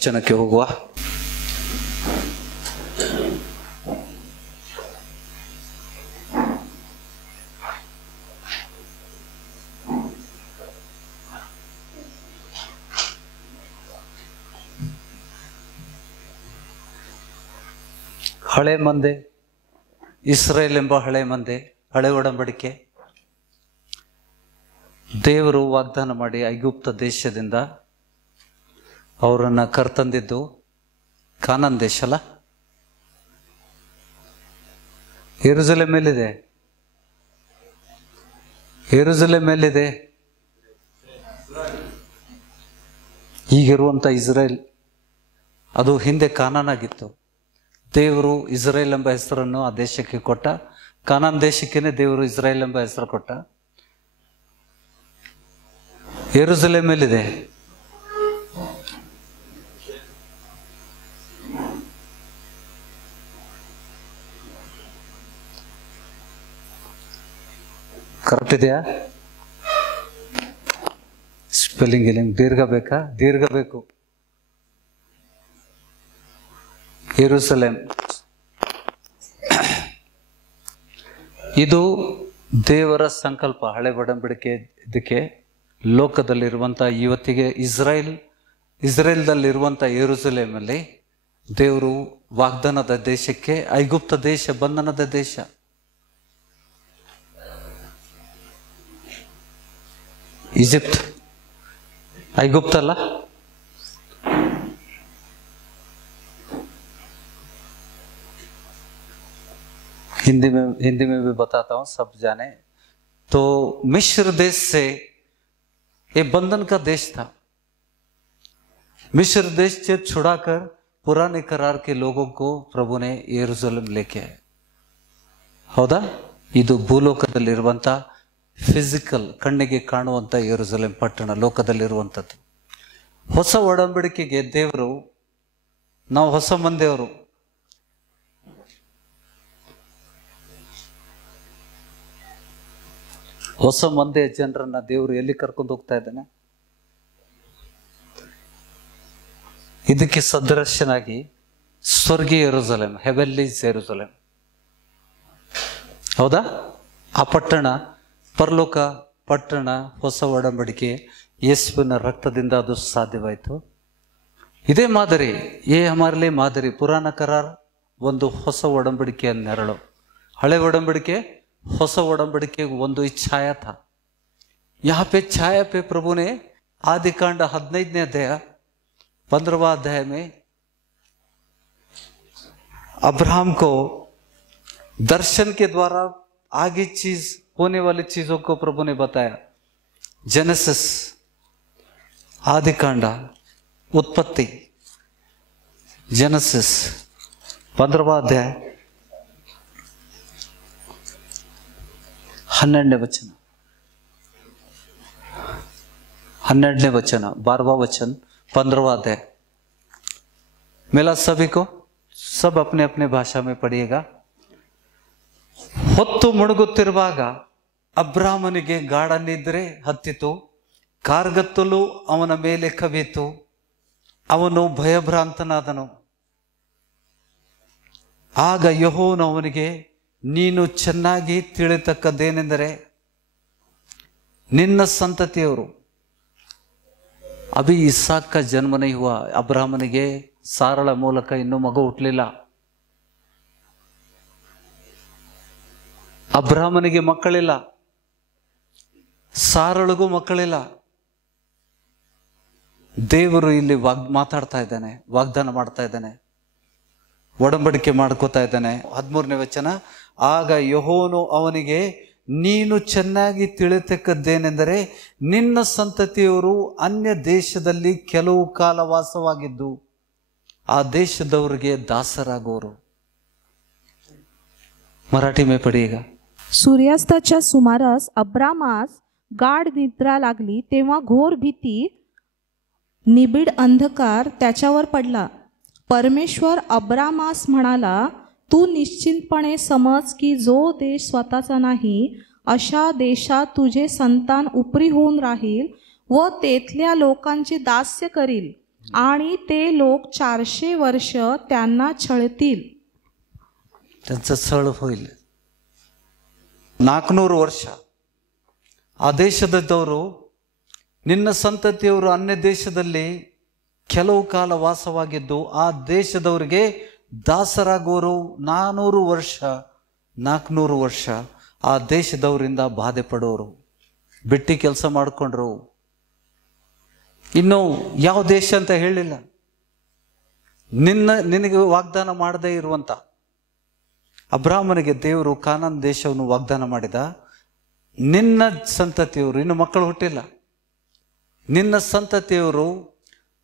ವಚನಕ್ಕೆ ಹೋಗುವ. ಹಳೆ ಮಂದೆ, ಇಸ್ರೇಲ್ ಎಂಬ ಹಳೆ ಮಂದೆ, ಹಳೆ ಒಡಂಬಡಿಕೆ. ದೇವರು ವಾಗ್ದಾನ ಮಾಡಿ ಐಗುಪ್ತ ದೇಶದಿಂದ ಅವರನ್ನು ಕರ್ತಂದಿದ್ದು ಕಾನಾನ್ ದೇಶ ಅಲ್ಲ, ಯೆರೂಸಲೇಮ್ ಮೇಲಿದೆ. ಯೆರೂಸಲೇಮ್ ಮೇಲಿದೆ ಈಗಿರುವಂಥ ಇಸ್ರೇಲ್. ಅದು ಹಿಂದೆ ಕಾನಾನ್ ಆಗಿತ್ತು. ದೇವರು ಇಸ್ರೇಲ್ ಎಂಬ ಹೆಸರನ್ನು ಆ ದೇಶಕ್ಕೆ ಕೊಟ್ಟ. ಕಾನಾನ್ ದೇಶಕ್ಕೇನೆ ದೇವರು ಇಸ್ರೇಲ್ ಎಂಬ ಹೆಸರು ಕೊಟ್ಟ. ಯೆರೂಸಲೇಮ್ ಮೇಲಿದೆ. ಕರೆಕ್ಟ್ ಇದೆಯಾ? ಸ್ಪೆಲ್ಲಿಂಗ್ ಗಿಲ್ಲಿಂಗ್ ದೀರ್ಘ ಬೇಕಾ? ದೀರ್ಘ ಬೇಕು. ಯೆರೂಸಲೇಮ್ ಇದು ದೇವರ ಸಂಕಲ್ಪ, ಹಳೆ ಒಡಂಬಡಿಕೆ. ಇದಕ್ಕೆ ಲೋಕದಲ್ಲಿರುವಂಥ ಇವತ್ತಿಗೆ ಇಸ್ರೇಲ್ದಲ್ಲಿರುವಂಥ ಯೆರೂಸಲೇಮಲ್ಲಿ ದೇವರು ವಾಗ್ದಾನದ ದೇಶಕ್ಕೆ, ಐಗುಪ್ತ ದೇಶ ಬಂಧನದ ದೇಶ. ಈಜಿಪ್ಟ್ ಐಗುಪ್ತ ಅಲ್ಲ. हिंदी में भी बताता हूँ, सब जाने। तो मिस्र देश से ये बंधन का देश था। मिस्र देश से छुड़ाकर पुराने करार के लोगों को प्रभु ने यरूशलेम लेके आए. ಹೌದಾ? ಇದು ಭೂಲೋಕದಲ್ಲಿರುವಂಥ ಫಿಸಿಕಲ್, ಕಣ್ಣಿಗೆ ಕಾಣುವಂಥ ಯೆರೂಸಲೇಮ್ ಪಟ್ಟಣ, ಲೋಕದಲ್ಲಿರುವಂಥದ್ದು. ಹೊಸ ಒಡಂಬಡಿಕೆಗೆ ದೇವರು, ನಾವು ಹೊಸ ಮಂದಿಯವರು, ಹೊಸ ಮಂದಿಯ ಜನರನ್ನ ದೇವರು ಎಲ್ಲಿ ಕರ್ಕೊಂಡು ಹೋಗ್ತಾ ಇದ್ದಾನೆ? ಇದಕ್ಕೆ ಸದೃಶನಾಗಿ ಸ್ವರ್ಗೀಯ ಯೆರೂಸಲೇಮ್, ಹೆವೆನ್ಲಿ ಯೆರೂಸಲೇಮ್. ಹೌದಾ? ಆ ಪಟ್ಟಣ ಪರಲೋಕ ಪಟ್ಟಣ, ಹೊಸ ಒಡಂಬಡಿಕೆ, ಯೇಸುವಿನ ರಕ್ತದಿಂದ ಅದು ಸಾಧ್ಯವಾಯಿತು. ಇದೇ ಮಾದರಿ, ಹಮಾರಲೇ ಮಾದರಿ. ಪುರಾಣ ಕರಾರ್ ಒಂದು ಹೊಸ ಒಡಂಬಡಿಕೆಯ ನೆರಳು. ಹಳೆ ಒಡಂಬಡಿಕೆ ಹೊಸ ಒಡंबड़िके ಒಂದು छाया था. यहाँ पे छाया पे प्रभु ने आदिकांड 15वें अध्याय 15वां अध्याय में अब्राहम को दर्शन के द्वारा आगे चीज होने वाली चीजों को प्रभु ने बताया. जेनेसिस, आदिकांड, उत्पत्ति, जेनेसिस 15वां अध्याय 12वें वचन, 12वें वचन, 12वां वचन, 15वां अध्याय. मिला सभी को? सब अपने अपने भाषा में पढ़िएगा. ಹೊತ್ತು ಮುಳುಗುತ್ತಿರುವಾಗ ಅಬ್ರಾಮನಿಗೆ ಗಾಢ ನಿದ್ರೆ ಹತ್ತಿತು, ಕಾರ್ಗತ್ತಲು ಅವನ ಮೇಲೆ ಕವಿಯಿತು, ಅವನು ಭಯಭ್ರಾಂತನಾದನು. ಆಗ ಯೆಹೋವನು ಅವನಿಗೆ, ನೀನು ಚೆನ್ನಾಗಿ ತಿಳಿತಕ್ಕದ್ದೇನೆಂದರೆ ನಿನ್ನ ಸಂತತಿಯವರು. ಅಭಿ ಇಸಾಕ್ का जन्म नहीं हुआ. ಅಬ್ರಾಮನಿಗೆ ಸಾರಳ ಮೂಲಕ ಇನ್ನೂ ಮಗು ಹುಟ್ಟಲಿಲ್ಲ. ಅಬ್ರಾಮನಿಗೆ ಮಕ್ಕಳಿಲ್ಲ, ಸಾರಳಿಗೂ ಮಕ್ಕಳಿಲ್ಲ. ದೇವರು ಇಲ್ಲಿ ಮಾತಾಡ್ತಾ ಇದ್ದಾನೆ, ವಾಗ್ದಾನ ಮಾಡ್ತಾ ಇದ್ದಾನೆ, ಒಡಂಬಡಿಕೆ ಮಾಡ್ಕೋತಾ ಇದ್ದಾನೆ. 13ನೇ ವಚನ, ಆಗ ಯೆಹೋವನು ಅವನಿಗೆ, ನೀನು ಚೆನ್ನಾಗಿ ತಿಳಿತಕ್ಕದ್ದೇನೆಂದರೆ ನಿನ್ನ ಸಂತತಿಯವರು ಅನ್ಯ ದೇಶದಲ್ಲಿ ಕೆಲವು ಕಾಲ ವಾಸವಾಗಿದ್ದು ಆ ದೇಶದವರಿಗೆ ದಾಸರಾಗೋರು. मराठी में पढिएगा. सूर्यास्ताच्या सुमारास अब्रामास गाढ निद्रा लागली, तेव्हा घोर भीती, निबिड अंधकार त्याच्यावर पडला. परमेश्वर अब्रामास म्हणाला, तू निश्चिंतपणे समज की जो देश स्वतःचा नाही अशा देशात तुझे संतान उपरी होऊन राहील व तेथल्या लोकांचे दास्य करील आणि ते लोक 400 वर्ष त्यांना छळतील. त्यांचं छळ होईल. 400 ವರ್ಷ ಆ ದೇಶದವರು, ನಿನ್ನ ಸಂತತಿಯವರು ಅನ್ಯ ದೇಶದಲ್ಲಿ ಕೆಲವು ಕಾಲ ವಾಸವಾಗಿದ್ದು ಆ ದೇಶದವರಿಗೆ ದಾಸರಾಗುವರು. 400 ವರ್ಷ ಆ ದೇಶದವರಿಂದ ಬಾಧೆ ಪಡೋರು, ಬಿಟ್ಟಿ ಕೆಲಸ ಮಾಡಿಕೊಂಡ್ರು. ಇನ್ನು ಯಾವ ದೇಶ ಅಂತ ಹೇಳಿಲ್ಲ. ನಿನಗೆ ವಾಗ್ದಾನ ಮಾಡದೇ ಇರುವಂತ ಅಬ್ರಾಹ್ಮನಿಗೆ ದೇವರು ಕಾನಾನ್ ದೇಶವನ್ನು ವಾಗ್ದಾನ ಮಾಡಿದ. ನಿನ್ನ ಸಂತತಿಯವರು, ಇನ್ನು ಮಕ್ಕಳು ಹುಟ್ಟಿಲ್ಲ, ನಿನ್ನ ಸಂತತಿಯವರು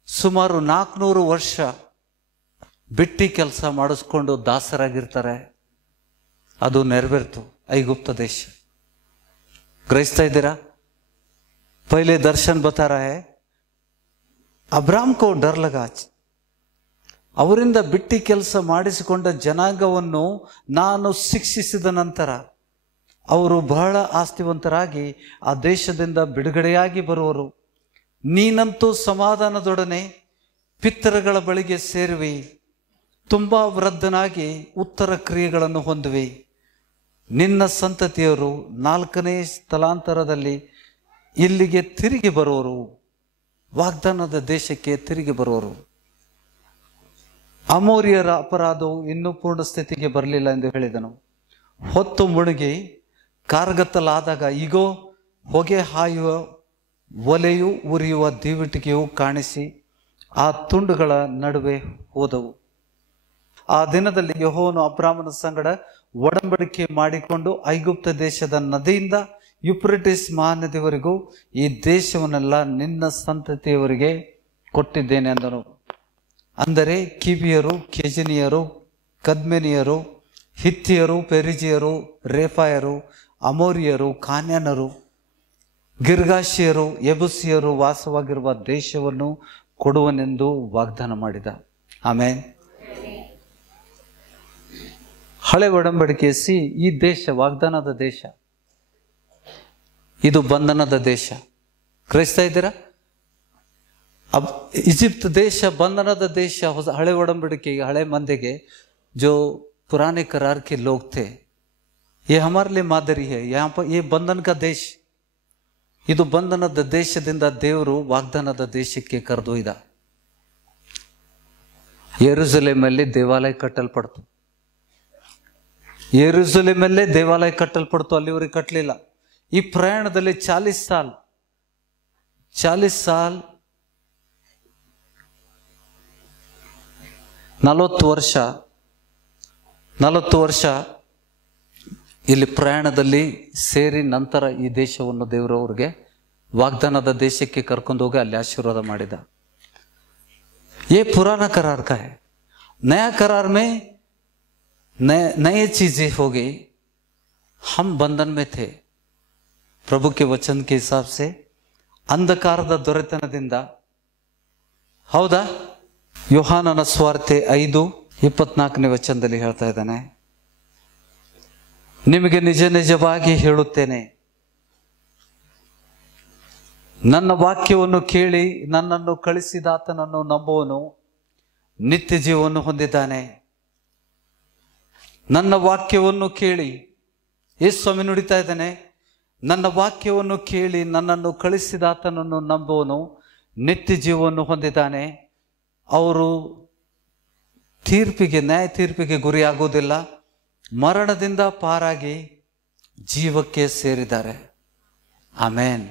ಸುಮಾರು 400 ವರ್ಷ ಬಿಟ್ಟಿ ಕೆಲಸ ಮಾಡಿಸ್ಕೊಂಡು ದಾಸರಾಗಿರ್ತಾರೆ. ಅದು ನೆರವೇರ್ತು. ಐಗುಪ್ತ ದೇಶ. ಗ್ರಹಿಸ್ತಾ ಇದ್ದೀರಾ? ಪಹಲೆ ದರ್ಶನ್ ಬತಾ ರहा है, ಅಬ್ರಾಮ್ ಕೋ ಡರ್ ಲಗಾ. ಅವರಿಂದ ಬಿಟ್ಟಿ ಕೆಲಸ ಮಾಡಿಸಿಕೊಂಡ ಜನಾಂಗವನ್ನು ನಾನು ಶಿಕ್ಷಿಸಿದ ನಂತರ ಅವರು ಬಹಳ ಆಸ್ತಿವಂತರಾಗಿ ಆ ದೇಶದಿಂದ ಬಿಡುಗಡೆಯಾಗಿ ಬರುವರು. ನೀನಂತೂ ಸಮಾಧಾನದೊಡನೆ ಪಿತೃಗಳ ಬಳಿಗೆ ಸೇರುವಿ, ತುಂಬಾ ವೃದ್ಧನಾಗಿ ಉತ್ತರ ಕ್ರಿಯೆಗಳನ್ನು ಹೊಂದುವಿ. ನಿನ್ನ ಸಂತತಿಯರು 4ನೇ ತಲಾಂತರದಲ್ಲಿ ಇಲ್ಲಿಗೆ ತಿರುಗಿ ಬರುವರು, ವಾಗ್ದಾನದ ದೇಶಕ್ಕೆ ತಿರುಗಿ ಬರುವರು. ಅಮೋರಿಯರ ಅಪರಾಧವು ಇನ್ನೂ ಪೂರ್ಣ ಸ್ಥಿತಿಗೆ ಬರಲಿಲ್ಲ ಎಂದು ಹೇಳಿದನು. ಹೊತ್ತು ಮುಳುಗಿ ಕಾರ್ಗತ್ತಲಾದಾಗ ಈಗೋ ಹೊಗೆ ಹಾಯುವ ಒಲೆಯು ಉರಿಯುವ ದೀವಿಟಿಗೆಯು ಕಾಣಿಸಿ ಆ ತುಂಡುಗಳ ನಡುವೆ ಹೋದವು. ಆ ದಿನದಲ್ಲಿ ಯೆಹೋವನು ಅಬ್ರಾಮನ ಸಂಗಡ ಒಡಂಬಡಿಕೆ ಮಾಡಿಕೊಂಡು ಐಗುಪ್ತ ದೇಶದ ನದಿಯಿಂದ ಯುಪ್ರಟಿಸ್ ಮಹಾನದಿವರೆಗೂ ಈ ದೇಶವನ್ನೆಲ್ಲ ನಿನ್ನ ಸಂತತಿಯವರಿಗೆ ಕೊಟ್ಟಿದ್ದೇನೆ ಅಂದನು. ಅಂದರೆ ಕಿವಿಯರು, ಕೆಜನಿಯರು, ಕದ್ಮೆನಿಯರು, ಹಿತ್ತಿಯರು, ಪೆರಿಜಿಯರು, ರೇಫಾಯರು, ಅಮೋರಿಯರು, ಕಾನ್ಯಾನರು, ಗಿರ್ಗಾಶಿಯರು, ಯಬುಸಿಯರು ವಾಸವಾಗಿರುವ ದೇಶವನ್ನು ಕೊಡುವನೆಂದು ವಾಗ್ದಾನ ಮಾಡಿದ. ಆಮೇನ್. ಹಳೆ ಒಡಂಬಡಿಕೆ ಈ ದೇಶ ವಾಗ್ದಾನದ ದೇಶ, ಇದು ಬಂಧನದ ದೇಶ. ಗ್ರಹಿಸ್ತಾ ಇದ್ದೀರಾ? इजिप्त देश बंधनद देश. हले ओडंबडिके हले मंदिगे जो पुराने करार के लोग थे, ये हमारे लिए मादरी है. यहाँ पर ये बंधन का देश, ಇದು ಬಂಧನದ ದೇಶದಿಂದ ದೇವರು ವಾಗ್ದಾನದ ದೇಶಕ್ಕೆ ಕರೆದೊಯ್ದ. ಯೆರೂಸಲೇಮಲ್ಲಿ ದೇವಾಲಯ ಕಟ್ಟಲ್ಪಡ್ತು. ಯೆರೂಸಲೇಮಲ್ಲೇ ದೇವಾಲಯ ಕಟ್ಟಲ್ಪಡ್ತು, ಅಲ್ಲಿವರೆಗೆ ಕಟ್ಟಲಿಲ್ಲ. ಈ ಪ್ರಯಾಣದಲ್ಲಿ 40 ಸಾಲ್ 40 ವರ್ಷ ಇಲ್ಲಿ ಪ್ರಯಾಣದಲ್ಲಿ ಸೇರಿ ನಂತರ ಈ ದೇಶವನ್ನು ದೇವರು ಅವ್ರಿಗೆ ವಾಗ್ದಾನದ ದೇಶಕ್ಕೆ ಕರ್ಕೊಂಡು ಹೋಗಿ ಅಲ್ಲಿ ಆಶೀರ್ವಾದ ಮಾಡಿದ. ये पुराना करार का है. नया करार में नए चीजें हो गई. हम बंधन में थे प्रभु के वचन के हिसाब से, ಅಂಧಕಾರದ ದೊರೆತನದಿಂದ. ಹೌದಾ? ಯೋಹಾನನ ಸುವಾರ್ತೆ 5:24ನೇ ವಚನದಲ್ಲಿ ಹೇಳ್ತಾ ಇದ್ದಾನೆ, ನಿಮಗೆ ನಿಜ ನಿಜವಾಗಿ ಹೇಳುತ್ತೇನೆ, ನನ್ನ ವಾಕ್ಯವನ್ನು ಕೇಳಿ ನನ್ನನ್ನು ಕಳಿಸಿದಾತನನ್ನು ನಂಬುವನು ನಿತ್ಯ ಜೀವವನ್ನು ಹೊಂದಿದ್ದಾನೆ. ನನ್ನ ವಾಕ್ಯವನ್ನು ಕೇಳಿ, ಯೇಸು ಸ್ವಾಮಿ ನುಡಿತಾ ಇದ್ದಾನೆ, ನನ್ನ ವಾಕ್ಯವನ್ನು ಕೇಳಿ ನನ್ನನ್ನು ಕಳಿಸಿದಾತನನ್ನು ನಂಬುವನು ನಿತ್ಯ ಜೀವವನ್ನು ಹೊಂದಿದ್ದಾನೆ. ಅವರು ನ್ಯಾಯ ತೀರ್ಪಿಗೆ ಗುರಿಯಾಗುವುದಿಲ್ಲ, ಮರಣದಿಂದ ಪಾರಾಗಿ ಜೀವಕ್ಕೆ ಸೇರಿದ್ದಾರೆ. ಆಮೇನ್.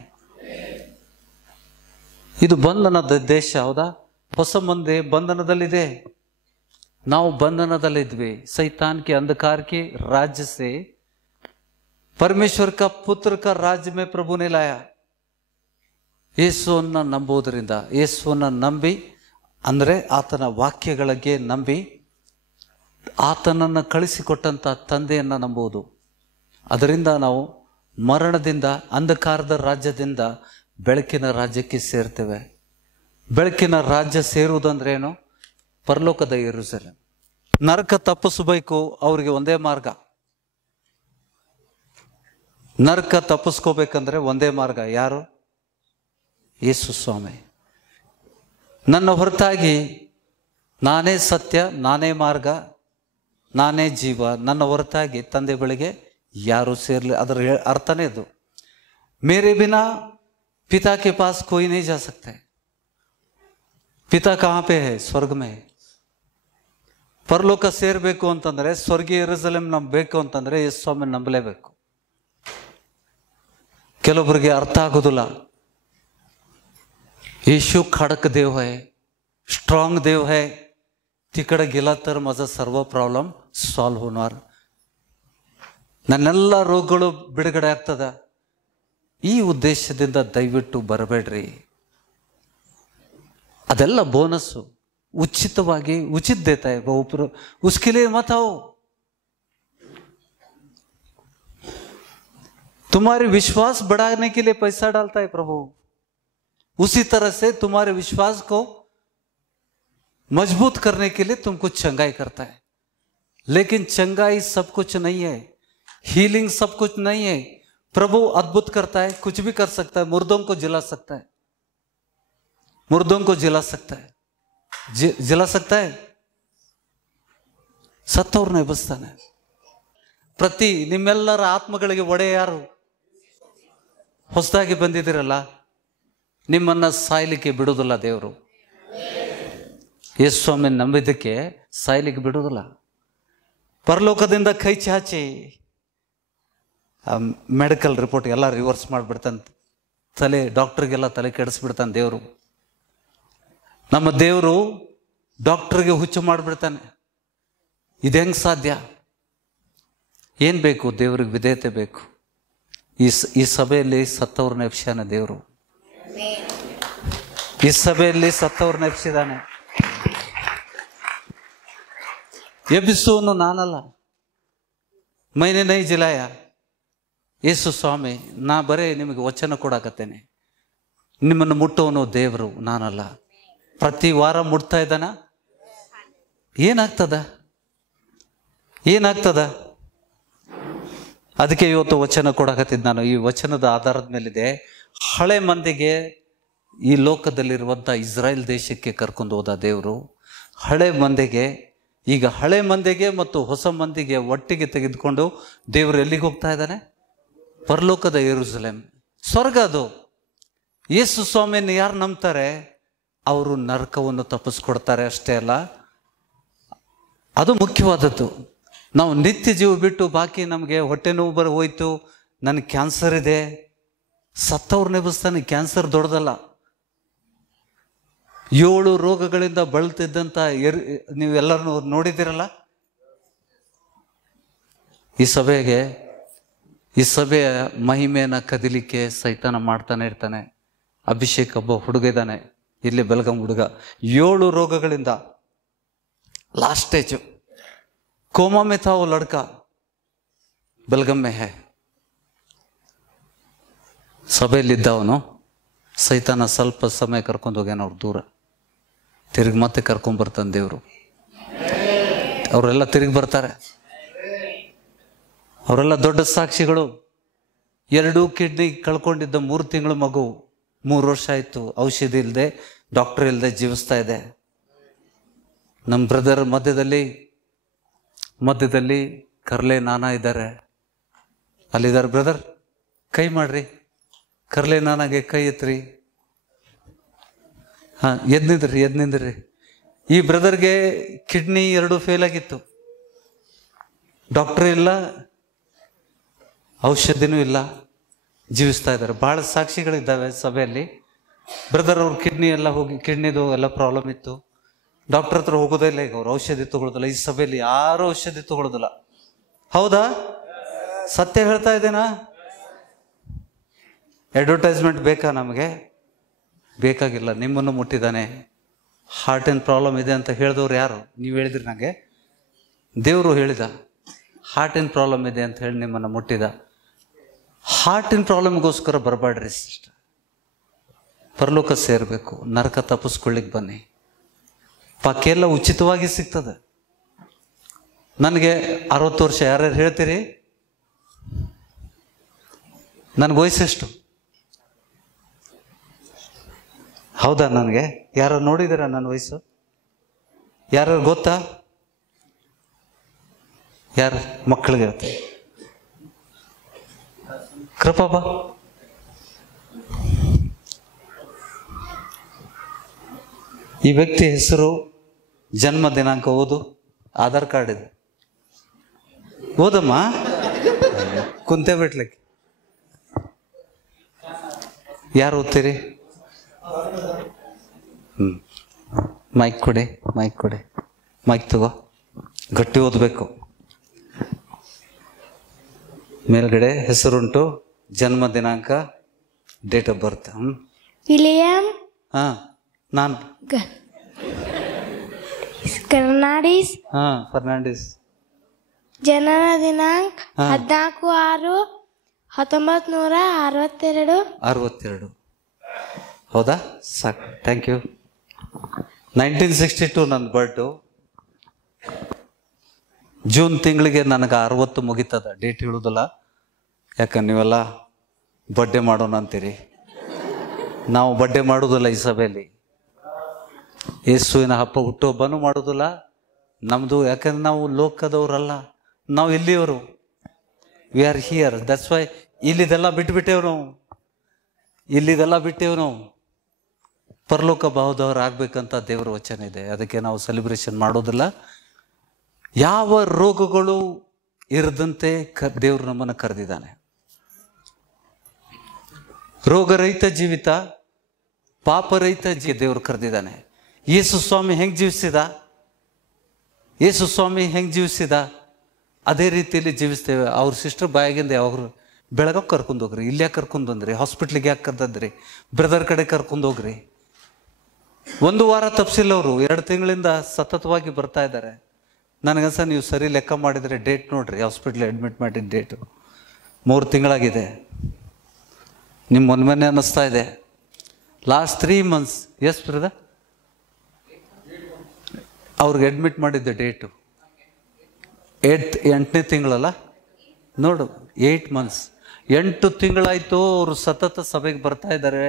ಇದು ಬಂಧನದ ದೇಶ. ಹೌದಾ? ಹೊಸ ಮಂದಿ ಬಂಧನದಲ್ಲಿದೆ, ನಾವು ಬಂಧನದಲ್ಲಿದ್ವಿ. सैतान के अंधकार के राज्य से परमेश्वर का पुत्र का राज्य में प्रभु ने लाया. ಯೇಸುವನ್ನು ನಂಬುವುದರಿಂದ, ಯೇಸುವನ್ನು ನಂಬಿ ಅಂದರೆ ಆತನ ವಾಕ್ಯಗಳಿಗೆ ನಂಬಿ ಆತನನ್ನು ಕಳಿಸಿಕೊಟ್ಟಂಥ ತಂದೆಯನ್ನು ನಂಬುವುದು. ಅದರಿಂದ ನಾವು ಮರಣದಿಂದ, ಅಂಧಕಾರದ ರಾಜ್ಯದಿಂದ ಬೆಳಕಿನ ರಾಜ್ಯಕ್ಕೆ ಸೇರ್ತೇವೆ. ಬೆಳಕಿನ ರಾಜ್ಯ ಸೇರುವುದಂದ್ರೆ ಏನು? ಪರಲೋಕದ ಯೆರೂಸಲೇಮ್. ನರಕ ತಪ್ಪಿಸಬೇಕು ಅವರಿಗೆ ಒಂದೇ ಮಾರ್ಗ. ನರಕ ತಪ್ಪಿಸ್ಕೋಬೇಕಂದ್ರೆ ಒಂದೇ ಮಾರ್ಗ. ಯಾರು? ಯೇಸು ಸ್ವಾಮಿ. ನನ್ನ ಹೊರತಾಗಿ ನಾನೇ ಸತ್ಯ, ನಾನೇ ಮಾರ್ಗ, ನಾನೇ ಜೀವ, ನನ್ನ ಹೊರತಾಗಿ ತಂದೆ ಬಳಿಗೆ ಯಾರೂ ಸೇರಲಿ. ಅದರ ಅರ್ಥನೇ ಇದು. मेरे बिना पिता के पास कोई नहीं जा सकता है. पिता कहाँ पे है? ಸ್ವರ್ಗ में. ಪರಲೋಕ ಸೇರಬೇಕು ಅಂತಂದ್ರೆ, ಸ್ವರ್ಗೀಯ ಯೆರೂಸಲೇಮ್ ನಂಬಬೇಕು ಅಂತಂದ್ರೆ ಯೇಸು ಸ್ವಾಮಿ ನಂಬಲೇಬೇಕು. ಕೆಲವೊಬ್ಬರಿಗೆ ಅರ್ಥ ಆಗೋದಿಲ್ಲ. यीशु खडक देव है, स्ट्रॉंग देव है, तिकडे गेला तर माझा सर्व प्रॉब्लेम सॉल्व होणार, ನನ್ನೆಲ್ಲ ರೋಗಗಳು ಬಿಡುಗಡೆ ಆಗ್ತದ. ಈ ಉದ್ದೇಶದಿಂದ ದಯವಿಟ್ಟು ಬರಬೇಡ್ರಿ. ಅದೆಲ್ಲ ಬೋನಸ್ಸು, उचितವಾಗಿ उचित देता है वो ऊपर, उसके लिए मत आओ. तुम्हारे विश्वास बढ़ाने के लिए पैसा डालता है प्रभु, उसी तरह से तुम्हारे विश्वास को मजबूत करने के लिए तुमको चंगाई करता है. लेकिन चंगाई सब कुछ नहीं है, हीलिंग सब कुछ नहीं है. प्रभु अद्भुत करता है, कुछ भी कर सकता है. मुर्दों को जिला सकता है, मुर्दों को जिला सकता है, जिला सकता है. ಸತ್ತವ್ರನ್ನ ಎಬ್ಬಿಸ್ತಾನೆ. ಪ್ರತಿ ನಿಮ್ಮೆಲ್ಲರ ಆತ್ಮಗಳಿಗೆ ಒಡೆಯ ಯಾರು? ಹೊಸದಾಗಿ ಬಂದಿದ್ದೀರಲ್ಲ, ನಿಮ್ಮನ್ನ ಸಾಯ್ಲಿಕ್ಕೆ ಬಿಡುವುದಿಲ್ಲ ದೇವರು. ಯೇಸು ಸ್ವಾಮಿ ನಂಬಿದ್ದಕ್ಕೆ ಸಾಯ್ಲಿಕ್ಕೆ ಬಿಡುವುದಿಲ್ಲ. ಪರಲೋಕದಿಂದ ಕೈ ಚಾಚಿ ಮೆಡಿಕಲ್ ರಿಪೋರ್ಟ್ ಎಲ್ಲ ರಿವರ್ಸ್ ಮಾಡಿಬಿಡ್ತಾನೆ. ತಲೆ ಡಾಕ್ಟ್ರಿಗೆಲ್ಲ ತಲೆ ಕೆಡಿಸ್ಬಿಡ್ತಾನೆ ದೇವರು. ನಮ್ಮ ದೇವರು ಡಾಕ್ಟ್ರಿಗೆ ಹುಚ್ಚು ಮಾಡಿಬಿಡ್ತಾನೆ. ಇದು ಹೆಂಗೆ ಸಾಧ್ಯ? ಏನು ಬೇಕು? ದೇವ್ರಿಗೆ ವಿಧೇಯತೆ ಬೇಕು. ಈ ಸಭೆಯಲ್ಲಿ ಸತ್ತವ್ರನ್ನ ಎಬ್ಬಿಸ್ಯಾನ ದೇವರು. ಈ ಸಭೆಯಲ್ಲಿ ಸತ್ತವ್ರನ್ನ ಎಬ್ಬಿಸಿದಾನೆ. ಎಬ್ಬಿಸುವನು ನಾನಲ್ಲ, ಮೈನೆ ನೈ ಜಿಲಾಯ ಯೇಸು ಸ್ವಾಮಿ. ನಾ ಬರೇ ನಿಮಗೆ ವಚನ ಕೊಡಾಕತ್ತೇನೆ, ನಿಮ್ಮನ್ನು ಮುಟ್ಟುವನು ದೇವರು, ನಾನಲ್ಲ. ಪ್ರತಿ ವಾರ ಮುಟ್ತಾ ಇದ್ದಾನ. ಏನಾಗ್ತದ? ಏನಾಗ್ತದ? ಅದಕ್ಕೆ ಇವತ್ತು ವಚನ ಕೊಡಾಕತ್ತಿದ್ದು ನಾನು. ಈ ವಚನದ ಆಧಾರದ ಮೇಲಿದೆ. ಹಳೆ ಮಂದಿಗೆ, ಈ ಲೋಕದಲ್ಲಿರುವಂಥ ಇಸ್ರಾಯೇಲ್ ದೇಶಕ್ಕೆ ಕರ್ಕೊಂಡು ಹೋದ ದೇವರು ಹಳೆ ಮಂದಿಗೆ, ಈಗ ಹಳೆ ಮಂದಿಗೆ ಮತ್ತು ಹೊಸ ಮಂದಿಗೆ ಒಟ್ಟಿಗೆ ತೆಗೆದುಕೊಂಡು ದೇವರು ಎಲ್ಲಿಗೆ ಹೋಗ್ತಾ ಇದ್ದಾನೆ? ಪರಲೋಕದ ಯೆರೂಸಲೇಮ್, ಸ್ವರ್ಗ. ಅದು ಯೇಸು ಸ್ವಾಮಿಯನ್ನು ಯಾರು ನಂಬ್ತಾರೆ ಅವರು ನರಕವನ್ನು ತಪ್ಪಿಸ್ಕೊಡ್ತಾರೆ. ಅಷ್ಟೇ ಅಲ್ಲ, ಅದು ಮುಖ್ಯವಾದದ್ದು. ನಾವು ನಿತ್ಯ ಜೀವ ಬಿಟ್ಟು ಬಾಕಿ ನಮಗೆ ಹೊಟ್ಟೆ ನೋವು ಹೋಯ್ತು, ನನಗೆ ಕ್ಯಾನ್ಸರ್ ಇದೆ, ಸತ್ತವ್ರನ್ನ ಎಬ್ಬಿಸ್ತಾನೆ. ಕ್ಯಾನ್ಸರ್ ದೊಡ್ಡದಲ್ಲ. 7 ರೋಗಗಳಿಂದ ಬಳಲ್ತಿದ್ದಂಥ ನೀವೆಲ್ಲರನ್ನು ನೋಡಿದ್ದೀರಲ್ಲ. ಈ ಸಭೆಯ ಮಹಿಮೆಯನ್ನು ಕದಿಲಿಕ್ಕೆ ಸೈತಾನ ಮಾಡ್ತಾನೆ ಇರ್ತಾನೆ. ಅಭಿಷೇಕ್ ಒಬ್ಬ ಹುಡುಗ ಇದ್ದಾನೆ, ಇಲ್ಲಿ ಬೆಳಗಾಂ ಹುಡುಗ, 7 ರೋಗಗಳಿಂದ लास्ट स्टेज कोमा में था वो लड़का, बेलगम में है. ಸಭೆಯಲ್ಲಿದ್ದವನು ಸೈತಾನ ಸ್ವಲ್ಪ ಸಮಯ ಕರ್ಕೊಂಡು ಹೋಗ್ಯಾನ ಅವ್ರು ದೂರ. ತಿರುಗಿ ಮತ್ತೆ ಕರ್ಕೊಂಡ್ ಬರ್ತಾನೆ ದೇವರು. ಅವರೆಲ್ಲ ತಿರುಗಿ ಬರ್ತಾರೆ. ಅವರೆಲ್ಲ ದೊಡ್ಡ ಸಾಕ್ಷಿಗಳು. 2 ಕಿಡ್ನಿ ಕಳ್ಕೊಂಡಿದ್ದ 3 ತಿಂಗಳು ಮಗು 3 ವರ್ಷ ಆಯ್ತು, ಔಷಧಿ ಇಲ್ಲದೆ, ಡಾಕ್ಟರ್ ಇಲ್ಲದೆ ಜೀವಿಸ್ತಾ ಇದೆ. ನಮ್ಮ ಬ್ರದರ್ ಮಧ್ಯದಲ್ಲಿ ಕರ್ಲೆ ನಾನಾ ಇದ್ದಾರೆ. ಅಲ್ಲಿದ್ದಾರೆ ಬ್ರದರ್, ಕೈ ಮಾಡ್ರಿ. ಕರ್ಲೆ ನಾನಾಗೆ ಕೈ ಎತ್ರಿ. ಎದ್ ನಿಂದ್ರಿ. ಈ ಬ್ರದರ್ಗೆ ಕಿಡ್ನಿ 2 ಫೇಲ್ ಆಗಿತ್ತು. ಡಾಕ್ಟರ್ ಇಲ್ಲ, ಔಷಧಿನೂ ಇಲ್ಲ, ಜೀವಿಸ್ತಾ ಇದ್ದಾರೆ. ಬಹಳ ಸಾಕ್ಷಿಗಳಿದ್ದಾವೆ ಸಭೆಯಲ್ಲಿ. ಬ್ರದರ್ ಅವ್ರ ಕಿಡ್ನಿದು ಎಲ್ಲ ಪ್ರಾಬ್ಲಮ್ ಇತ್ತು. ಡಾಕ್ಟರ್ ಹತ್ರ ಹೋಗೋದೇ ಇಲ್ಲ. ಈಗ ಅವ್ರು ಔಷಧಿ ತಗೊಳ್ಳೋದಿಲ್ಲ. ಈ ಸಭೆಯಲ್ಲಿ ಯಾರು ಔಷಧಿ ತಗೊಳ್ಳೋದಿಲ್ಲ. ಹೌದಾ? ಸತ್ಯ ಹೇಳ್ತಾ ಇದ್ದೇನಾ? ಅಡ್ವರ್ಟೈಸ್ಮೆಂಟ್ ಬೇಕಾ ನಮಗೆ? ಬೇಕಾಗಿಲ್ಲ. ನಿಮ್ಮನ್ನು ಮುಟ್ಟಿದ್ದಾನೆ. ಹಾರ್ಟಿನ ಪ್ರಾಬ್ಲಮ್ ಇದೆ ಅಂತ ಹೇಳಿದವ್ರು ಯಾರು? ನೀವು ಹೇಳಿದ್ರಿ ನನಗೆ. ದೇವರು ಹೇಳಿದ ಹಾರ್ಟಿನ ಪ್ರಾಬ್ಲಮ್ ಇದೆ ಅಂತ ಹೇಳಿ ನಿಮ್ಮನ್ನು ಮುಟ್ಟಿದ. ಹಾರ್ಟಿನ ಪ್ರಾಬ್ಲಮ್ಗೋಸ್ಕರ ಬರಬೇಡ್ರಿ ಸಿಸ್ಟರ್. ಪರಲೋಕ ಸೇರಬೇಕು, ನರಕ ತಪ್ಪಿಸ್ಕೊಳ್ಳಿಕ್ಕೆ ಬನ್ನಿ. ಪಾಕೆಲ್ಲ ಉಚಿತವಾಗಿ ಸಿಗ್ತದೆ. ನನಗೆ 60 ವರ್ಷ. ಯಾರ್ಯಾರು ಹೇಳ್ತೀರಿ? ನನಗೆ ವಯಸ್ಸೆಷ್ಟು? ಹೌದಾ? ನನಗೆ ಯಾರು ನೋಡಿದಾರ ನನ್ನ ವಯಸ್ಸು? ಯಾರು ಗೊತ್ತಾ? ಯಾರು ಮಕ್ಕಳಿಗೆ ಕೃಪಾಬ ಈ ವ್ಯಕ್ತಿ ಹೆಸರು, ಜನ್ಮ ದಿನಾಂಕ ಓದು, ಆಧಾರ್ ಕಾರ್ಡ್ ಇದೆ. ಓದಮ್ಮ, ಕುಂತೆ ಬಿಟ್ಲಿಕ್ಕೆ. ಯಾರು ಓದ್ತೀರಿ? ಮೈಕ್ ಕೊಡಿ, ಮೈಕ್ ಕೊಡಿ, ಮೈಕ್ ತಗೋ. ಗಟ್ಟಿ ಓದಬೇಕು. ಮೇಲ್ಗಡೆ ಹೆಸರುಂಟು, ಜನ್ಮ ದಿನಾಂಕ, ಡೇಟ್ ಆಫ್ ಬರ್ತ್. ವಿಲಿಯಂ ನಾನು ಫರ್ನಾಂಡಿಸ್. ಫರ್ನಾಂಡಿಸ್. ಜನನ ದಿನಾಂಕ 14/6/1962. 62. ಹೌದಾ? ಸಾಕು, ಥ್ಯಾಂಕ್ ಯು. 1962 ನನ್ನ ಬರ್ಡು. ಜೂನ್ ತಿಂಗಳಿಗೆ ನನಗೆ 60 ಮುಗಿತದ. ಡೇಟ್ ಹೇಳುವುದಿಲ್ಲ, ಯಾಕಂದ್ರೆ ನೀವೆಲ್ಲ ಬರ್ಡೇ ಮಾಡೋಣ ಅಂತೀರಿ. ನಾವು ಬರ್ಡೇ ಮಾಡೋದಿಲ್ಲ ಈ ಸಭೆಯಲ್ಲಿ. ಯೇಸುವಿನ ಹಬ್ಬ ಹುಟ್ಟುಹಬ್ಬನೂ ಮಾಡೋದಿಲ್ಲ ನಮ್ಮದು, ಯಾಕಂದ್ರೆ ನಾವು ಲೋಕದವರಲ್ಲ, ನಾವು ಇಲ್ಲಿಯವರು. We are here, that's why. ಇಲ್ಲಿದೆಲ್ಲ ಬಿಟ್ಟುಬಿಟ್ಟೇವು ನಾವು, ಇಲ್ಲಿದೆಲ್ಲ ಬಿಟ್ಟೇವು ನಾವು. ಪರಲೋಕ ಭಾವದವ್ರು ಆಗ್ಬೇಕಂತ ದೇವರ ವಚನ ಇದೆ. ಅದಕ್ಕೆ ನಾವು ಸೆಲೆಬ್ರೇಷನ್ ಮಾಡೋದಿಲ್ಲ. ಯಾವ ರೋಗಗಳು ಇರದಂತೆ ದೇವರು ನಮ್ಮನ್ನು ಕರೆದಿದ್ದಾನೆ. ರೋಗರಹಿತ ಜೀವಿತ, ಪಾಪರಹಿತ ದೇವರು ಕರೆದಿದ್ದಾನೆ. ಯೇಸು ಸ್ವಾಮಿ ಹೆಂಗೆ ಜೀವಿಸಿದ, ಯೇಸು ಸ್ವಾಮಿ ಹೆಂಗೆ ಜೀವಿಸಿದ ಅದೇ ರೀತಿಯಲ್ಲಿ ಜೀವಿಸ್ತೇವೆ. ಅವ್ರ ಸಿಸ್ಟರ್ ಬಾಯಾಗಿಂದ ಯಾವಾಗರು ಬೆಳಗ್ಗೆ ಕರ್ಕೊಂಡು ಹೋಗ್ರಿ, ಇಲ್ಲೇ ಕರ್ಕೊಂಡು ಬಂದ್ರಿ, ಹಾಸ್ಪಿಟ್ಲಿಗೆ ಯಾಕೆ ಕರ್ದದ್ರಿ, ಬ್ರದರ್ ಕಡೆ ಕರ್ಕೊಂಡು ಹೋಗ್ರಿ. 1 ವಾರ ತಪ್ಪಿಸಿಲ್ಲ ಅವರು, 2 ತಿಂಗಳಿಂದ ಸತತವಾಗಿ ಬರ್ತಾ ಇದ್ದಾರೆ. ನನಗನ್ಸ ನೀವು ಸರಿ ಲೆಕ್ಕ ಮಾಡಿದರೆ ಡೇಟ್ ನೋಡ್ರಿ, ಹಾಸ್ಪಿಟ್ಲ್ ಅಡ್ಮಿಟ್ ಮಾಡಿದ ಡೇಟು 3 ತಿಂಗಳಾಗಿದೆ. ನಿಮ್ಮ ಮೊನ್ನೆ ಅನ್ನಿಸ್ತಾ ಇದೆ. Last 3 months. S brother? ಅವ್ರಿಗೆ ಅಡ್ಮಿಟ್ ಮಾಡಿದ್ದೆ ಡೇಟು 8ನೇ ತಿಂಗಳಲ್ಲ, ನೋಡು, 8 months. 8 ತಿಂಗಳಾಯ್ತು ಅವರು ಸತತ ಸಭೆಗೆ ಬರ್ತಾ ಇದ್ದಾರೆ.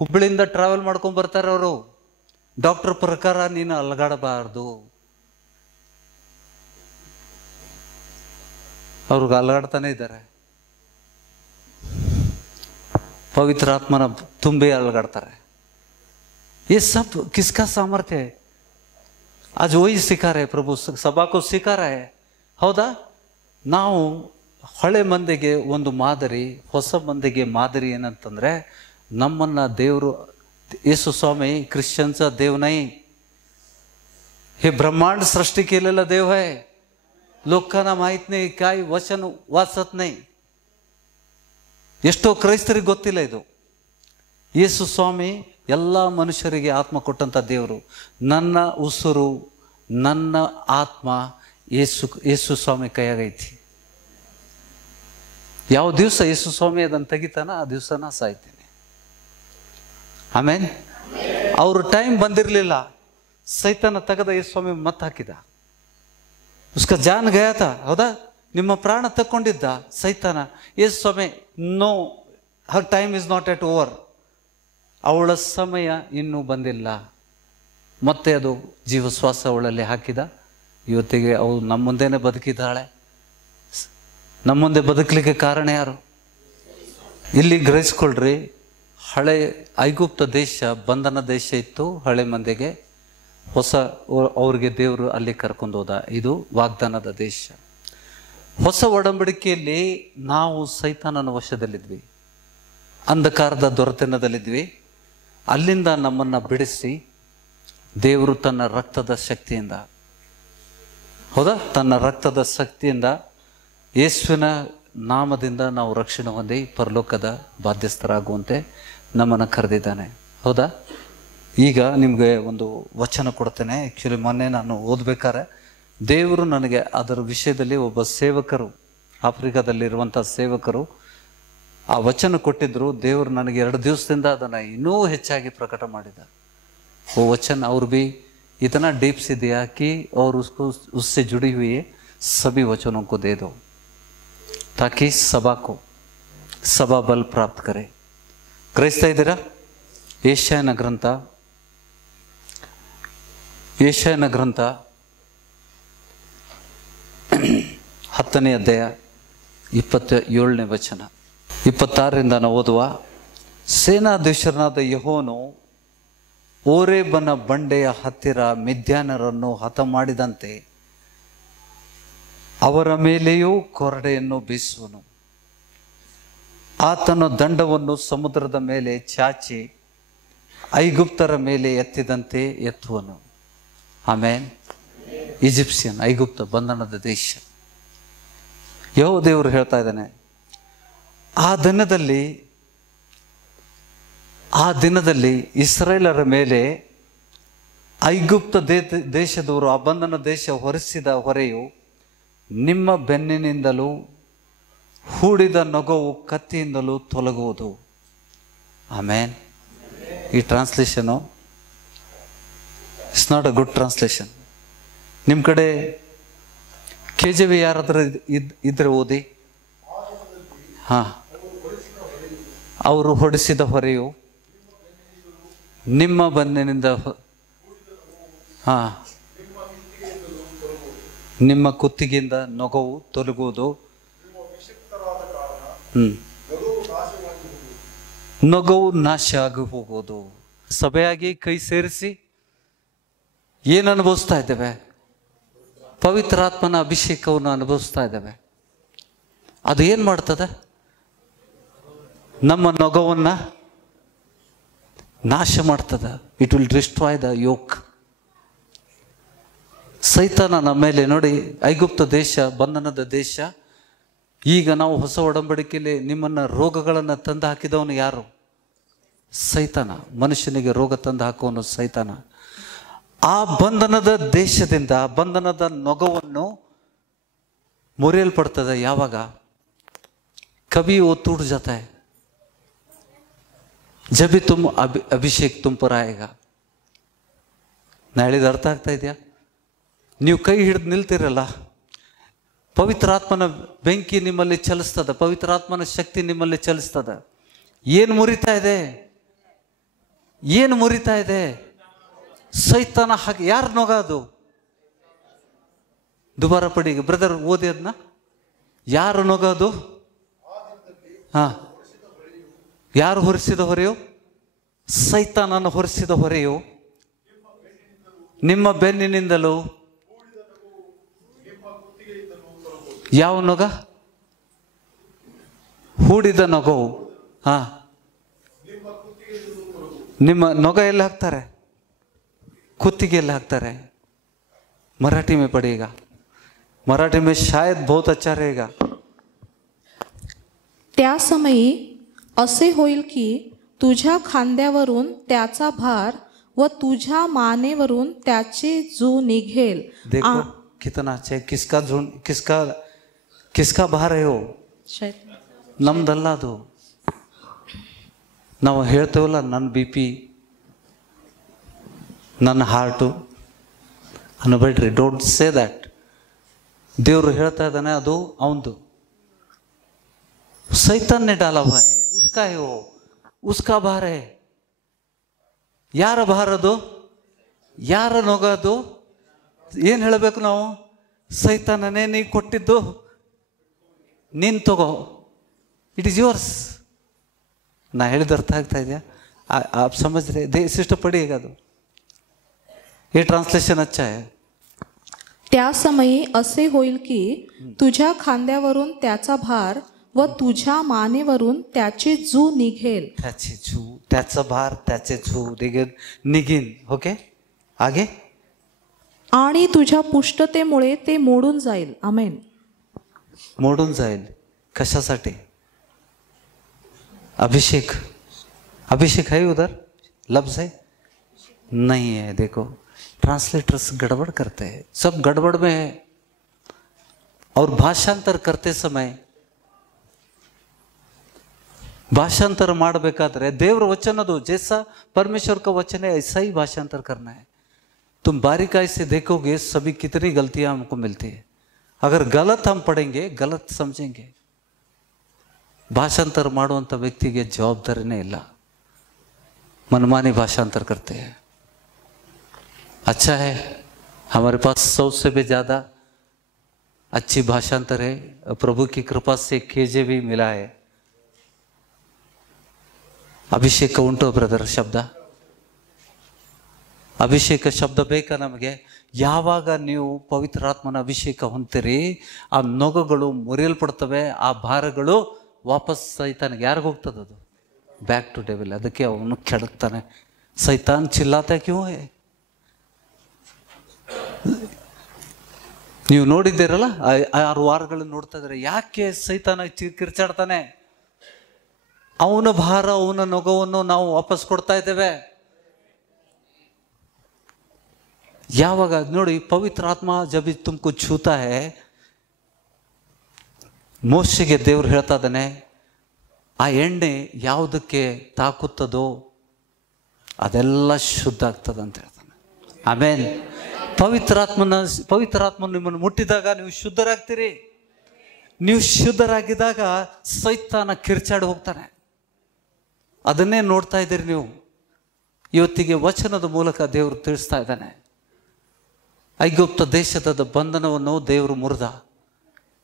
ಹುಬ್ಬಳ್ಳಿಯಿಂದ ಟ್ರಾವೆಲ್ ಮಾಡ್ಕೊಂಡು ಬರ್ತಾರೆ ಅವರು. ಡಾಕ್ಟರ್ ಪ್ರಕಾರ ನೀನು ಅಲಗಾಡಬಾರ್ದು. ಅವ್ರಿಗೆ ಅಲಗಾಡ್ತಾನೆ ಇದ್ದಾರೆ. पवित्र आत्मा ತುಂಬಿ ಅಲಗಾಡ್ತಾರೆ. ये सब किसका सामर्थ्य है? आज वही सिखा रहे प्रभु, सभा को सिखा रहा है. ಹೌದಾ? ನಾವು ಹಳೆ ಮಂದಿಗೆ ಒಂದು ಮಾದರಿ, ಹೊಸ ಮಂದಿಗೆ ಮಾದರಿ ಏನಂತಂದ್ರೆ, ನಮ್ಮನ್ನ ದೇವರು, ಯೇಸು स्वामी क्रिश्चियनचा देव नहीं, हे ब्रह्मांड सृष्टी केलेला देव है. लोकांना माहित नाही, काय वचन वाचत नाही. ಎಷ್ಟೋ ಕ್ರೈಸ್ತರಿಗೆ ಗೊತ್ತಿಲ್ಲ ಇದು. ಯೇಸು ಸ್ವಾಮಿ ಎಲ್ಲ ಮನುಷ್ಯರಿಗೆ ಆತ್ಮ ಕೊಟ್ಟಂಥ ದೇವರು. ನನ್ನ ಉಸಿರು, ನನ್ನ ಆತ್ಮ ಯೇಸು ಸ್ವಾಮಿ ಕೈಯಾಗೈತಿ. ಯಾವ ದಿವಸ ಯೇಸು ಸ್ವಾಮಿ ಅದನ್ನು ತೆಗಿತಾನ ಆ ದಿವಸ ನಾ ಸಾಯ್ತೀನಿ. ಆಮೇಲೆ ಅವ್ರ ಟೈಮ್ ಬಂದಿರಲಿಲ್ಲ, ಸೈತಾನ ತೆಗೆದ ಯೇಸು ಸ್ವಾಮಿ ಮತ್ ಹಾಕಿದ. ಉಸ್ಕ ಜಾನ್ ಗಯಾತ. ಹೌದಾ? ನಿಮ್ಮ ಪ್ರಾಣ ತಕ್ಕೊಂಡಿದ್ದ ಸೈತಾನ. ಯೇಸು ಸ್ವಾಮಿ, no, her time is not yet over. ಅವಳ ಸಮಯ ಇನ್ನೂ ಬಂದಿಲ್ಲ. ಮತ್ತೆ ಅದು ಜೀವಶ್ವಾಸ ಅವಳಲ್ಲಿ ಹಾಕಿದ. ಇವತ್ತಿಗೆ ಅವಳು ನಮ್ಮ ಮುಂದೆನೇ ಬದುಕಿದ್ದಾಳೆ. ನಮ್ಮ ಮುಂದೆ ಬದುಕಲಿಕ್ಕೆ ಕಾರಣ ಯಾರು? ಇಲ್ಲಿ ಗ್ರಹಿಸ್ಕೊಳ್ರಿ, ಹಳೆ ಐಗುಪ್ತ ದೇಶ ಬಂಧನ ದೇಶ ಇತ್ತು ಹಳೆ ಮಂದಿಗೆ. ಹೊಸ ಅವ್ರಿಗೆ ದೇವರು ಅಲ್ಲಿ ಕರ್ಕೊಂಡು ಹೋದ. ಇದು ವಾಗ್ದಾನದ ದೇಶ. ಹೊಸ ಒಡಂಬಡಿಕೆಯಲ್ಲಿ ನಾವು ಸೈತಾನನ ವಶದಲ್ಲಿದ್ವಿ, ಅಂಧಕಾರದ ದೊರೆತನದಲ್ಲಿದ್ವಿ. ಅಲ್ಲಿಂದ ನಮ್ಮನ್ನು ಬಿಡಿಸಿ ದೇವರು ತನ್ನ ರಕ್ತದ ಶಕ್ತಿಯಿಂದ, ಹೌದಾ, ತನ್ನ ರಕ್ತದ ಶಕ್ತಿಯಿಂದ ಯೇಸುವಿನ ನಾಮದಿಂದ ನಾವು ರಕ್ಷಣೆ ಹೊಂದಿ ಪರಲೋಕದ ಬಾಧ್ಯಸ್ಥರಾಗುವಂತೆ ನಮ್ಮನ್ನು ಕರೆದಿದ್ದಾನೆ. ಹೌದಾ? ಈಗ ನಿಮಗೆ ಒಂದು ವಚನ ಕೊಡ್ತೇನೆ. ಆ್ಯಕ್ಚುಲಿ ಮೊನ್ನೆ ನಾನು ಓದ್ಬೇಕಾದ್ರೆ ದೇವರು ನನಗೆ ಅದರ ವಿಷಯದಲ್ಲಿ ಒಬ್ಬ ಸೇವಕರು, ಆಫ್ರಿಕಾದಲ್ಲಿರುವಂಥ ಸೇವಕರು ಆ ವಚನ ಕೊಟ್ಟಿದ್ದರು. ದೇವರು ನನಗೆ 2 ದಿವಸದಿಂದ ಅದನ್ನು ಇನ್ನೂ ಹೆಚ್ಚಾಗಿ ಪ್ರಕಟ ಮಾಡಿದ. वो वचन और भी इतना डीप से दिया कि और उसको उससे जुड़ी हुई सभी वचनों को दे दो, ताकि सभा बल प्राप्त करे. ಗ್ರಹಿಸ್ತಾ ಇದ್ದೀರಾ? ಯೆಶಾಯನ ಗ್ರಂಥ 10ನೇ ಅಧ್ಯಾಯ 27ನೇ ವಚನ 26ರಿಂದ ನಾವು ಓದುವ. ಸೇನಾಧೀಶನಾದ ಯೆಹೋವನು ಓರೇಬನ ಬಂಡೆಯ ಹತ್ತಿರ ಮಿದ್ಯಾನರನ್ನು ಹತ ಮಾಡಿದಂತೆ ಅವರ ಮೇಲೆಯೂ ಕೊರಡೆಯನ್ನು ಬೀಸುವನು. ಆತನ ದಂಡವನ್ನು ಸಮುದ್ರದ ಮೇಲೆ ಚಾಚಿ ಐಗುಪ್ತರ ಮೇಲೆ ಎತ್ತಿದಂತೆ ಎತ್ತುವನು. ಆಮೇನ್. ಈಜಿಪ್ಷಿಯನ್, ಐಗುಪ್ತ ಬಂಧನದ ದೇಶ. ಯೆಹೋವ ದೇವರು ಹೇಳ್ತಾ ಇದ್ದಾನೆ, ಆ ದಿನದಲ್ಲಿ ಇಸ್ರಾಯೇಲರ ಮೇಲೆ ಐಗುಪ್ತ ದೇಶದವರು, ಆ ಬಂಧನ ದೇಶ ಹೊರಿಸಿದ ಹೊರೆಯು ನಿಮ್ಮ ಬೆನ್ನಿನಿಂದಲೂ ಹೂಡಿದ ನೊಗವು ಕತ್ತಿಯಿಂದಲೂ ತೊಲಗುವುದು. ಆಮೇನ್. ಈ translation it's not a good translation. ನಿಮ್ಮ ಕಡೆ KJV ಯಾರಾದ್ರೂ ಇದ್ರೆ ಓದಿ. ಅವರು ಹೊಡಿಸಿದ ಹೊರೆಯು ನಿಮ್ಮ ಬೆನ್ನಿನಿಂದ ನಿಮ್ಮ ಕುತ್ತಿಗೆಯಿಂದ ನೊಗವು ತೊಲಗುವುದು. ನೊಗವು ನಾಶ ಆಗಿ ಹೋಗುವುದು. ಸಭೆಯಾಗಿ ಕೈ ಸೇರಿಸಿ ಏನು ಅನುಭವಿಸ್ತಾ ಇದ್ದೇವೆ? ಪವಿತ್ರಾತ್ಮನ ಅಭಿಷೇಕವನ್ನು ಅನುಭವಿಸ್ತಾ ಇದ್ದೇವೆ. ಅದು ಏನು ಮಾಡ್ತದೆ? ನಮ್ಮ ನೊಗವನ್ನು ನಾಶ ಮಾಡ್ತದೆ. It will destroy the yoke. ಸೈತಾನ ನಮ್ಮ ಮೇಲೆ ನೋಡಿ, ಐಗುಪ್ತ ದೇಶ ಬಂಧನದ ದೇಶ. ಈಗ ನಾವು ಹೊಸ ಒಡಂಬಡಿಕೆಯಲ್ಲಿ ನಿಮ್ಮನ್ನು ರೋಗಗಳನ್ನು ತಂದು ಹಾಕಿದವನು ಯಾರು? ಸೈತಾನ. ಮನುಷ್ಯನಿಗೆ ರೋಗ ತಂದು ಹಾಕುವನು ಸೈತಾನ. ಆ ಬಂಧನದ ದೇಶದಿಂದ, ಬಂಧನದ ನೊಗವನ್ನು ಮುರಿಯಲ್ಪಡ್ತದೆ ಯಾವಾಗ? ಕವಿ ಓ ಟूट जाता है जब भी तुम अभिषेक तुम पर आएगा. ನಾ ಹೇಳಿದ ಅರ್ಥ ಆಗ್ತಾ ಇದೆಯಾ? ನೀವು ಕೈ ಹಿಡಿದು ನಿಲ್ತಿರಲ್ಲ, ಪವಿತ್ರಾತ್ಮನ ಬೆಂಕಿ ನಿಮ್ಮಲ್ಲಿ ಚಲಿಸ್ತದ, ಪವಿತ್ರಾತ್ಮನ ಶಕ್ತಿ ನಿಮ್ಮಲ್ಲಿ ಚಲಿಸ್ತದ. ಏನು ಮುರಿತಾ ಇದೆ? ಏನು ಮುರಿತಾ ಇದೆ? ಸೈತಾನ ಹಾಕಿ. ಯಾರು ನೊಗ ಅದು? ದುಬಾರ ಪಡಿ ಬ್ರದರ್, ಓದಿ ಅದನ್ನ. ಯಾರು ನೊಗ ಅದು? ಯಾರು ಹೊರಿಸಿದ ಹೊರೆಯು? ಸೈತಾನನ ಹೊರಿಸಿದ ಹೊರೆಯು ನಿಮ್ಮ ಬೆನ್ನಿನಿಂದಲೂ. ಯಾವ ನೊಗ? ಹೂಡಿದ ನೊಗವು. ನಿಮ್ಮ ನೊಗ ಎಲ್ಲಿ ಹಾಕ್ತಾರೆ? ಕುತ್ತಿಗೆಯಲ್ಲಿ ಹಾಕ್ತಾರೆ. मराठी में पढ़ेगा. मराठी में शायद बहुत अच्छा रहेगा. त्या समयी असे होईल की तुझ्या खांद्यावरून त्याचा भार व तुझ्या मानेवरून त्याचे जू निघेल. देखो कितना अच्छे. किसका भार है वो? ನಮ್ದಲ್ಲ ಅದು. ನಾವು ಹೇಳ್ತೇವಲ್ಲ, ನನ್ನ BP, ನನ್ನ ಹಾರ್ಟು ಅನ್ನಬೇಡ್ರಿ. Don't say that. ದೇವರು ಹೇಳ್ತಾ ಇದ್ದಾನೆ, ಅದು ಅವಂದು. ಸೈತಾನ್ ने डाला हुआ है, उसका है वो, उसका भार है. ಯಾರ ಭಾರ ಅದು? ಯಾರ ನೊಗ ಅದು? ಏನು ಹೇಳಬೇಕು ನಾವು? ಸೈತಾನನೇ ನೀ ಕೊಟ್ಟಿದ್ದು, ನೀನು ತಗೋ, इट इज योर्स. ನಾ ಹೇಳಿದ ಅರ್ಥ ಆಗ್ತಾ ಇದೆಯಾ? आप समझ रहे? सिस्टर पढ़िएगा तो ये ट्रांसलेशन अच्छा है. त्या समयी असे होईल की तुझ्या खांद्यावरून त्याचा भार व तुझ्या मानेवरून त्याचे जू निघेल. त्याचे जू, त्याचा भार, त्याचे जू निघीन. ओके, आगे. आणि तुझ्या पुष्टतेमुळे ते मोडून जाईल. आमेन. मोडून जाईल. कशासाठी? अभिषेक. अभिषेक है उधर? लफ्ज है? नहीं है. देखो ट्रांसलेटर्स गड़बड़ करते हैं, सब गड़बड़ में है. और भाषांतर करते समय, भाषांतर ಮಾಡಬೇಕಾದ್ರೆ ದೇವರ ವಚನದು जैसा परमेश्वर का वचन है ऐसा ही भाषांतर करना है. तुम बारीकाई से देखोगे सभी कितनी गलतियां हमको मिलती है. अगर गलत हम पढ़ेंगे, गलत समझेंगे. ಭಾಷಾಂತರ ಮಾಡುವಂಥ ವ್ಯಕ್ತಿಗೆ ಜವಾಬ್ದಾರಿನೇ ಇಲ್ಲ. मनमानी भाषांतर करते हैं। अच्छा है, हमारे पास 100 से भी ज़्यादा अच्छी भाषांतर है, प्रभु की कृपा से KJV मिला है। ಅಭಿಷೇಕ ಉಂಟು ಬ್ರದರ್? ಶಬ್ದ ಅಭಿಷೇಕ ಶಬ್ದ ಬೇಕಾ ನಮಗೆ? ಯಾವಾಗ ನೀವು ಪವಿತ್ರಾತ್ಮನ ಅಭಿಷೇಕ ಹೊಂದಿರಿ, ಆ ನೊಗಗಳು ಮುರಿಯಲ್ಪಡ್ತವೆ, ಆ ಭಾರಗಳು ವಾಪಸ್ ಸೈತಾನಿಗೆ ಯಾರಿಗೆ ಹೋಗ್ತದೆ? ಅದು ಬ್ಯಾಕ್ ಟು ಡೆವಿಲ್. ಅದಕ್ಕೆ ಅವನು ಕೆಡಕ್ತಾನೆ. ಸೈತಾನ್ ಚಿಲ್ಲಾತ ಕ್ಯೂ ಹೇ? ನೀವು ನೋಡಿದ್ದೀರಲ್ಲ, 6 ವಾರಗಳು ನೋಡ್ತಾ ಇದ್ದಾರೆ. ಯಾಕೆ ಸೈತಾನ ಕಿರ್ಚಾಡ್ತಾನೆ? ಅವನ ಭಾರ, ಅವನ ನೊಗವನ್ನು ನಾವು ವಾಪಸ್ ಕೊಡ್ತಾ ಇದ್ದೇವೆ. ಯಾವಾಗ ನೋಡಿ, ಪವಿತ್ರ ಆತ್ಮ ಜಬ್ ತುಮಕು ಛೂತಾ ಹೇ, ಮೋಶೆಗೆ ದೇವ್ರು ಹೇಳ್ತಾ ಇದ್ದಾನೆ, ಆ ಎಣ್ಣೆ ಯಾವುದಕ್ಕೆ ತಾಕುತ್ತದೋ ಅದೆಲ್ಲ ಶುದ್ಧ ಆಗ್ತದೆ ಅಂತ ಹೇಳ್ತಾನೆ. ಆಮೇಲೆ ಪವಿತ್ರಾತ್ಮ ನಿಮ್ಮನ್ನು ಮುಟ್ಟಿದಾಗ ನೀವು ಶುದ್ಧರಾಗ್ತೀರಿ. ನೀವು ಶುದ್ಧರಾಗಿದ್ದಾಗ ಸೈತಾನ ಕಿರ್ಚಾಡಿ ಹೋಗ್ತಾನೆ. ಅದನ್ನೇ ನೋಡ್ತಾ ಇದ್ದೀರಿ ನೀವು. ಇವತ್ತಿಗೆ ವಚನದ ಮೂಲಕ ದೇವರು ತಿಳಿಸ್ತಾ ಇದ್ದಾನೆ. ಐಗುಪ್ತ ದೇಶದ ಬಂಧನವನ್ನು ದೇವರು ಮುರಿದ.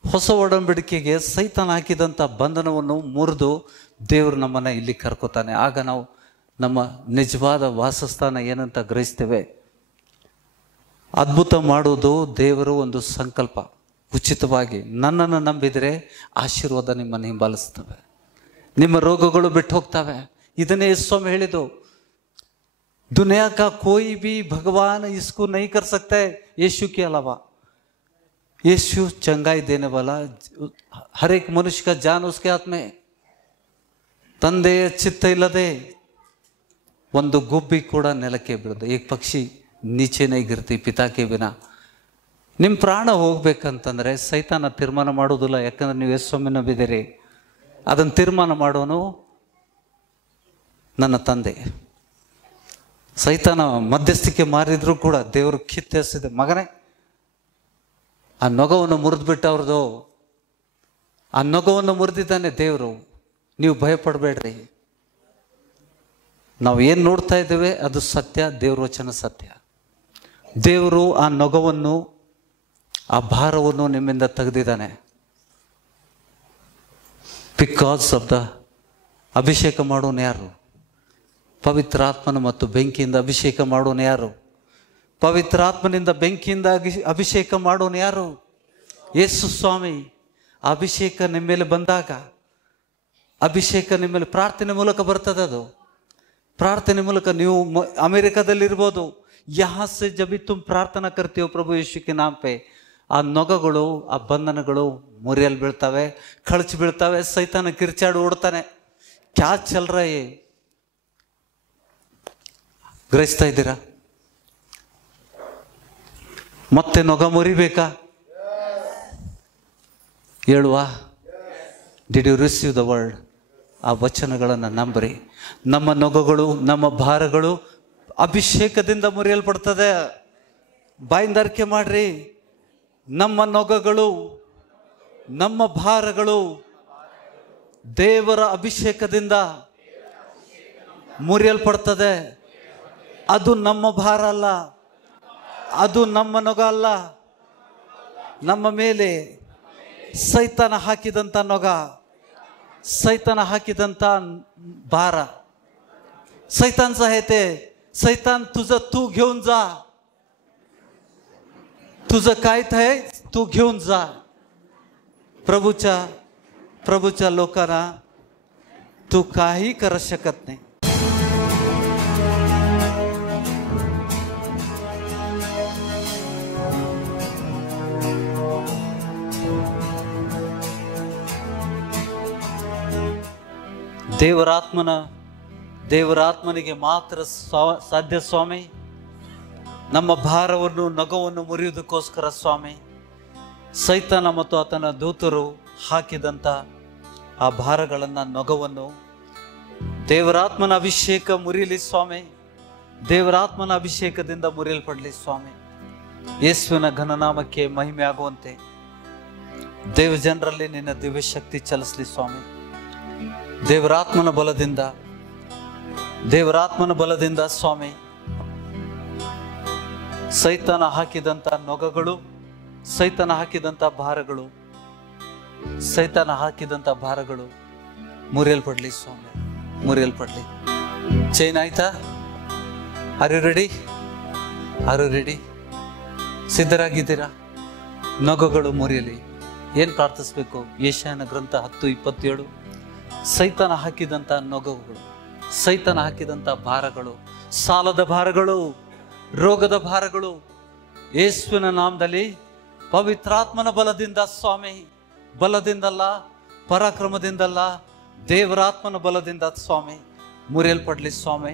ಹೊಸ ಒಡಂಬಡಿಕೆಗೆ ಸೈತಾನ ಹಾಕಿದಂಥ ಬಂಧನವನ್ನು ಮುರಿದು ದೇವರು ನಮ್ಮನ್ನು ಇಲ್ಲಿ ಕರ್ಕೋತಾನೆ. ಆಗ ನಾವು ನಮ್ಮ ನಿಜವಾದ ವಾಸಸ್ಥಾನ ಏನಂತ ಗ್ರಹಿಸ್ತೇವೆ. ಅದ್ಭುತ ಮಾಡುವುದು ದೇವರು ಒಂದು ಸಂಕಲ್ಪ. ಉಚಿತವಾಗಿ ನನ್ನನ್ನು ನಂಬಿದರೆ ಆಶೀರ್ವಾದ ನಿಮ್ಮನ್ನು ಹಿಂಬಾಲಿಸ್ತವೆ, ನಿಮ್ಮ ರೋಗಗಳು ಬಿಟ್ಟು ಹೋಗ್ತವೆ. ಇದನ್ನೇ ಸ್ವಾಮಿ ಹೇಳಿದ್ದು, दुनिया का कोई भी भगवान इसको नहीं कर सकता है यीशु के अलावा। यीशु चंगाई देने वाला, हर एक मनुष्य का जान उसके हाथ में। ತಂದೆಯ ಚಿತ್ತ ಇಲ್ಲದೆ ಒಂದು ಗುಬ್ಬಿ ಕೂಡ ನೆಲಕ್ಕೆ ಬೀಳದು, ಏಕ್ ಪಕ್ಷಿ ನೀಚೆ ನೈ ಗಿರ್ತಿ ಪಿತಾ ಕೆ ಬಿನಾ. ನಿಮ್ಮ ಪ್ರಾಣ ಹೋಗ್ಬೇಕಂತಂದರೆ ಸೈತಾನ ತೀರ್ಮಾನ ಮಾಡೋದಿಲ್ಲ. ಯಾಕಂದ್ರೆ ನೀವು ಯೇಸುವಿನ ನಂಬಿದಿರಿ. ಅದನ್ನು ತೀರ್ಮಾನ ಮಾಡೋನು ನನ್ನ ತಂದೆ. ಸೈತಾನ ಮಧ್ಯಸ್ಥಿಕೆ ಮಾರಿದ್ರು ಕೂಡ ದೇವರು ಕಿತ್ತೆಸಿದೆ. ಮಗನೇ, ಆ ನೊಗವನ್ನು ಮುರಿದ್ಬಿಟ್ಟು ಅವ್ರದ್ದು, ಆ ನೊಗವನ್ನು ಮುರಿದಿದ್ದಾನೆ ದೇವರು. ನೀವು ಭಯಪಡಬೇಡ್ರಿ. ನಾವು ಏನು ನೋಡ್ತಾ ಇದ್ದೇವೆ ಅದು ಸತ್ಯ, ದೇವ್ರ ವಚನ ಸತ್ಯ. ದೇವರು ಆ ನೊಗವನ್ನು, ಆ ಭಾರವನ್ನು ನಿಮ್ಮಿಂದ ತೆಗೆದಿದ್ದಾನೆ. ಬಿಕಾಸ್ ಆಫ್ ದ ಅಭಿಷೇಕ ಮಾಡೋನು ಯಾರು? ಪವಿತ್ರಾತ್ಮನ ಮತ್ತು ಬೆಂಕಿಯಿಂದ ಅಭಿಷೇಕ ಮಾಡೋನು ಯಾರು? ಪವಿತ್ರಾತ್ಮನಿಂದ ಬೆಂಕಿಯಿಂದ ಅಭಿಷೇಕ ಮಾಡೋನು ಯಾರು? ಯೇಸು ಸ್ವಾಮಿ. ಅಭಿಷೇಕ ನಿಮ್ಮ ಮೇಲೆ ಬಂದಾಗ, ಅಭಿಷೇಕ ನಿಮ್ಮ ಮೇಲೆ ಪ್ರಾರ್ಥನೆ ಮೂಲಕ ಬರ್ತದೆ. ಅದು ಪ್ರಾರ್ಥನೆ ಮೂಲಕ ನೀವು ಅಮೆರಿಕದಲ್ಲಿರ್ಬೋದು, ಯಹಾ ಸೆ ಜಬಿ ತುಮ್ ಪ್ರಾರ್ಥನಾ ಕರ್ತೀವೋ ಪ್ರಭು ಯೇಸು ಕೆ ನಾಮ್ ಪೆ, ಆ ನೊಗಗಳು, ಆ ಬಂಧನಗಳು ಮುರಿಯಲ್ಲಿ ಬೀಳ್ತವೆ, ಕಳಚಿ ಬೀಳ್ತವೆ. ಸೈತಾನ ಕಿರ್ಚಾಡಿ ಓಡ್ತಾನೆ. ಕ್ಯಾ ಚಲ್ ರಹಾ ಹೈ? ಗ್ರಹಿಸ್ತಾ ಇದ್ದೀರಾ? ಮತ್ತೆ ನೊಗ ಮುರಿಬೇಕಾ? ಹೇಳುವ, did you receive the word? ಆ ವಚನಗಳನ್ನು ನಂಬ್ರಿ. ನಮ್ಮ ನೊಗಗಳು, ನಮ್ಮ ಭಾರಗಳು ಅಭಿಷೇಕದಿಂದ ಮುರಿಯಲ್ಪಡ್ತದೆ. ಬಾಯಿಂದರಿಕೆ ಮಾಡ್ರಿ. ನಮ್ಮ ನೊಗಗಳು, ನಮ್ಮ ಭಾರಗಳು ದೇವರ ಅಭಿಷೇಕದಿಂದ ಮುರಿಯಲ್ಪಡ್ತದೆ. ಅದು ನಮ್ಮ ಭಾರ ಅಲ್ಲ, ಅದು ನಮ್ಮ ನೊಗ ಅಲ್ಲ. ನಮ್ಮ ಮೇಲೆ ಸೈತಾನ ಹಾಕಿದಂಥ ನೊಗ, ಸೈತಾನ ಹಾಕಿದಂಥ ಭಾರ. सैतान सांगते, सैतान तुझं तू घेऊन जा, तुझं काय आहे तू घेऊन जा. प्रभूच्या लोकांना तू काही करू शकत नाही. ದೇವರಾತ್ಮನಿಗೆ ಮಾತ್ರ ಸಾಧ್ಯ ಸ್ವಾಮಿ. ನಮ್ಮ ಭಾರವನ್ನು, ನೊಗವನ್ನು ಮುರಿಯುವುದಕ್ಕೋಸ್ಕರ ಸ್ವಾಮಿ, ಸೈತಾನ ಮತ್ತು ಆತನ ದೂತರು ಹಾಕಿದಂಥ ಆ ಭಾರಗಳನ್ನು, ನೊಗವನ್ನು ದೇವರಾತ್ಮನ ಅಭಿಷೇಕ ಮುರಿಯಲಿ ಸ್ವಾಮಿ. ದೇವರಾತ್ಮನ ಅಭಿಷೇಕದಿಂದ ಮುರಿಯಲ್ಪಡಲಿ ಸ್ವಾಮಿ. ಯೇಸುವಿನ ಘನನಾಮಕ್ಕೆ ಮಹಿಮೆ ಆಗುವಂತೆ ದೇವ ಜನರಲ್ಲಿ ನಿನ್ನ ದಿವ್ಯ ಶಕ್ತಿ ಚಲಿಸಲಿ ಸ್ವಾಮಿ. ದೇವರಾತ್ಮನ ಬಲದಿಂದ ದೇವರಾತ್ಮನ ಬಲದಿಂದ ಸ್ವಾಮಿ ಸೈತಾನ ಹಾಕಿದಂತ ನೊಗಗಳು, ಸೈತಾನ ಹಾಕಿದಂತ ಭಾರಗಳು, ಸೈತಾನ ಹಾಕಿದಂತ ಭಾರಗಳು ಮುರಿಯಲ್ಪಡ್ಲಿ ಸ್ವಾಮಿ, ಮುರಿಯಲ್ಪಡ್ಲಿ. ಚೈನ್ ಆಯ್ತಾ? Are you ready? Are you ready? ಸಿದ್ಧರಾಗಿದ್ದೀರಾ? ನೊಗಗಳು ಮುರಿಯಲಿ. ಏನ್ ಪ್ರಾರ್ಥಿಸ್ಬೇಕು? ಯೆಶಾಯನ ಗ್ರಂಥ 10:27. ಸೈತಾನ ಹಾಕಿದಂತ ನೊಗಗಳು, ಸೈತಾನ ಹಾಕಿದಂತ ಭಾರಗಳು, ಸಾಲದ ಭಾರಗಳು, ರೋಗದ ಭಾರಗಳು ಯೇಸುವಿನ ನಾಮದಲ್ಲಿ ಪವಿತ್ರಾತ್ಮನ ಬಲದಿಂದ ಸ್ವಾಮಿ, ಬಲದಿಂದಲ್ಲ, ಪರಾಕ್ರಮದಿಂದಲ್ಲ, ದೇವರಾತ್ಮನ ಬಲದಿಂದ ಸ್ವಾಮಿ ಮುರಿಯಲ್ಪಡ್ಲಿ ಸ್ವಾಮಿ.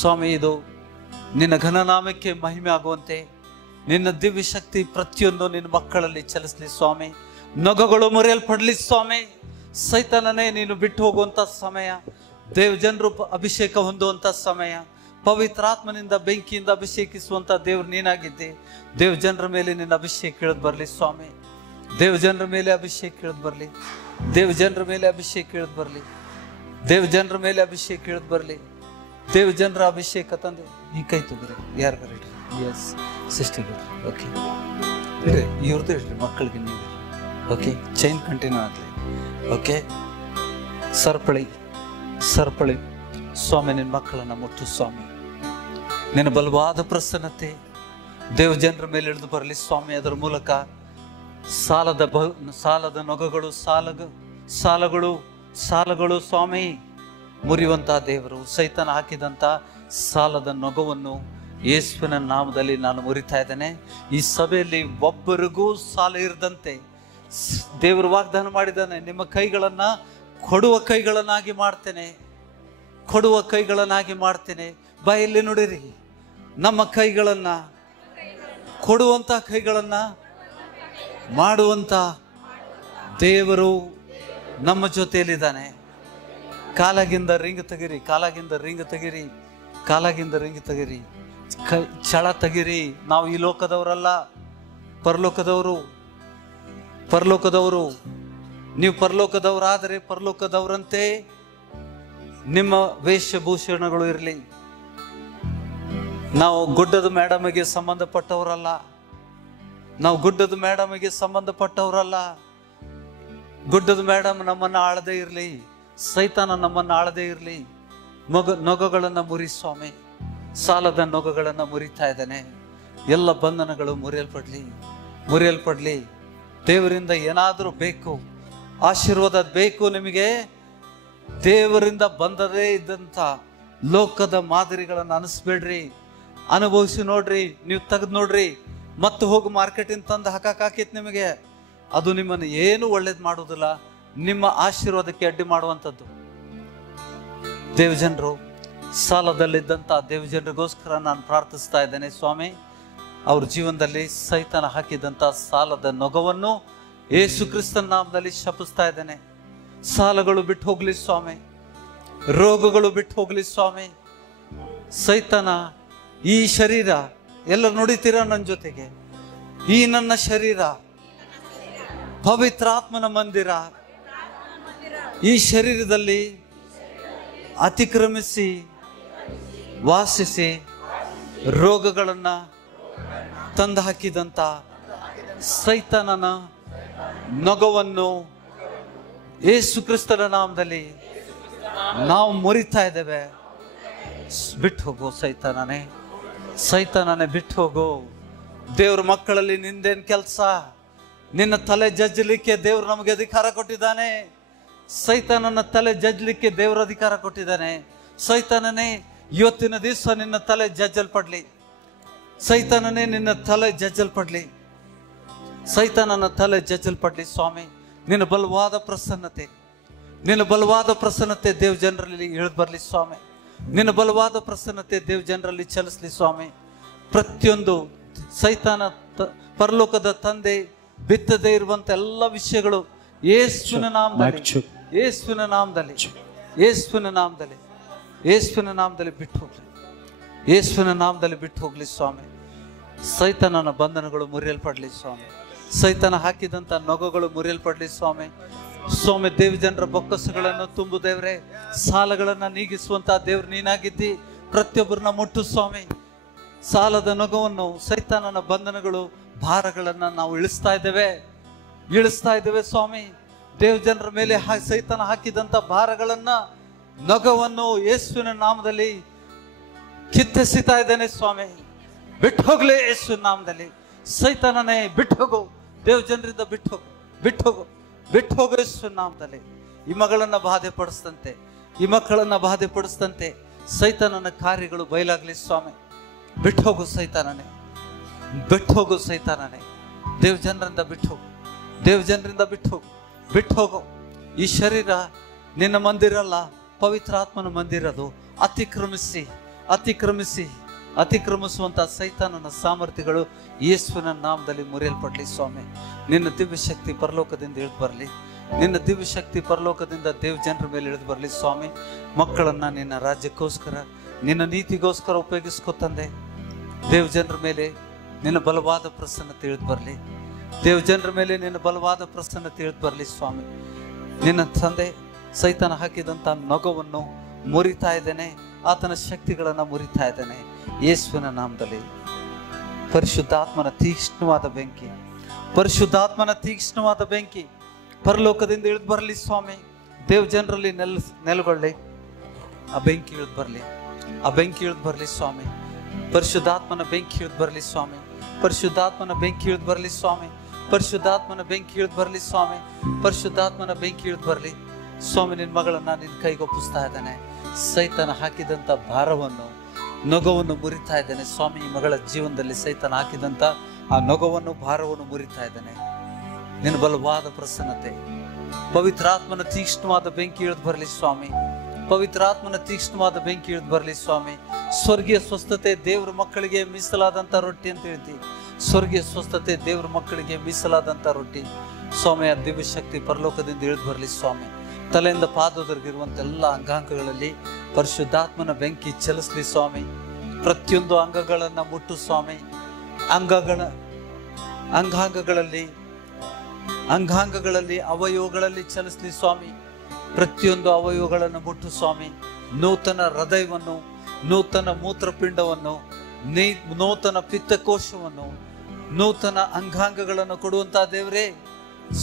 ಸ್ವಾಮಿ, ಇದು ನಿನ್ನ ಘನನಾಮಕ್ಕೆ ಮಹಿಮೆ ಆಗುವಂತೆ ನಿನ್ನ ದಿವ್ಯ ಶಕ್ತಿ ಪ್ರತಿಯೊಂದು ನಿನ್ನ ಮಕ್ಕಳಲ್ಲಿ ಚಲಿಸ್ಲಿ ಸ್ವಾಮಿ. ನೊಗಗಳು ಮುರಿಯಲ್ಪಡ್ಲಿ ಸ್ವಾಮಿ. ಸೈತಾನನೇ ನೀನು ಬಿಟ್ಟು ಹೋಗುವಂತ ಸಮಯ, ದೇವ ಜನರು ಅಭಿಷೇಕ ಹೊಂದುವಂತ ಸಮಯ, ಪವಿತ್ರಾತ್ಮನಿಂದ ಬೆಂಕಿಯಿಂದ ಅಭಿಷೇಕಿಸುವಂತ ದೇವ್ರು ನೀನಾಗಿದ್ದೆ. ದೇವ್ ಜನರ ಮೇಲೆ ನಿನ್ನ ಅಭಿಷೇಕ ಇಳಿದು ಬರಲಿ ಸ್ವಾಮಿ. ದೇವ್ ಜನರ ಮೇಲೆ ಅಭಿಷೇಕ ಇಳಿದು ಬರಲಿ. ದೇವ್ ಜನರ ಮೇಲೆ ಅಭಿಷೇಕ ಇಳಿದು ಬರಲಿ. ದೇವ್ ಜನರ ಮೇಲೆ ಅಭಿಷೇಕ ಇಳಿದು ಬರಲಿ. ದೇವ್ ಜನರ ಅಭಿಷೇಕ ತಂದೆ ಈ ಕೈ ತಗೋರಿ. ಯಾರು ರೆಡಿ? S sister. ಓಕೆ, ಇವ್ರದ್ದು ಇಡ್ರಿ, ಮಕ್ಕಳಿಗೆ ನೀವು. ಓಕೆ, ಚೈನ್ ಕಂಟಿನ್ಯೂ ಆಗಲಿ. ಓಕೆ, ಸರ್ಪಳಿ, ಸರ್ಪಳಿ ಸ್ವಾಮಿ, ನಿನ್ನ ಮಕ್ಕಳನ್ನ ಮುಟ್ಟು ಸ್ವಾಮಿ. ನಿನ್ನ ಬಲವಾದ ಪ್ರಸನ್ನತೆ ದೇವ ಜನರ ಮೇಲೆ ಇಳಿದು ಬರಲಿ ಸ್ವಾಮಿ. ಅದರ ಮೂಲಕ ಸಾಲದ ನೊಗಗಳು, ಸಾಲಗಳು ಸ್ವಾಮಿ ಮುರಿಯುವಂತ ದೇವರು. ಸೈತಾನ ಹಾಕಿದಂತ ಸಾಲದ ನೊಗವನ್ನು ಯೇಸುವಿನ ನಾಮದಲ್ಲಿ ನಾನು ಮುರಿತಾ ಇದ್ದೇನೆ. ಈ ಸಭೆಯಲ್ಲಿ ಒಬ್ಬರಿಗೂ ಸಾಲ ಇರದಂತೆ ದೇವರು ವಾಗ್ದಾನ ಮಾಡಿದ್ದಾನೆ. ನಿಮ್ಮ ಕೈಗಳನ್ನ ಕೊಡುವ ಕೈಗಳನ್ನಾಗಿ ಮಾಡ್ತೇನೆ, ಕೊಡುವ ಕೈಗಳನ್ನಾಗಿ ಮಾಡ್ತೇನೆ. ಬಾಯಲ್ಲಿ ನುಡಿರಿ, ನಮ್ಮ ಕೈಗಳನ್ನ ಕೊಡುವಂತ ಕೈಗಳನ್ನ ಮಾಡುವಂತ ದೇವರು ನಮ್ಮ ಜೊತೆಯಲ್ಲಿದ್ದಾನೆ. ಕಾಲಾಗಿಂದ ರಿಂಗ್ ತೆಗಿರಿ, ಕಾಲಾಗಿಂದ ರಿಂಗ್ ತೆಗಿರಿ, ಕಾಲಾಗಿಂದ ರಿಂಗ್ ತೆಗಿರಿ, ಛಳ ತೆಗಿರಿ. ನಾವು ಈ ಲೋಕದವರಲ್ಲ, ಪರಲೋಕದವರು. ಪರಲೋಕದವರು ನೀವು ಪರಲೋಕದವರಾದರೆ ಪರಲೋಕದವರಂತೆ ನಿಮ್ಮ ವೇಷಭೂಷಣಗಳು ಇರಲಿ. ನಾವು ಗುಡ್ಡದ ಮೇಡಮಿಗೆ ಸಂಬಂಧಪಟ್ಟವರಲ್ಲ, ನಾವು ಗುಡ್ಡದ ಮೇಡಮಿಗೆ ಸಂಬಂಧಪಟ್ಟವರಲ್ಲ. ಗುಡ್ಡದ ಮೇಡಮ್ ನಮ್ಮನ್ನ ಆಳದೇ ಇರಲಿ, ಸೈತಾನ ನಮ್ಮನ್ನ ಆಳದೇ ಇರಲಿ. ನೊಗಗಳನ್ನ ಮುರಿ ಸ್ವಾಮಿ. ಸಾಲದ ನೊಗಗಳನ್ನ ಮುರಿತಾ ಇದ್ದಾನೆ. ಎಲ್ಲ ಬಂಧನಗಳು ಮುರಿಯಲ್ಪಡ್ಲಿ, ಮುರಿಯಲ್ಪಡ್ಲಿ. ದೇವರಿಂದ ಏನಾದರೂ ಬೇಕು, ಆಶೀರ್ವಾದ ಬೇಕು ನಿಮಗೆ, ದೇವರಿಂದ ಬಂದದೇ ಇದ್ದಂಥ ಲೋಕದ ಮಾದರಿಗಳನ್ನು ಅನಿಸ್ಬೇಡ್ರಿ. ಅನುಭವಿಸಿ ನೋಡ್ರಿ, ನೀವು ತೆಗೆದು ನೋಡ್ರಿ. ಮತ್ತೆ ಹೋಗಿ ಮಾರ್ಕೆಟಿಂದ ತಂದು ಹಾಕಾಕಿತ್ತು ನಿಮಗೆ, ಅದು ನಿಮ್ಮನ್ನು ಏನು ಒಳ್ಳೇದು ಮಾಡೋದಿಲ್ಲ, ನಿಮ್ಮ ಆಶೀರ್ವಾದಕ್ಕೆ ಅಡ್ಡಿ ಮಾಡುವಂಥದ್ದು. ದೇವಜನರು, ಸಾಲದಲ್ಲಿದ್ದಂಥ ದೇವಜನರಿಗೋಸ್ಕರ ನಾನು ಪ್ರಾರ್ಥಿಸ್ತಾ ಇದ್ದೇನೆ ಸ್ವಾಮಿ. ಅವ್ರ ಜೀವನದಲ್ಲಿ ಸೈತಾನ ಹಾಕಿದಂಥ ಸಾಲದ ನೊಗವನ್ನು ಯೇಸು ಕ್ರಿಸ್ತನ ನಾಮದಲ್ಲಿ ಶಪಿಸ್ತಾ ಇದ್ದೇನೆ. ಸಾಲಗಳು ಬಿಟ್ಟು ಹೋಗ್ಲಿ ಸ್ವಾಮಿ, ರೋಗಗಳು ಬಿಟ್ಟು ಹೋಗ್ಲಿ ಸ್ವಾಮಿ. ಸೈತಾನ ಈ ಶರೀರ, ಎಲ್ಲರೂ ನುಡಿತೀರಾ ನನ್ನ ಜೊತೆಗೆ? ಈ ನನ್ನ ಶರೀರ ಪವಿತ್ರಾತ್ಮನ ಮಂದಿರ. ಈ ಶರೀರದಲ್ಲಿ ಅತಿಕ್ರಮಿಸಿ ವಾಸಿಸಿ ರೋಗಗಳನ್ನ ತಂದು ಹಾಕಿದಂತ ಸೈತಾನನ ನೊಗವನ್ನು ಯೇಸು ಕ್ರಿಸ್ತನ ನಾಮದಲ್ಲಿ ನಾವು ಮುರಿತಾ ಇದ್ದೇವೆ. ಬಿಟ್ಟು ಹೋಗು ಸೈತಾನನೇ, ಸೈತಾನನೇ ಬಿಟ್ಟು ಹೋಗು. ದೇವ್ರ ಮಕ್ಕಳಲ್ಲಿ ನಿಂದೇನ್ ಕೆಲಸ? ನಿನ್ನ ತಲೆ ಜಜ್ಜಲಿಕ್ಕೆ ದೇವ್ರು ನಮಗೆ ಅಧಿಕಾರ ಕೊಟ್ಟಿದ್ದಾನೆ. ಸೈತಾನನ ತಲೆ ಜಜ್ಜಲಿಕ್ಕೆ ದೇವ್ರ ಅಧಿಕಾರ ಕೊಟ್ಟಿದ್ದಾನೆ. ಸೈತಾನನೇ, ಇವತ್ತಿನ ದಿವಸ ನಿನ್ನ ತಲೆ ಜಜ್ಜಲ್ಪಡ್ಲಿ. ಸೈತಾನನೇ, ನಿನ್ನ ತಲೆ ಜಜ್ಜಲ್ಪಡ್ಲಿ. ಸೈತಾನನ ತಲೆ ಜಜ್ಜಲ್ಪಡ್ಲಿ ಸ್ವಾಮಿ. ನಿನ್ನ ಬಲವಾದ ಪ್ರಸನ್ನತೆ, ನಿನ್ನ ಬಲವಾದ ಪ್ರಸನ್ನತೆ ದೇವ್ ಜನರಲ್ಲಿ ಇಳಿದು ಬರಲಿ ಸ್ವಾಮಿ. ನಿನ್ನ ಬಲವಾದ ಪ್ರಸನ್ನತೆ ದೇವ್ ಜನರಲ್ಲಿ ಚಲಿಸ್ಲಿ ಸ್ವಾಮಿ. ಪ್ರತಿಯೊಂದು ಸೈತಾನ ಪರಲೋಕದ ತಂದೆ ಬಿತ್ತದೇ ಇರುವಂತ ಎಲ್ಲ ವಿಷಯಗಳು ಯೇಸುವಿನ ನಾಮದಲ್ಲಿ, ಯೇಸುವಿನ ನಾಮದಲ್ಲಿ, ಯೇಸುವಿನ ನಾಮದಲ್ಲಿ, ಯೇಸುವಿನ ನಾಮದಲ್ಲಿ ಬಿಟ್ಟು ಹೋಗ್ಲಿ. ಯೇಸುವಿನ ನಾಮದಲ್ಲಿ ಬಿಟ್ಟು ಹೋಗ್ಲಿ ಸ್ವಾಮಿ. ಸೈತಾನನ ಬಂಧನಗಳು ಮುರಿಯಲ್ಪಡ್ಲಿ ಸ್ವಾಮಿ. ಸೈತಾನ ಹಾಕಿದಂತ ನೊಗಗಳು ಮುರಿಯಲ್ಪಡ್ಲಿ ಸ್ವಾಮಿ. ಸ್ವಾಮಿ ದೇವ ಜನರ ಬೊಕ್ಕಸಗಳನ್ನು ತುಂಬು ದೇವ್ರೆ, ಸಾಲಗಳನ್ನ ನೀಗಿಸುವಂತ ದೇವ್ರು ನೀನಾಗಿದ್ದಿ. ಪ್ರತಿಯೊಬ್ಬರನ್ನ ಮುಟ್ಟು ಸ್ವಾಮಿ. ಸಾಲದ ನೊಗವನ್ನು, ಸೈತಾನನ ಬಂಧನಗಳು, ಭಾರಗಳನ್ನ ನಾವು ಇಳಿಸ್ತಾ ಇದ್ದೇವೆ ಸ್ವಾಮಿ. ದೇವ ಜನರ ಮೇಲೆ ಸೈತಾನ ಹಾಕಿದಂತ ಭಾರಗಳನ್ನ, ನೊಗವನ್ನು ಯೇಸುವಿನ ನಾಮದಲ್ಲಿ ಕಿತ್ತೆಸಿತಾ ಇದ್ದೇನೆ ಸ್ವಾಮಿ. ಬಿಟ್ಟು ಹೋಗ್ಲಿ ಯೇಸುವಿನ ನಾಮದಲ್ಲಿ. ಸೈತಾನನೇ ಬಿಟ್ಟು ಹೋಗು, ದೇವ ಜನರಿಂದ ಬಿಟ್ಟು ಹೋಗು ಯೇಸುವಿನ ನಾಮದಲ್ಲಿ. ಈ ಮಗಳನ್ನ ಬಾಧೆ ಪಡಿಸ್ತಂತೆ, ಈ ಮಕ್ಕಳನ್ನ ಬಾಧೆ ಪಡಿಸ್ತಂತೆ ಸೈತಾನನ ಕಾರ್ಯಗಳು ಬಯಲಾಗ್ಲಿ ಸ್ವಾಮಿ. ಬಿಟ್ಟು ಹೋಗು ಸೈತಾನನೇ, ದೇವ ಜನರಿಂದ ಬಿಟ್ಟು ಹೋಗು. ಈ ಶರೀರ ನಿನ್ನ ಮಂದಿರ ಅಲ್ಲ, ಪವಿತ್ರ ಆತ್ಮನ ಮಂದಿರ. ಅದು ಅತಿಕ್ರಮಿಸುವಂತ ಸೈತಾನನ ಸಾಮರ್ಥ್ಯಗಳು ಯೇಸುವಿನ ನಾಮದಲ್ಲಿ ಮುರಿಯಲ್ಪಡ್ಲಿ ಸ್ವಾಮಿ. ನಿನ್ನ ದಿವ್ಯ ಶಕ್ತಿ ಪರಲೋಕದಿಂದ ಇಳಿದು ಬರಲಿ. ನಿನ್ನ ದಿವ್ಯ ಶಕ್ತಿ ಪರಲೋಕದಿಂದ ದೇವ ಜನರ ಮೇಲೆ ಇಳಿದು ಬರಲಿ ಸ್ವಾಮಿ. ಮಕ್ಕಳನ್ನ ನಿನ್ನ ರಾಜ್ಯಕ್ಕೋಸ್ಕರ, ನಿನ್ನ ನೀತಿಗೋಸ್ಕರ ಉಪಯೋಗಿಸ್ಕೊತಂದೆ. ದೇವ ಜನರ ಮೇಲೆ ನಿನ್ನ ಬಲವಾದ ಪ್ರಸನ್ನತೆ ಇಳಿದು ಬರಲಿ. ದೇವ ಜನರ ಮೇಲೆ ನಿನ್ನ ಬಲವಾದ ಪ್ರಸನ್ನತೆ ಇಳಿದು ಬರಲಿ ಸ್ವಾಮಿ. ನಿನ್ನ ತಂದೆ ಸೈತಾನ ಹಾಕಿದಂತ ನೊಗವನ್ನು ಮುರಿತಾ ಇದ್ದೇನೆ, ಆತನ ಶಕ್ತಿಗಳನ್ನ ಮುರಿತಾ ಇದ್ದೇನೆ ಯೇಸುವಿನ ನಾಮದಲ್ಲಿ. ಪರಿಶುದ್ಧಾತ್ಮನ ತೀಕ್ಷ್ಣವಾದ ಬೆಂಕಿ ಪರಲೋಕದಿಂದ ಇಳಿದು ಬರಲಿ ಸ್ವಾಮಿ. ದೇವ ಜನರಲ್ಲಿ ನೆಲೆಗೊಳ್ಳಿ. ಆ ಬೆಂಕಿ ಇಳಿದು ಬರಲಿ ಸ್ವಾಮಿ. ಪರಿಶುದ್ಧಾತ್ಮನ ಬೆಂಕಿ ಇಳಿದು ಬರಲಿ ಸ್ವಾಮಿ. ಪರಿಶುದ್ಧಾತ್ಮನ ಬೆಂಕಿ ಇಳಿದು ಬರಲಿ ಸ್ವಾಮಿ. ನಿನ್ನ ಮಗಳನ್ನ ನಿನ್ನ ಕೈಗೊಪ್ಪಿಸ್ತಾ ಇದ್ದಾನೆ. ಸೈತಾನ ಹಾಕಿದಂತ ಭಾರವನ್ನು, ನೊಗವನ್ನು ಮುರಿತಾ ಇದ್ದಾನೆ ಸ್ವಾಮಿ. ಈ ಮಗಳ ಜೀವನದಲ್ಲಿ ಸೈತಾನ ಹಾಕಿದಂತ ಆ ನೊಗವನ್ನು, ಭಾರವನ್ನು ಮುರಿತಾ ಇದ್ದಾನೆ. ನಿನ್ನ ಬಲವಾದ ಪ್ರಸನ್ನತೆ, ಪವಿತ್ರಾತ್ಮನ ತೀಕ್ಷ್ಣವಾದ ಬೆಂಕಿ ಇಳಿದು ಬರಲಿ ಸ್ವಾಮಿ. ಸ್ವರ್ಗೀಯ ಸ್ವಸ್ಥತೆ ದೇವರ ಮಕ್ಕಳಿಗೆ ಮೀಸಲಾದಂತ ರೊಟ್ಟಿ ಅಂತ ಹೇಳ್ತಿ. ಸ್ವರ್ಗೀಯ ಸ್ವಸ್ಥತೆ ದೇವರ ಮಕ್ಕಳಿಗೆ ಮೀಸಲಾದಂತ ರೊಟ್ಟಿ ಸ್ವಾಮಿ. ಆ ದಿವ್ಯ ಶಕ್ತಿ ಪರಲೋಕದಿಂದ ಇಳಿದು ಬರಲಿ ಸ್ವಾಮಿ. ತಲೆಯಿಂದ ಪಾದದವರೆಗಿರುವಂತ ಎಲ್ಲ ಅಂಗಾಂಗಗಳಲ್ಲಿ ಪರಿಶುದ್ಧಾತ್ಮನ ಬೆಂಕಿ ಚಲಿಸ್ಲಿ ಸ್ವಾಮಿ. ಪ್ರತಿಯೊಂದು ಅಂಗಗಳನ್ನ ಮುಟ್ಟು ಸ್ವಾಮಿ. ಅಂಗಾಂಗಗಳಲ್ಲಿ ಅವಯವಗಳಲ್ಲಿ ಚಲಿಸ್ಲಿ ಸ್ವಾಮಿ. ಪ್ರತಿಯೊಂದು ಅವಯವಗಳನ್ನು ಮುಟ್ಟು ಸ್ವಾಮಿ. ನೂತನ ಹೃದಯವನ್ನು, ನೂತನ ಮೂತ್ರಪಿಂಡವನ್ನು, ನೂತನ ಪಿತ್ತಕೋಶವನ್ನು, ನೂತನ ಅಂಗಾಂಗಗಳನ್ನು ಕೊಡುವಂತ ದೇವರೇ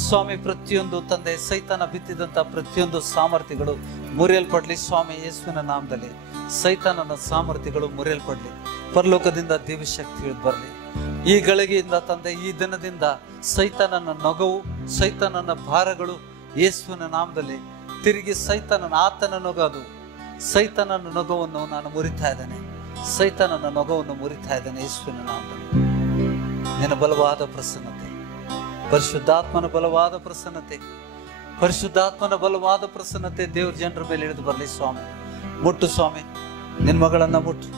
ಸ್ವಾಮಿ. ಪ್ರತಿಯೊಂದು ತಂದೆ ಸೈತಾನ ಬಿತ್ತಿದಂತ ಪ್ರತಿಯೊಂದು ಸಾಮರ್ಥ್ಯಗಳು ಮುರಿಯಲ್ಪಡ್ಲಿ ಸ್ವಾಮಿ. ಯೇಸುವಿನ ನಾಮದಲ್ಲಿ ಸೈತಾನನ ಸಾಮರ್ಥ್ಯಗಳು ಮುರಿಯಲ್ಪಡ್ಲಿ. ಪರಲೋಕದಿಂದ ದಿವ್ಯ ಶಕ್ತಿ ಇಳಿದು ಬರಲಿ. ಈ ಗಳಿಗೆಯಿಂದ ತಂದೆ, ಈ ದಿನದಿಂದ ಸೈತಾನನ ನೊಗವು, ಸೈತಾನನ ಭಾರಗಳು ಯೇಸುವಿನ ನಾಮದಲ್ಲಿ ತಿರುಗಿ ಆತನ ನೊಗ, ಅದು ಸೈತಾನನ ನೊಗವನ್ನು ನಾನು ಮುರಿತಾ ಇದ್ದೇನೆ. ಯೇಸುವಿನ ನಾಮದಲ್ಲಿ ನಿನ್ನ ಬಲವಾದ ಪ್ರಸನ್ನತೆ, ಪರಿಶುದ್ಧಾತ್ಮನ ಬಲವಾದ ಪ್ರಸನ್ನತೆ ದೇವ್ರ ಜನರ ಮೇಲೆ ಇಳಿದು ಬರಲಿ ಸ್ವಾಮಿ. ಮುಟ್ಟು ಸ್ವಾಮಿ. ನಿನ್ನ ಮಗಳನ್ನ ಮುಟ್ಟು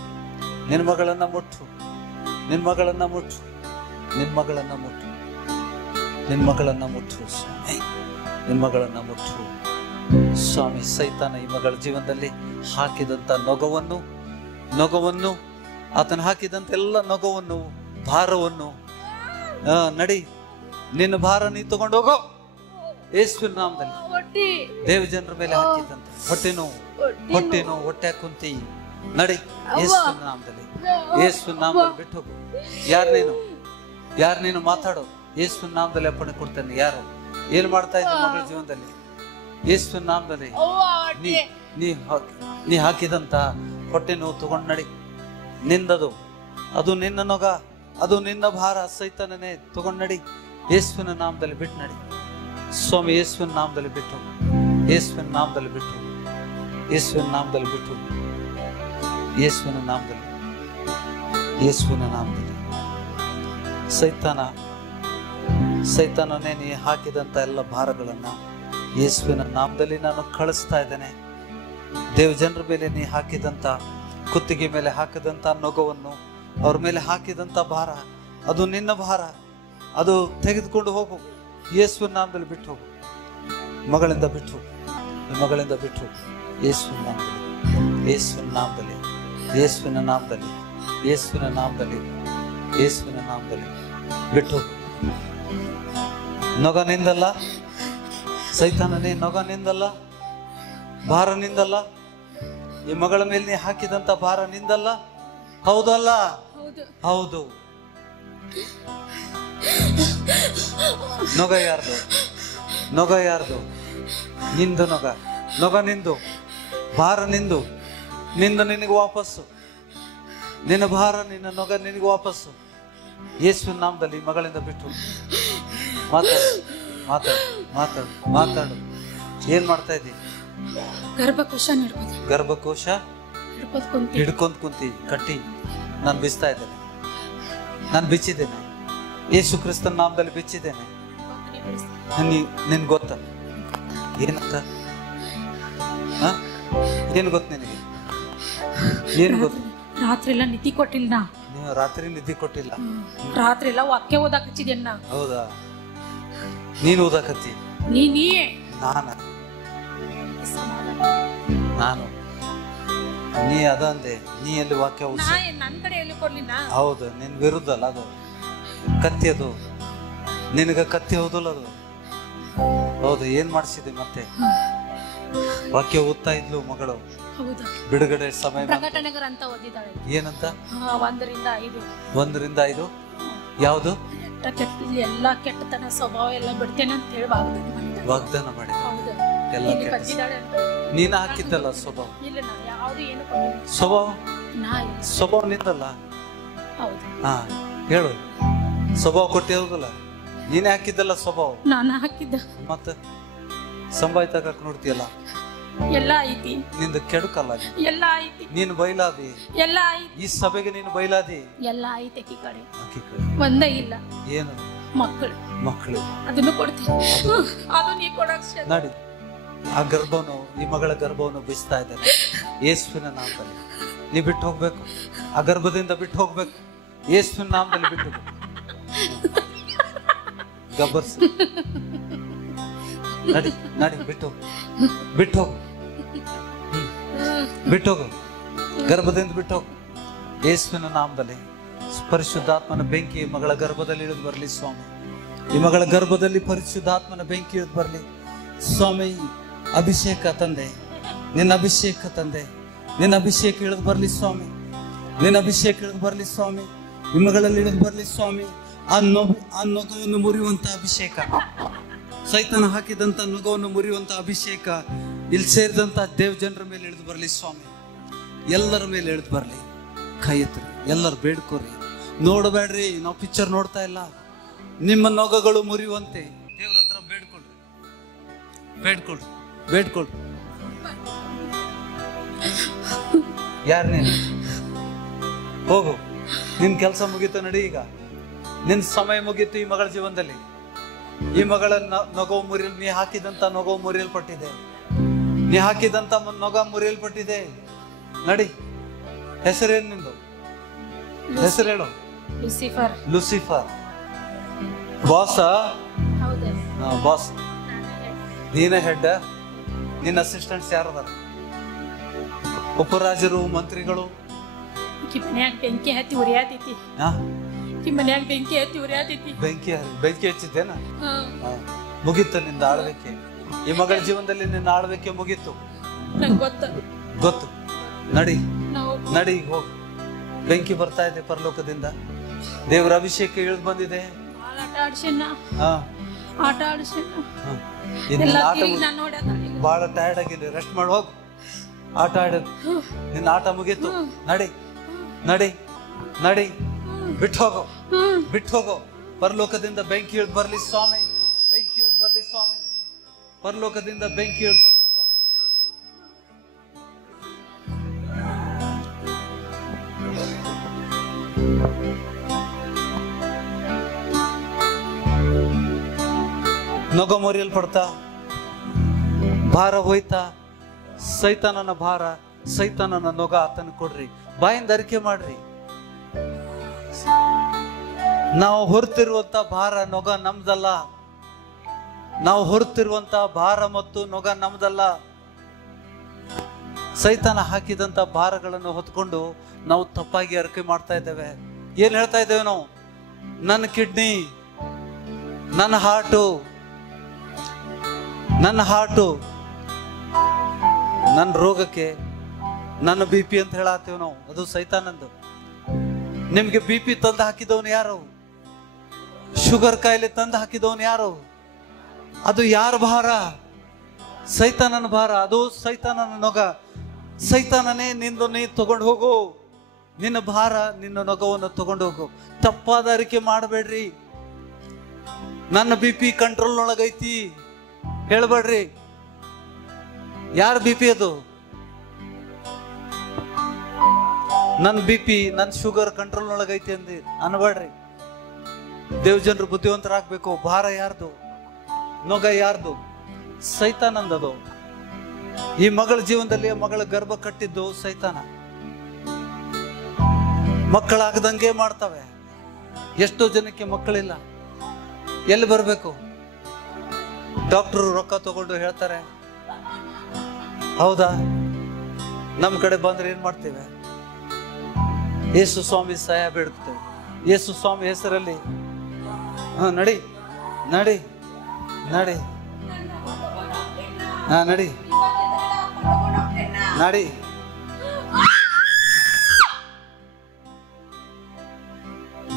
ಸ್ವಾಮಿ. ಸೈತಾನ ಈ ಮಗಳ ಜೀವನದಲ್ಲಿ ಹಾಕಿದಂತ ನೊಗವನ್ನು ಆತನ ಹಾಕಿದಂತ ಎಲ್ಲ ನೊಗವನ್ನು, ಭಾರವನ್ನು, ನಡಿ ನಿನ್ನ ಭಾರ ನೀ ತಗೊಂಡು ಹೋಗೋ ಯೇಸುವಿನ ನಾಮದಲ್ಲಿ. ದೇವ ಜನರ ಮೇಲೆ ಹಾಕಿದಂತ ಹೊಟ್ಟೆ ನೋವು, ಹೊಟ್ಟೆ ಕುಂತಿ, ನಡಿ ಯೇಸುವಿನ ನಾಮದಲ್ಲಿ ಬಿಟ್ಟು ಹೋಗು. ಯಾರು ನೀನು ಮಾತಾಡೋ ಯೇಸುವಿನ ನಾಮದಲ್ಲಿ ಅಪ್ಪಣೆ ಕೊಡ್ತೇನೆ. ಯಾರು ಏನ್ ಮಾಡ್ತಾ ಇದ್ದ ಮಗಳ ಜೀವನದಲ್ಲಿ ಯೇಸುವಿನ ನಾಮದಲ್ಲಿ ನೀ ಹಾಕಿದಂತ ಹೊಟ್ಟೆ ನೋವು ತಗೊಂಡು ನಡಿ. ನಿಂದದು, ಅದು ನಿನ್ನ ನೊಗ, ಅದು ನಿನ್ನ ಭಾರ. ಸೈತಾನನೇ ತಗೊಂಡು ನಡಿ. ಯೇಸುವಿನ ನಾಮದಲ್ಲಿ ಬಿಟ್ಟು ನಡಿ ಸ್ವಾಮಿ. ಯೇಸುವಿನ ನಾಮದಲ್ಲಿ ಬಿಟ್ಟು ಸೈತಾನನೇ ನೀ ಹಾಕಿದಂತ ಎಲ್ಲ ಭಾರಗಳನ್ನ ಯೇಸುವಿನ ನಾಮದಲ್ಲಿ ನಾನು ಕಳಿಸ್ತಾ ಇದ್ದೇನೆ. ದೇವ ಜನರ ಮೇಲೆ ನೀ ಹಾಕಿದಂತ, ಕುತ್ತಿಗೆ ಮೇಲೆ ಹಾಕಿದಂತ ನೊಗವನ್ನು, ಅವ್ರ ಮೇಲೆ ಹಾಕಿದಂತ ಭಾರ, ಅದು ನಿನ್ನ ಭಾರ, ಅದು ತೆಗೆದುಕೊಂಡು ಹೋಗು. ಯೇಸುವಿನ ನಾಮದಲ್ಲಿ ಬಿಟ್ಟು ಹೋಗು. ಮಗಳಿಂದ ಬಿಟ್ಟು ಯೇಸುವಿನ ನಾಮದಲ್ಲಿ ಬಿಟ್ಟು ಹೋಗು. ನೊಗ ನಿಂದಲ್ಲ, ಸೈತಾನನೇ, ನೊಗ ನಿಂದಲ್ಲ, ಭಾರ ನಿಂದಲ್ಲ, ಈ ಮಗಳ ಮೇಲೆ ನೀ ಹಾಕಿದಂತ ಭಾರ ನಿಂದಲ್ಲ, ಹೌದಲ್ಲ? ಹೌದು. ನೊಗ ಯಾರ್ದು? ನೊಗ ಯಾರ್ದು? ನಿಂದು ನೊಗ. ನೊಗ ನಿಂದು, ಭಾರ ನಿಂದು. ನಿಂದು ನಿನಗೆ ವಾಪಸ್ಸು. ನಿನ್ನ ಭಾರ, ನಿನ್ನ ನೊಗ ನಿನಗೆ ವಾಪಸ್ಸು. ಯೇಸುವಿನ ನಾಮದಲ್ಲಿ ಈ ಮಗಳಿಂದ ಬಿಟ್ಟು ಮಾತಾಡು, ಮಾತಾಡು, ಮಾತಾಡು, ಮಾತಾಡು. ಏನ್ ಮಾಡ್ತಾ ಇದ್ದಿ? ಗರ್ಭಕೋಶ ಗರ್ಭಕೋಶ ಹಿಡ್ಕೊಂಡ್ ಕುಂತಿ ಕಟ್ಟಿ ನಾನು ಬಿಚ್ತಾ ಇದ್ದೇನೆ. ನಾನು ಬಿಚ್ಚಿದ್ದೇನೆ, ಯೇಸು ಕ್ರಿಸ್ತನ ನಾಮದಲ್ಲಿ ಬಿಚ್ಚಿದ್ದೇನೆ. ನಿನ್ ಗೊತ್ತ ಏನಂತ? ಏನ್ ಗೊತ್ತ ನಿನಗೆ? ಏನ್ ಗೊತ್ತ? ರಾತ್ರಿ ಎಲ್ಲ ನಿದ್ದೆ ಕೊಟ್ಟಿಲ್ಲ. ನೀವು ರಾತ್ರಿ ನಿದ್ದೆ ಕೊಟ್ಟಿಲ್ಲ? ರಾತ್ರಿ ಎಲ್ಲ ವಾಕ್ಯ ಓದಾಕ್ ಹಚ್ಚಿದ್ಯನ್ನ. ಹೌದಾ? ನೀನು ಓದಾಕತ್ತಿ? ನೀ ನಾನು ನೀ ಅದಂದೆ. ನೀ ಎಲ್ಲಿ ವಾಕ್ಯ ನನ್ ಕಡೆ ಎಲ್ಲಿ ಕೊಡ್ಲಿಲ್ಲ? ಹೌದು, ನಿನ್ ವಿರುದ್ಧ ಅಲ್ಲ ಅದು. ಕತ್ತಿ ಅದು ನಿನಗ ಕತ್ತಿ ಹೌದಲ್ಲ ಅದು. ಹೌದು. ಏನ್ ಮಾಡಿಸಿದೆ ಮತ್ತೆ? ವಾಕ್ಯ ಓದ್ತಾ ಇದ್ಲು ಮಗಳು. ಬಿಡುಗಡೆ ಸಮಯ ಪ್ರಕಟಣೆಗರ ಅಂತ ಓದಿದ್ದಾಳೆ. ಏನಂತ? 1 ರಿಂದ 5. ಯಾವುದು? ಎಲ್ಲ ಕೆಟ್ಟತನ ಸ್ವಭಾವ ಎಲ್ಲ ಬಿಡ್ತೇನೆ ಅಂತ ಹೇಳಿ ವಾಗ್ದಾನ ಮಾಡಿದ. ಎಲ್ಲ ನೀನ ಹಾಕಿದ್ದಲ್ಲ ಸ್ವಭಾವ. ಸ್ವಭಾವ ನಿಂದಲ್ಲ. ಹಾ, ಹೇಳು. ಸ್ವಭಾವ ಕೊಟ್ಟಿ ಹೌದಲ್ಲ, ನೀನೇ ಹಾಕಿದ್ದಲ್ಲ ಸ್ವಭಾವ. ನಾನು ಹಾಕಿದ್ದ. ಮತ್ತೆ ಸಂಭಾಯ್ತಾಕ ನೋಡ್ತೀಯಲ್ಲ, ಎಲ್ಲ ಐತಿ. ನಿಂದ ಕೆಡುಕಲ್ಲ, ಎಲ್ಲ ಐತಿ. ನೀನು ಬೈಲಾದಿ, ಎಲ್ಲ ಐತಿ. ಈ ಸಭೆಗೆ ನೀನು ಬೈಲಾದಿ, ಎಲ್ಲ ಐತಿ. ಅಕ್ಕಿ ಕಡೆ ಒಂದೇ ಇಲ್ಲ. ಏನು? ಮಕ್ಕಳು. ಅದನ್ನು ಕೊಡ್ತೀನಿ. ಅದು ನೀ ಕೊಡಕ್ ನಡಿ. ಆ ಗರ್ಭವನ್ನು, ಈ ಮಗಳ ಗರ್ಭವನ್ನು ಬಿಚ್ತಾ ಇದ್ದಾನೆ ಯೇಸುವಿನ ನಾಮದಲ್ಲಿ. ನೀ ಬಿಟ್ಟು ಹೋಗ್ಬೇಕು, ಆ ಗರ್ಭದಿಂದ ಬಿಟ್ಟು ಹೋಗ್ಬೇಕು. ಯೇಸುವಿನ ನಾಮದಲ್ಲಿ ಬಿಟ್ಟು ಗಬ್ಬರ್ಸ್. ನಡಿ, ನಡಿ, ಬಿಟ್ಟು ಹೋಗು, ಬಿಟ್ಟು ಹೋಗು, ಗರ್ಭದಿಂದ ಬಿಟ್ಟು ಹೋಗು. ಯೇಸುವಿನ ನಾಮದಲ್ಲಿ ಪರಿಶುದ್ಧಾತ್ಮನ ಬೆಂಕಿ ಮಗಳ ಗರ್ಭದಲ್ಲಿ ಇಳಿದು ಬರಲಿ ಸ್ವಾಮಿ. ಈ ಮಗಳ ಗರ್ಭದಲ್ಲಿ ಪರಿಶುದ್ಧಾತ್ಮನ ಬೆಂಕಿ ಇಳಿದು ಬರಲಿ ಸ್ವಾಮಿ. ಅಭಿಷೇಕ ತಂದೆ, ನಿನ್ನ ಅಭಿಷೇಕ ತಂದೆ, ನಿನ್ನ ಅಭಿಷೇಕ ಇಳಿದು ಬರಲಿ ಸ್ವಾಮಿ. ನಿನ್ನ ಅಭಿಷೇಕ ಇಳಿದು ಬರಲಿ ಸ್ವಾಮಿ. ಈ ಮಗಳಲ್ಲಿ ಇಳಿದು ಬರಲಿ ಸ್ವಾಮಿ. ಆ ನೊಗವನ್ನು ಮುರಿಯುವಂತ ಅಭಿಷೇಕ, ಸೈತಾನ ಹಾಕಿದಂತ ನೊಗವನ್ನು ಮುರಿಯುವಂತ ಅಭಿಷೇಕ ಇಲ್ಲಿ ಸೇರಿದಂತ ದೇವ್ ಜನರ ಮೇಲೆ ಇಳಿದು ಬರಲಿ ಸ್ವಾಮಿ. ಎಲ್ಲರ ಮೇಲೆ ಇಳಿದು ಬರಲಿ. ಕೈ ಎತ್ತರಿ, ಎಲ್ಲರೂ ಬೇಡ್ಕೋರಿ. ನೋಡಬೇಡ್ರಿ, ನಾವು ಪಿಕ್ಚರ್ ನೋಡ್ತಾ ಇಲ್ಲ. ನಿಮ್ಮ ನೊಗಗಳು ಮುರಿಯುವಂತೆ ದೇವ್ರ ಹತ್ರ ಬೇಡ್ಕೊಳ್ರಿ, ಬೇಡ್ಕೊಳ್ರಿ, ಬೇಡ್ಕೊಳ್ರಿ. ಯಾರು ನೀನು? ಹೋಗು, ನಿನ್ ಕೆಲಸ ಮುಗೀತು, ನಡಿ. ಈಗ ನಿನ್ ಸಮಯ ಮುಗೀತು ಈ ಮಗಳ ಜೀವನದಲ್ಲಿ. ಈ ಮಗಳ ನೊಗವು ಮುರಿಯಲ್, ನೀ ಹಾಕಿದಂತ ನೊಗವು ಮುರಿಯಲ್ಪಟ್ಟಿದೆ. ನೀ ಹಾಕಿದಂತ ನೊಗ ಮುರಿಯಲ್ಪಟ್ಟಿದೆ. ನಡಿ. ಹೆಸರೇನು ನಿಂದು? ಹೆಸರು ಹೇಳು. ಲೂಸಿಫರ್. ಬಾಸ್? ಬಾಸ್ ನೀನೇ ಹೆಡ್. ನಿನ್ನ ಅಸಿಸ್ಟೆಂಟ್ಸ್ ಯಾರದಾರ? ಉಪರಾಜರು, ಮಂತ್ರಿಗಳು. ಬೆಂಕಿ ಹತ್ತಿ ಉರಿಯಾತೈತಿ. ಬೆಂಕಿ ಹಚ್ಚಿದ್ದೇನ? ಮುಗೀತು ನಿಂದ ಆಳ್ವಿಕೆ. ಈ ಮಗಳ ಜೀವನದಲ್ಲಿ ನಿನ್ನ ಆಳ್ವಿಕೆ ಮುಗೀತು. ಗೊತ್ತು. ನಡಿ, ನಡಿ, ಹೋಗು. ಬೆಂಕಿ ಬರ್ತಾ ಇದೆ ಪರಲೋಕದಿಂದ. ದೇವರ ಅಭಿಷೇಕ ಇಳಿದು ಬಂದಿದೆ. ಬಹಳ ಟಯರ್ಡ್ ಆಗಿದೆ, ರೆಸ್ಟ್ ಮಾಡಿ ಹೋಗು. ಆಟ ಆಡೋದು ನಿನ್ನ ಆಟ ಮುಗೀತು. ನಡಿ, ನಡಿ, ನಡಿ, ಬಿಟ್ಟು ಹೋಗೋ, ಬಿಟ್ಟು ಹೋಗೋ. ಪರಲೋಕದಿಂದ ಬೆಂಕಿ ಇಳಿದು ಬರ್ಲಿ ಸ್ವಾಮಿ. ಬೆಂಕಿ ಇಳಿದು ಬರ್ಲಿ ಸ್ವಾಮಿ. ಪರಲೋಕದಿಂದ ಬೆಂಕಿ ಇಳಿದು ಬರ್ಲಿ ಸ್ವಾಮಿ. ನೊಗ ಮುರಿಯಲ್ಪಡ್ತಾ, ಭಾರ ಹೋಯ್ತಾ, ಸೈತಾನನ ಭಾರ, ಸೈತಾನನ ನೊಗ ಆತನ ಕೊಡ್ರಿ. ಬಾಯಿಂದ ಅರಿಕೆ ಮಾಡ್ರಿ. ನಾವು ಹೊರತಿರುವಂತ ಭಾರ, ನೊಗ ನಮ್ದಲ್ಲ. ನಾವು ಹೊರತಿರುವಂತ ಭಾರ ಮತ್ತು ನೊಗ ನಮ್ದಲ್ಲ. ಸೈತಾನ ಹಾಕಿದಂತ ಭಾರಗಳನ್ನು ಹೊತ್ಕೊಂಡು ನಾವು ತಪ್ಪಾಗಿ ಅರಿಕೆ ಮಾಡ್ತಾ ಇದ್ದೇವೆ. ಏನ್ ಹೇಳ್ತಾ ಇದ್ದೇವೆ ನಾವು? ನನ್ನ ಕಿಡ್ನಿ, ನನ್ನ ಹಾರ್ಟು, ನನ್ನ ಹಾರ್ಟು, ನನ್ನ ರೋಗಕ್ಕೆ ನನ್ನ BP ಅಂತ ಹೇಳತ್ತೀವಿ ನಾವು, ಅದು ಸೈತಾನಂದು. ನಿಮ್ಗೆ BP ತಂದು ಹಾಕಿದವನು ಯಾರು? ಶುಗರ್ ಕಾಯಿಲೆ ತಂದು ಹಾಕಿದವನು ಯಾರು? ಅದು ಯಾರ ಭಾರ? ಸೈತಾನನ ಭಾರ. ಅದು ಸೈತಾನನ ನೊಗ. ಸೈತಾನನೇ ನಿಂದು ನೀ ತಗೊಂಡು ಹೋಗು, ನಿನ್ನ ಭಾರ, ನಿನ್ನ ನೊಗವನ್ನು ತಗೊಂಡು ಹೋಗು. ತಪ್ಪಾದ ಅರಿಕೆ ಮಾಡಬೇಡ್ರಿ. ನನ್ನ BP ಕಂಟ್ರೋಲ್ ಒಳಗೈತಿ ಹೇಳ್ಬೇಡ್ರಿ. ಯಾರ BP ಅದು? ನನ್ನ BP, ನನ್ನ ಶುಗರ್ ಕಂಟ್ರೋಲ್ ಒಳಗೈತಿ ಅಂದಿ ಅನ್ಬೇಡ್ರಿ. ದೇವಜನರು ಬುದ್ಧಿವಂತರಾಗಬೇಕು. ಭಾರ ಯಾರ್ದು? ನೊಗ ಯಾರ್ದು? ಸೈತಾನಂದದು. ಈ ಮಗಳ ಜೀವನದಲ್ಲಿ ಮಗಳ ಗರ್ಭ ಕಟ್ಟಿದ್ದು ಸೈತಾನ. ಮಕ್ಕಳಾಗದಂಗೆ ಮಾಡ್ತವೆ. ಎಷ್ಟೋ ಜನಕ್ಕೆ ಮಕ್ಕಳಿಲ್ಲ, ಎಲ್ಲಿ ಬರಬೇಕು? ಡಾಕ್ಟರ್ ರೊಕ್ಕ ತಗೊಂಡು ಹೇಳ್ತಾರೆ, ಹೌದಾ? ನಮ್ಮ ಕಡೆ ಬಂದ್ರೆ ಏನ್ ಮಾಡ್ತೇವೆ? ಯೇಸು ಸ್ವಾಮಿ ಸಹಾಯ ಬೇಡ್ತೇವೆ. ಯೇಸು ಸ್ವಾಮಿ ಹೆಸರಲ್ಲಿ ನಡಿ ನಡಿ ನಡಿ, ನಡಿ ನಡಿ.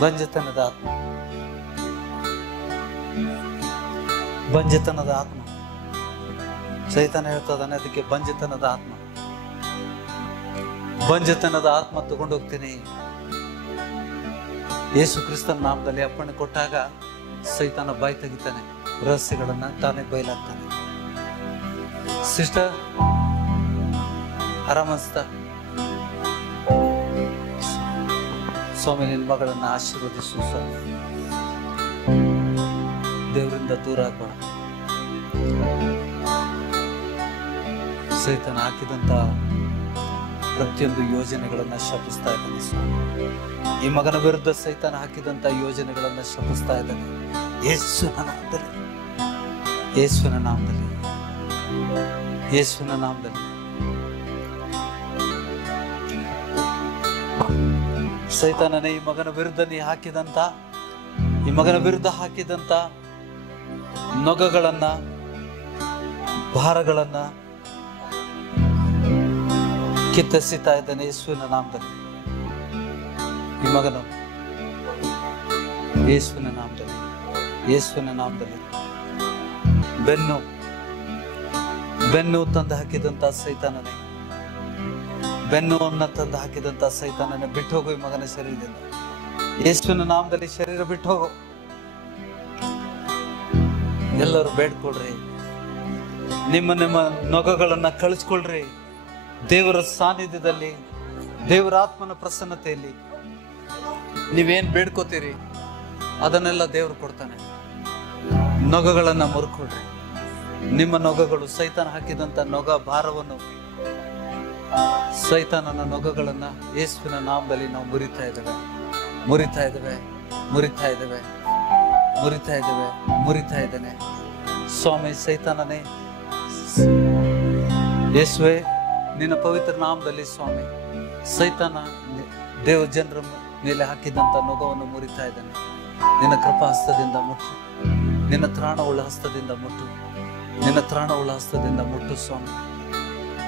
ಬಂಜತನದ ಆತ್ಮ, ಬಂಜತನದ ಆತ್ಮ. ಸೈತಾನ ಹೇಳ್ತದಾನೆ ಅದಕ್ಕೆ ಬಂಜತನದ ಆತ್ಮ. ಬಂಜತನದ ಆತ್ಮ ತಗೊಂಡು ಹೋಗ್ತೀನಿ. ಯೇಸು ಕ್ರಿಸ್ತನ ನಾಮದಲ್ಲಿ ಅಪ್ಪಣೆ ಕೊಟ್ಟಾಗ ಸೈತಾನ ಬಾಯಿ ತೆಗಿತಾನೆ, ರಹಸ್ಯಗಳನ್ನ ತಾನೇ ಬಯಲಾಗ್ತಾನೆ. ಸಿಸ್ಟರ್ ಆರಾಮಸ್ತ? ಸ್ವಾಮಿ ನಿನ್ನ ಮಗಳನ್ನ ಆಶೀರ್ವದಿಸು ಸ್ವಾಮಿ. ದೇವರಿಂದ ದೂರ ಆಗ್ಬೇಡ. ಸೈತಾನ ಹಾಕಿದಂತ ಪ್ರತಿಯೊಂದು ಯೋಜನೆಗಳನ್ನ ಶಪಿಸ್ತಾ ಇದ್ದಾನೆ ಸ್ವಾಮಿ. ಈ ಮಗನ ವಿರುದ್ಧ ಸೈತಾನ ಹಾಕಿದಂತ ಯೋಜನೆಗಳನ್ನ ಶಪಿಸ್ತಾ ಇದ್ದಾನೆ. ಯೇಸುವಿನ ನಾಮದಲ್ಲಿ, ಯೇಸುವಿನ ನಾಮದಲ್ಲಿ, ಯೇಸುವಿನ ನಾಮದಲ್ಲಿ. ಸೈತಾನನೇ, ಈ ಮಗನ ವಿರುದ್ಧ ನೀ ಹಾಕಿದಂತ, ಈ ಮಗನ ವಿರುದ್ಧ ಹಾಕಿದಂತ ನೊಗಗಳನ್ನ, ಭಾರಗಳನ್ನ ಕಿತ್ತೆಸಿತಾ ಇದ್ದಾನೆ ಯೇಸುವಿನ ನಾಮದಲ್ಲಿ. ಈ ಮಗನು ಯೇಸುವಿನ ನಾಮದಲ್ಲಿ, ಯೇಸುವಿನ ನಾಮದಲ್ಲಿ. ಬೆನ್ನು ತಂದು ಹಾಕಿದಂತ ಸೈತಾನನೇ, ಬೆನ್ನುವನ್ನ ತಂದು ಹಾಕಿದಂತ ಸೈತಾನನೇ ಬಿಟ್ಟು ಹೋಗು ಈ ಮಗನ ಶರೀರದಿಂದ. ಯೇಸುವಿನ ನಾಮದಲ್ಲಿ ಶರೀರ ಬಿಟ್ಟು ಹೋಗು. ಎಲ್ಲರೂ ಬೇಡ್ಕೊಳ್ರಿ, ನಿಮ್ಮ ನಿಮ್ಮ ನೊಗಗಳನ್ನ ಕಳಿಸ್ಕೊಳ್ರಿ. ದೇವರ ಸಾನ್ನಿಧ್ಯದಲ್ಲಿ, ದೇವರ ಆತ್ಮನ ಪ್ರಸನ್ನತೆಯಲ್ಲಿ ನೀವೇನ್ ಬೇಡ್ಕೋತೀರಿ ಅದನ್ನೆಲ್ಲ ದೇವರು ಕೊಡ್ತಾನೆ. ನೊಗಗಳನ್ನ ಮುರ್ಕೊಳ್ರಿ. ನಿಮ್ಮ ನೊಗಗಳು, ಸೈತಾನ ಹಾಕಿದಂತ ನೊಗ ಭಾರವನ್ನು, ಸೈತಾನನ ನೊಗಗಳನ್ನ ಯೇಸುವಿನ ನಾಮದಲ್ಲಿ ನಾವು ಮುರಿತಾ ಇದ್ದೇವೆ, ಮುರಿತಾ ಇದ್ದೇವೆ, ಮುರಿತಾ ಇದ್ದೇವೆ, ಮುರಿತಾ ಇದ್ದೇವೆ, ಮುರಿತಾ ಇದ್ದೇನೆ ಸ್ವಾಮಿ. ಸೈತಾನನೇ, ಯೇಸುವೆ ನಿನ್ನ ಪವಿತ್ರ ನಾಮದಲ್ಲಿ ಸ್ವಾಮಿ, ಸೈತಾನ ದೇವ ಜನರ ಮೇಲೆ ಹಾಕಿದಂತ ನೊಗವನ್ನು ಮುರಿತಾ ಇದ್ದಾನೆ. ನಿನ್ನ ಕೃಪಾ ಹಸ್ತದಿಂದ ಮುಟ್ಟು, ನಿನ್ನ ತ್ರಾಣವುಳ್ಳ ಹಸ್ತದಿಂದ ಮುಟ್ಟು, ನಿನ್ನ ತ್ರಾಣವುಳ್ಳ ಹಸ್ತದಿಂದ ಮುಟ್ಟು ಸ್ವಾಮಿ.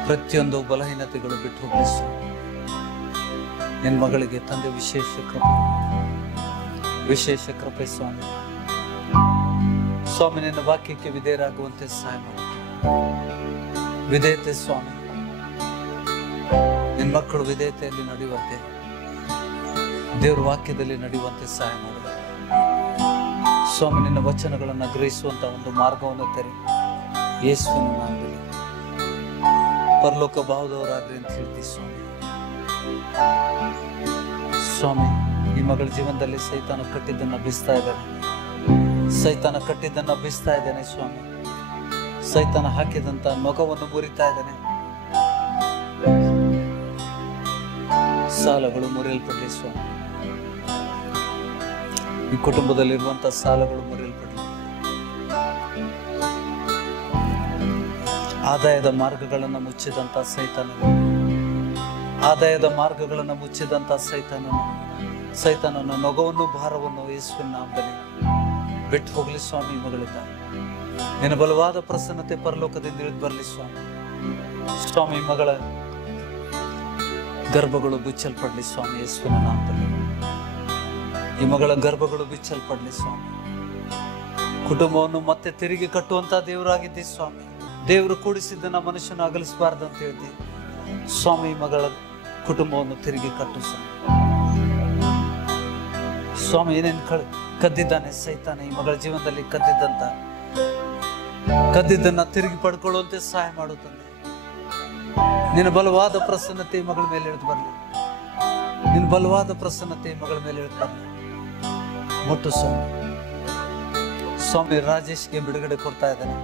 ಪ್ರತಿಯೊಂದು ಬಲಹೀನತೆಗಳು ಬಿಟ್ಟು ಹೋಗಲಿ ಸ್ವಾಮಿ. ನಿನ್ನ ಮಗಳಿಗೆ ತಂದೆ ವಿಶೇಷ ಕೃಪೆ, ವಿಶೇಷ ಕೃಪೆ ಸ್ವಾಮಿ. ಸ್ವಾಮಿ ನಿನ್ನ ವಾಕ್ಯಕ್ಕೆ ವಿಧೇಯರಾಗುವಂತೆ ಸಹಾಯ ಮಾಡಿ. ವಿಧೇಯತೆ ಸ್ವಾಮಿ, ನಿನ್ನ ಮಕ್ಕಳು ವಿಧೇಯತೆಯಲ್ಲಿ ನಡೆಯುವಂತೆ, ದೇವರ ವಾಕ್ಯದಲ್ಲಿ ನಡೆಯುವಂತೆ ಸಹಾಯ ಮಾಡಿ ಸ್ವಾಮಿ. ನಿನ್ನ ವಚನಗಳನ್ನ ಗ್ರಹಿಸುವಂತ ಒಂದು ಮಾರ್ಗವನ್ನು ತೆರೆ ಯೇಸುವಿನ ನಾಮದಲ್ಲಿ. ಪರಲೋಕ ಭಾವದವರಾಗ್ರಿ ಅಂತ ಹೇಳ್ತೀವಿ ಸ್ವಾಮಿ. ಸ್ವಾಮಿ, ಈ ಮಗಳ ಜೀವನದಲ್ಲಿ ಸೈತಾನ ಕಟ್ಟಿದ್ದನ್ನ ಬಿಸ್ತಾ ಇದ್ದಾನೆ, ಸೈತಾನ ಕಟ್ಟಿದ್ದನ್ನ ಬಿಸ್ತಾ ಇದ್ದಾನೆ ಸ್ವಾಮಿ. ಸೈತಾನ ಹಾಕಿದಂತ ನೊಗವನ್ನು ಮುರಿತಾ ಇದ್ದಾನೆ. ಸಾಲಗಳು ಮುರಿಯಲ್ಪಡಲಿ ಸ್ವಾಮಿ. ಈ ಕುಟುಂಬದಲ್ಲಿರುವಂತಹ ಸಾಲಗಳು ಮುರಿಯಲ್ಪಡಲಿ. ಆದಾಯದ ಮಾರ್ಗಗಳನ್ನು ಮುಚ್ಚಿದಂತ ಸೈತಾನನು, ಆದಾಯದ ಮಾರ್ಗಗಳನ್ನು ಮುಚ್ಚಿದಂತ ಸೈತಾನನ ನೊಗವನ್ನು ಭಾರವನ್ನು ಯೇಸುವಿನ ನಾಮದಲ್ಲಿ ಬಿಟ್ಟು ಹೋಗ್ಲಿ ಸ್ವಾಮಿ. ಮಗಳಿಂದ ನಿನ್ನ ಬಲವಾದ ಪ್ರಸನ್ನತೆ ಪರಲೋಕದಿಂದ ಇಳಿದು ಬರಲಿ ಸ್ವಾಮಿ. ಸ್ವಾಮಿ, ಮಗಳ ಗರ್ಭಗಳು ಬಿಚ್ಚಲ್ಪಡ್ಲಿ ಸ್ವಾಮಿ ಯೇಸುವಿನ ನಾಮದಲ್ಲಿ. ಈ ಮಗಳ ಗರ್ಭಗಳು ಬಿಚ್ಚಲ್ಪಡ್ಲಿ ಸ್ವಾಮಿ. ಕುಟುಂಬವನ್ನು ಮತ್ತೆ ತಿರುಗಿ ಕಟ್ಟುವಂತ ದೇವರಾಗಿದ್ದಿ ಸ್ವಾಮಿ. ದೇವರು ಕೂಡಿಸಿದ್ದನ್ನ ಮನುಷ್ಯನ ಅಗಲಿಸಬಾರ್ದು ಅಂತ ಹೇಳ್ತಿ ಸ್ವಾಮಿ. ಮಗಳ ಕುಟುಂಬವನ್ನು ತಿರುಗಿ ಕಟ್ಟು ಸ್ವಾಮಿ. ಸ್ವಾಮಿ, ಏನೇನು ಕದ್ದಿದ್ದಾನೆ ಸೈತಾನ ಈ ಮಗಳ ಜೀವನದಲ್ಲಿ ಕದ್ದಿದ್ದನ್ನ ತಿರುಗಿ ಪಡ್ಕೊಳ್ಳುವಂತೆ ಸಹಾಯ ಮಾಡುತ್ತದೆ. ನಿನ್ನ ಬಲವಾದ ಪ್ರಸನ್ನತೆ ಮಗಳ ಮೇಲೆ ಇಳಿದು ಬರಲಿ. ನಿನ್ನ ಬಲವಾದ ಪ್ರಸನ್ನತೆ ಮಗಳ ಮೇಲೆ ಇಳಿದು ಬರಲಿ. ಮುಟ್ಟು ಸ್ವಾಮಿ. ಸ್ವಾಮಿ, ರಾಜೇಶ್ಗೆ ಬಿಡುಗಡೆ ಕೊಡ್ತಾ ಇದ್ದಾನೆ.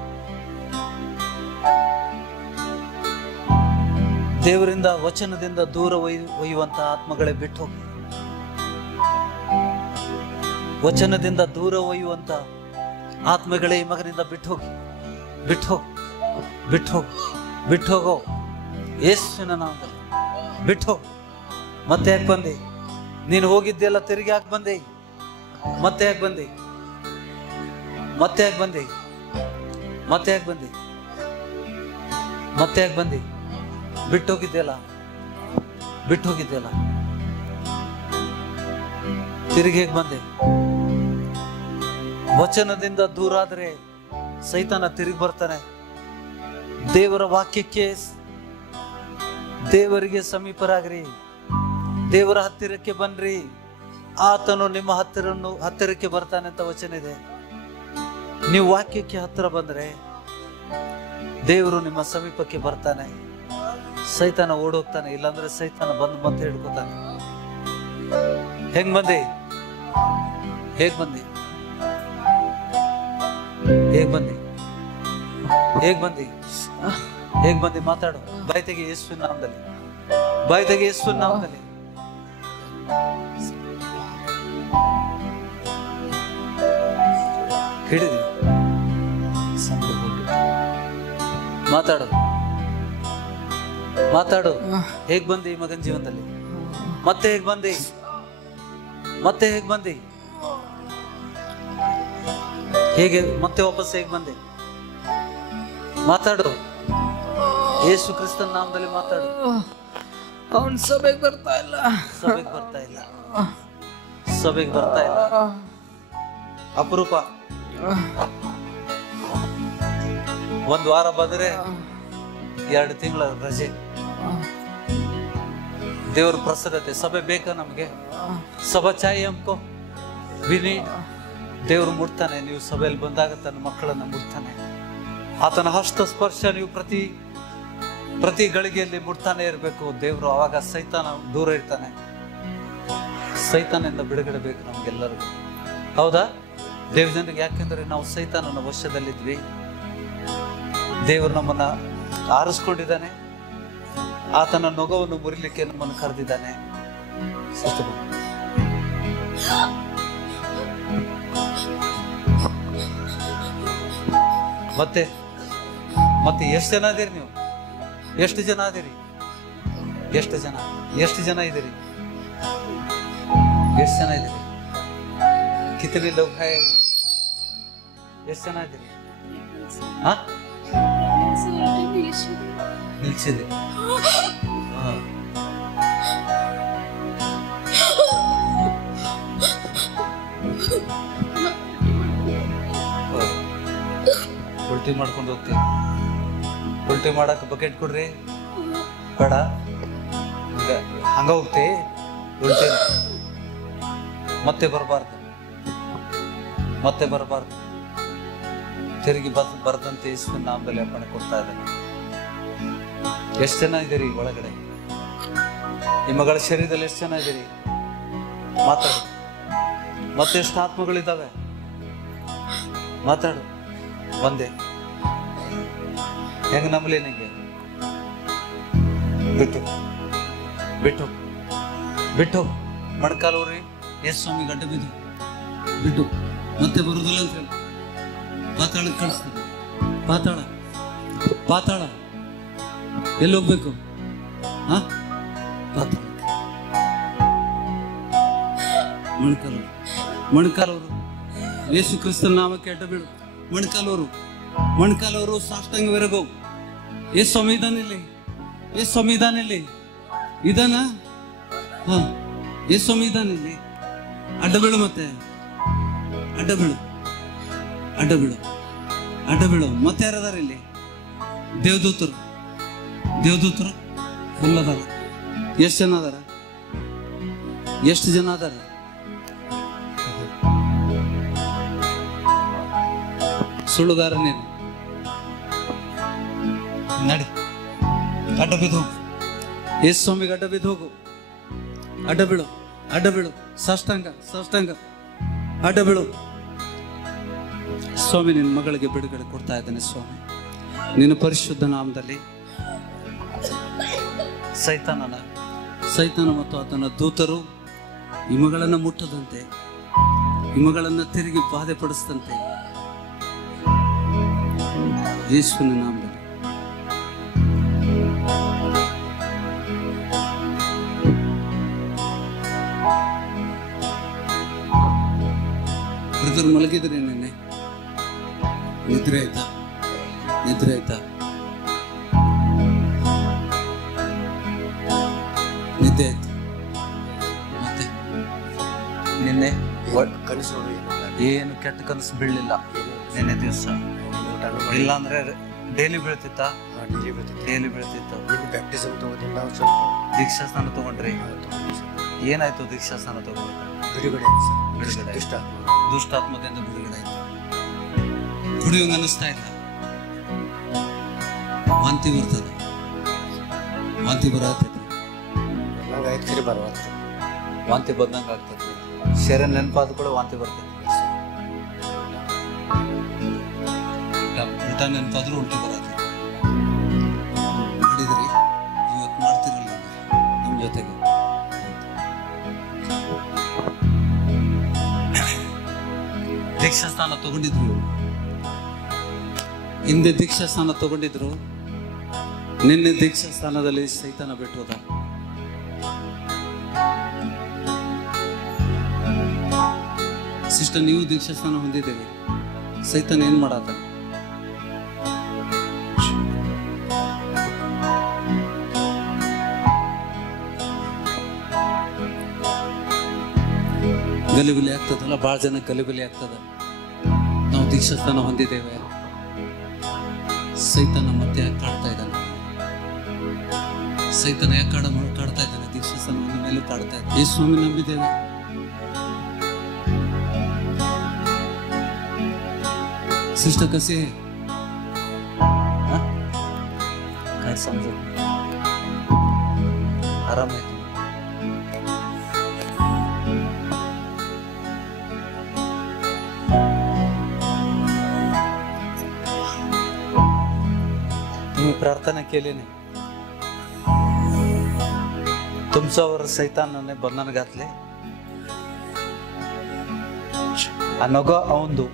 ದೇವರಿಂದ ವಚನದಿಂದ ದೂರ ಒಯ್ಯುವಂತ ಆತ್ಮಗಳೇ ಬಿಟ್ಟು ಹೋಗಿ. ವಚನದಿಂದ ದೂರ ಒಯ್ಯುವಂತ ಆತ್ಮಗಳೇ ಈ ಮಗನಿಂದ ಬಿಟ್ಟು ಹೋಗಿ. ಬಿಟ್ಟು ಹೋಗು, ಬಿಟ್ಟು ಹೋಗು, ಬಿಟ್ಟು ಹೋಗೋ ಯೇಸುವಿನ ನಾಮದಲ್ಲಿ ಬಿಟ್ಟು ಹೋಗು. ಮತ್ತೆ ಯಾಕೆ ಬಂದೆ? ನೀನು ಹೋಗಿದ್ದೆಲ್ಲ ತಿರುಗಿ ಯಾಕೆ ಬಂದೆ? ಮತ್ತೆ ಯಾಕೆ ಬಂದೆ? ಮತ್ತೆ ಯಾಕೆ ಬಂದೆ? ಮತ್ತೆ ಯಾಕೆ ಬಂದೆ? ಮತ್ತೆ ಯಾಕೆ ಬಂದೆ? ಬಿಟ್ಟು ಹೋಗಿದ್ದೆಲ್ಲ ಬಿಟ್ಟು ಹೋಗಿದ್ದೆಲ್ಲ ತಿರುಗಿ ಹೇಗೆ ಬಂದೆ? ವಚನದಿಂದ ದೂರ ಆದ್ರೆ ಸೈತಾನ ತಿರುಗಿ ಬರ್ತಾನೆ. ದೇವರ ವಾಕ್ಯಕ್ಕೆ, ದೇವರಿಗೆ ಸಮೀಪರಾಗ್ರಿ, ದೇವರ ಹತ್ತಿರಕ್ಕೆ ಬನ್ರಿ, ಆತನು ನಿಮ್ಮ ಹತ್ತಿರಕ್ಕೆ ಬರ್ತಾನೆ ಅಂತ ವಚನ ಇದೆ. ನೀವು ವಾಕ್ಯಕ್ಕೆ ಹತ್ತಿರ ಬಂದ್ರೆ ದೇವರು ನಿಮ್ಮ ಸಮೀಪಕ್ಕೆ ಬರ್ತಾನೆ. ಸೈತಾನ ಓಡೋಗ್ತಾನೆ. ಇಲ್ಲಾಂದ್ರೆ ಸೈತಾನ ಬಂದು ಮತ್ತೆ ಹಿಡ್ಕೋತಾನೆ. ಹೆಂಗ್ ಬಂದೆ? ಹೇಗ್ ಬಂದೆ? ಹೇಗ್ ಬಂದೆ? ಹೇಗ್ ಬಂದೆ? ಹೇಗ್ ಬಂದೆ? ಮಾತಾಡು. ಬಾಯಿ ತೆಗಿ ಯೇಸುವಿನ ನಾಮದಲ್ಲಿ. ಬಾಯಿ ತೆಗಿ ಯೇಸುವಿನ ನಾಮದಲ್ಲಿ. ಹಿಡಿದು ಮಾತಾಡು. ಮಾತಾಡು. ಹೇಗ್ ಬಂದೆ ಈ ಮಗನ ಜೀವನದಲ್ಲಿ? ಮತ್ತೆ ಹೇಗ್ ಬಂದೆ? ಮತ್ತೆ ಹೇಗ್ ಬಂದೆ? ಹೇಗೆ ಮತ್ತೆ ವಾಪಸ್ ಹೇಗ್ ಬಂದೆ? ಮಾತಾಡು. ಯೇಸು ಕ್ರಿಸ್ತನ ನಾಮದಲ್ಲಿ ಮಾತಾಡು. ಅವನ್ ಸಭೆಗೆ ಬರ್ತಾ ಇಲ್ಲ. ಸಭೆಗೆ ಬರ್ತಾ ಇಲ್ಲ. ಸಭೆಗೆ ಬರ್ತಾ ಇಲ್ಲ. ಅಪರೂಪ. ಒಂದ್ ವಾರ ಬಂದ್ರೆ 2 ತಿಂಗಳ ರಜೆ. ದೇವ್ರ ಪ್ರಸನ್ನತೆ. ಸಭೆ ಬೇಕಾ ನಮ್ಗೆ? ಸಭಾ ಚಾಯಿ ಹಮ್ಕೋ ವಿನೀಡ್. ದೇವ್ರು ಮುಟ್ತಾನೆ. ನೀವು ಸಭೆಯಲ್ಲಿ ಬಂದಾಗ ತನ್ನ ಮಕ್ಕಳನ್ನ ಮುಟ್ತಾನೆ. ಆತನ ಹಸ್ತ ಸ್ಪರ್ಶ ನೀವು ಪ್ರತಿ ಗಳಿಗೆಯಲ್ಲಿ ಮುಟ್ತಾನೆ ಇರಬೇಕು ದೇವ್ರು. ಅವಾಗ ಸೈತಾನ ದೂರ ಇರ್ತಾನೆ. ಸೈತಾನದಿಂದ ಬಿಡುಗಡೆ ಬೇಕು ನಮ್ಗೆಲ್ಲರಿಗೂ. ಹೌದಾ? ದೇವ್ರ ಜನರಿಗೆ. ಯಾಕೆಂದ್ರೆ ನಾವು ಸೈತಾನನ ವಶದಲ್ಲಿದ್ವಿ. ದೇವರು ನಮ್ಮನ್ನ ಆರಿಸ್ಕೊಂಡಿದ್ದಾನೆ. ಆತನ ನೊಗವನ್ನು ಮುರಿಲಿಕ್ಕೆ ನಮ್ಮನ್ನು ಕರೆದಿದ್ದಾನೆ. ಮತ್ತೆ ಮತ್ತೆ ಎಷ್ಟು ಜನ ಅದೀರಿ ನೀವು? ಎಷ್ಟು ಜನ ಅದೀರಿ? ಎಷ್ಟು ಜನ ಇದ್ದೀರಿ? ಎಷ್ಟು ಜನ ಇದ್ದೀರಿ? ಕಿತನೆ ಲೋಕ ಎಷ್ಟು ಜನ ಇದ್ದೀರಿ? ನಿಲ್ಸಿದೆ. ಉಲ್ಟಿ ಮಾಡ್ಕೊಂಡು ಹೋಗ್ತೀವಿ. ಉಲ್ಟಿ ಮಾಡಕ್ ಬಕೆಟ್ ಕೊಡ್ರಿ. ಬೇಡ, ಹಂಗ ಹೋಗ್ತಿ. ಉಲ್ಟಿ ಮತ್ತೆ ಬರಬಾರ್ದು. ಮತ್ತೆ ಬರಬಾರ್ದು. ತಿರುಗಿ ಬರದಂತೆ ಯೇಸುವಿನ ನಾಮದಲ್ಲಿ ಅರ್ಪಣೆ ಕೊಡ್ತಾ ಇದ್ದಾನೆ. ಎಷ್ಟು ಜನ ಇದ್ದೀರಿ ಒಳಗಡೆ? ಈ ಮಗಳ ಶರೀರದಲ್ಲಿ ಎಷ್ಟು ಜನ ಇದ್ದೀರಿ? ಮಾತಾಡು. ಮತ್ತೆ ಎಷ್ಟು ಆತ್ಮಗಳಿದ್ದಾವೆ? ಮಾತಾಡು. ಒಂದೇ. ಹೆಂಗ ನಂಬಲಿ ನಿಂಗೆ? ಬಿಟ್ಟು ಬಿಟ್ಟು ಬಿಟ್ಟು ಮಣ್ಕಾಲೂರಿ ಎಸ್ ಸ್ವಾಮಿ ಗಡ್ಡ ಬಿದ್ದು ಬಿಟ್ಟು ಮತ್ತೆ ಬರುದಿಲ್ಲ ಅಂತ ಹೇಳಿ ಪಾತಾಳಕ್ಕೆ ಕಳಿಸ್ತಾರೆ. ಪಾತಾಳ ಎಲ್ಲಿ ಹೋಗ್ಬೇಕು? ಪಾತಾಳಕ್ಕೆ. ಮಣ್ಕಾಲೂರು ಯೇಸು ಕ್ರಿಸ್ತನ ನಾಮಕ್ಕೆ ಅಡ್ಡ ಬೀಳು. ಮಣ್ಕಾಲೂರು ಮೊಣಕಾಲವರು ಸಾಷ್ಟಾಂಗವರೆಗೂ ಏ ಸ್ವಾಮಿ ಇದಾನಿಲ್ಲಿ, ಏ ಸ್ವಾಮಿ ಇದಾನಿಲ್ಲಿ, ಇದಾನ ಏ ಸ್ವಾಮಿ ಇದಾನಿಲ್ಲಿ. ಅಡ್ಡ ಬೀಳು, ಮತ್ತೆ ಅಡ್ಡ ಬೀಳು, ಅಡ್ಡ ಬೀಳು, ಅಡ್ಡ ಬೀಳು. ಮತ್ತೆ ಯಾರದಾರ ಇಲ್ಲಿ? ದೇವದೂತರು, ದೇವದೂತರು ಫುಲ್ ಅದಾರ. ಎಷ್ಟು ಜನ ಅದಾರ? ಎಷ್ಟು ಜನ ಅದಾರ? ಸುಳ್ಳುಗಾರ ನೀನು. ನಡಿ, ಅಡ್ಡ ಬಿದ್ದು ಹೋಗು. ಏಸು ಸ್ವಾಮಿಗೆ ಅಡ್ಡ ಬಿದ್ದು ಹೋಗು. ಅಡ್ಡ ಬೀಳು, ಅಡ್ಡ ಬೀಳು, ಸಾಷ್ಟಾಂಗ, ಸಾಷ್ಟಾಂಗ, ಅಡ್ಡ ಬೀಳು. ಸ್ವಾಮಿ, ನಿನ್ನ ಮಗಳಿಗೆ ಬಿಡುಗಡೆ ಕೊಡ್ತಾ ಇದ್ದಾನೆ ಸ್ವಾಮಿ. ನಿನ್ನ ಪರಿಶುದ್ಧ ನಾಮದಲ್ಲಿ ಸೈತಾನ ಮತ್ತು ಆತನ ದೂತರು ಈ ಮಗಳನ್ನು ಮುಟ್ಟದಂತೆ, ಈ ಮಗಳನ್ನು ತಿರುಗಿ ಬಾಧೆ ಪಡಿಸದಂತೆ ಯೇಸುವಿನ ನಾಮದಲ್ಲಿ ಬ್ರದರ್ ಮಲಗಿದ್ರಿ ನೆನ್ನೆ? ನಿದ್ರೆ ಆಯ್ತಾ? ನಿದ್ರೆ ಆಯ್ತಾ? ನಿದ್ದೆ ಆಯ್ತು. ಮತ್ತೆ ನಿನ್ನೆ ಕನಸು ಏನು ಕೆಟ್ಟ ಕನಸು ಬೀಳಲಿಲ್ಲ ನಿನ್ನೆ ದಿವಸ? ಇಲ್ಲ ಅಂದ್ರೆ ಡೈಲಿ ಬೀಳ್ತಿತ್ತ? ಡೈಲಿ ಬೀಳ್ತಿತ್ತು. ಬ್ಯಾಪ್ಟಿಸಮ್ ತಗೋತೀನಿ ನಾವು. ಸ್ವಲ್ಪ ದೀಕ್ಷಾ ಸ್ನಾನ ತಗೊಂಡ್ರಿ? ಏನಾಯ್ತು ದೀಕ್ಷಾ ಸ್ನಾನ ತಗೊಂಡ್ರೆ? ಬಿಡುಗಡೆ ಆಯ್ತು ಸರ್. ಬಿಡುಗಡೆ, ದುಷ್ಟಾತ್ಮದಿಂದ ಬಿಡುಗಡೆ ಆಯ್ತು. ಕುಡಿಯೋಂಗ ಅನಿಸ್ತಾ ಇಲ್ಲ? ವಾಂತಿ ಬರ್ತದ? ವಾಂತಿ ಬರತೈತಿ? ವಾಂತಿ ಬಂದಂಗ ಆಗ್ತದೆ. ಶರೀರ ನೆನಪಾದ ಕೂಡ ವಾಂತಿ ಬರ್ತೈತಿ. ಊಟ ನೆನಪಾದ್ರೂ ಉಲ್ಟಿ ಬರತೈತಿ. ನೋಡಿದ್ರಿ? ಇವತ್ತು ಮಾಡ್ತಿರಲ್ಲ ನಮ್ಮ ಜೊತೆಗೆ. ದೀಕ್ಷಾ ಸ್ಥಾನ ತಗೊಂಡಿದ್ರು, ಹಿಂದೆ ದೀಕ್ಷಾ ಸ್ಥಾನ ತಗೊಂಡಿದ್ರು. ನಿನ್ನೆ ದೀಕ್ಷಾ ಸ್ಥಾನದಲ್ಲಿ ಸೈತಾನ ಬಿಟ್ಟು ಹೋದ. ಸಿಸ್ಟರ್, ನೀವು ದೀಕ್ಷಾ ಸ್ಥಾನ ಹೊಂದಿದ್ದೀರಿ. ಸೈತಾನ ಏನ್ ಮಾಡಾತ? ಗಲಿಬಿಲಿ ಆಗ್ತದಲ್ಲ, ಬಹಳ ಜನ ಗಲಿಬಿಲಿ ಆಗ್ತದ. ನಾವು ದೀಕ್ಷಾ ಸ್ಥಾನ ಹೊಂದಿದ್ದೇವೆ, ಸೈತಾನ ಮತ್ತೆ ಯಾಕೆ ಕಾಡ್ತಾ ಇದ್ದಾನೆ? ಸೈತಾನ ಯಾಕೆ ಕಾಡ್ತಾ ಇದ್ದಾನೆ? ದೀಕ್ಷಾ ಸ್ಥಾನವನ್ನು ಮೇಲೆ ಕಾಡ್ತಾ ಇದ್ದಾನೆ. ಯೇಸು ಸ್ವಾಮಿ ನಂಬಿದ್ದೇವೆ. ಸಿಸ್ಟರ್ ಕಸಿ ಆರಾಮಾಯ್ತು. तुम्ही प्रार्थना केली नाही? तुमच्यावर सैतानाने बंधन घातले. नग अवंದು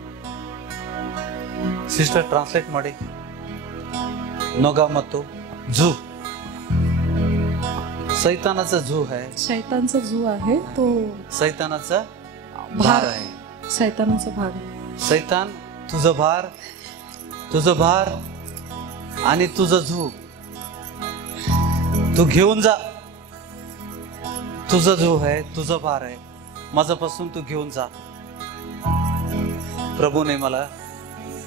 ಸಿಸ್ಟರ್ ಟ್ರಾನ್ಸ್ಲೇಟ್ ಮಾಡಿ. नग ಮತ್ತು झू, सैतानाचा झू आहे. शैतानचा झू आहे तो, सैतानाचा भार आहे. शैतानाचा भाग. सैतान तुझं भार आणि तुझं झू तू घेऊन जा. तुझं झू आहे, तुझं भार आहे, माझ्यापासून तू घेऊन जा. ಪ್ರಭುನೇ मला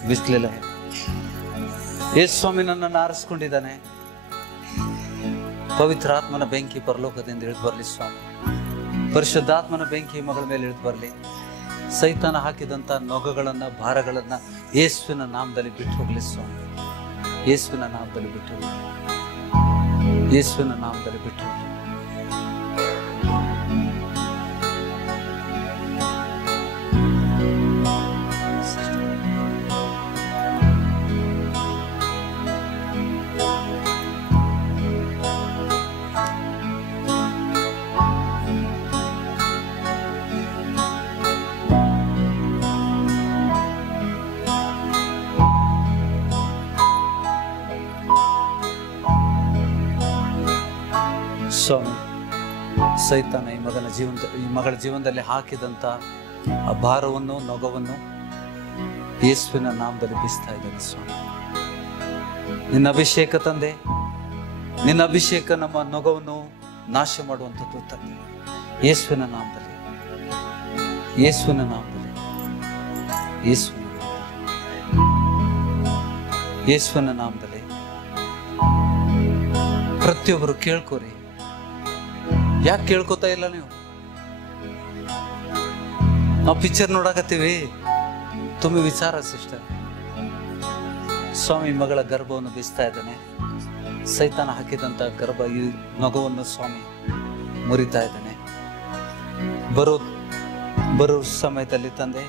ಬಿಸ್ಲೆಲ್ಲ आहे. ಯೇಸು ಸ್ವಾಮಿ ನನ್ನನ್ನು ಆರಿಸ್ಕೊಂಡಿದ್ದಾನೆ. ಪವಿತ್ರಾತ್ಮನ ಬೆಂಕಿ ಪರಲೋಕದಿಂದ ಇಳಿದು ಬರಲಿ ಸ್ವಾಮಿ. ಪರಿಶುದ್ಧಾತ್ಮನ ಬೆಂಕಿ ಮಗಳ ಮೇಲೆ ಇಳಿದು ಬರಲಿ. ಸೈತಾನ ಹಾಕಿದಂಥ ನೊಗಗಳನ್ನ, ಭಾರಗಳನ್ನ ಯೇಸುವಿನ ನಾಮದಲ್ಲಿ ಬಿಟ್ಟು ಹೋಗ್ಲಿ ಸ್ವಾಮಿ. ಯೇಸುವಿನ ನಾಮದಲ್ಲಿ ಬಿಟ್ಟು ಹೋಗ್ಲಿ. ಯೇಸುವಿನ ನಾಮದಲ್ಲಿ ಬಿಟ್ಟು ಹೋಗ್ಲಿ. ಸ್ವಾಮಿ, ಸೈತಾನ ಈ ಮಗಳ ಜೀವನದಲ್ಲಿ ಹಾಕಿದಂಥ ಆ ಭಾರವನ್ನು, ನೊಗವನ್ನು ಯೇಸುವಿನ ನಾಮದಲ್ಲಿ ಬೀಸ್ತಾ ಇದ್ದಾನೆ ಸ್ವಾಮಿ. ನಿನ್ನ ಅಭಿಷೇಕ ತಂದೆ, ನಿನ್ನ ಅಭಿಷೇಕ ನಮ್ಮ ನೊಗವನ್ನು ನಾಶ ಮಾಡುವಂಥದ್ದು ತಂದೆ. ಯೇಸುವಿನ ನಾಮದಲ್ಲಿ, ಯೇಸುವಿನ ನಾಮದಲ್ಲಿ, ಯೇಸುವಿನ ನಾಮದಲ್ಲಿ, ಯೇಸುವಿನ ನಾಮದಲ್ಲಿ ಪ್ರತಿಯೊಬ್ಬರು ಕೇಳ್ಕೋರಿ. ಯಾಕೆ ಕೇಳ್ಕೊತಾ ಇಲ್ಲ ನೀವು? ನಾವು ಪಿಕ್ಚರ್ ನೋಡಕತ್ತೀವಿ, ತುಂಬ ವಿಚಾರ ಸಿಸ್ಟರ್. ಸ್ವಾಮಿ ಮಗಳ ಗರ್ಭವನ್ನು ಬೀಸ್ತಾ ಇದ್ದಾನೆ. ಸೈತಾನ ಹಾಕಿದಂತ ಗರ್ಭ ಈ ಮಗುವನ್ನು ಸ್ವಾಮಿ ಮುರಿತಾ ಇದ್ದಾನೆ. ಬರೋ ಸಮಯದಲ್ಲಿ ತಂದೆ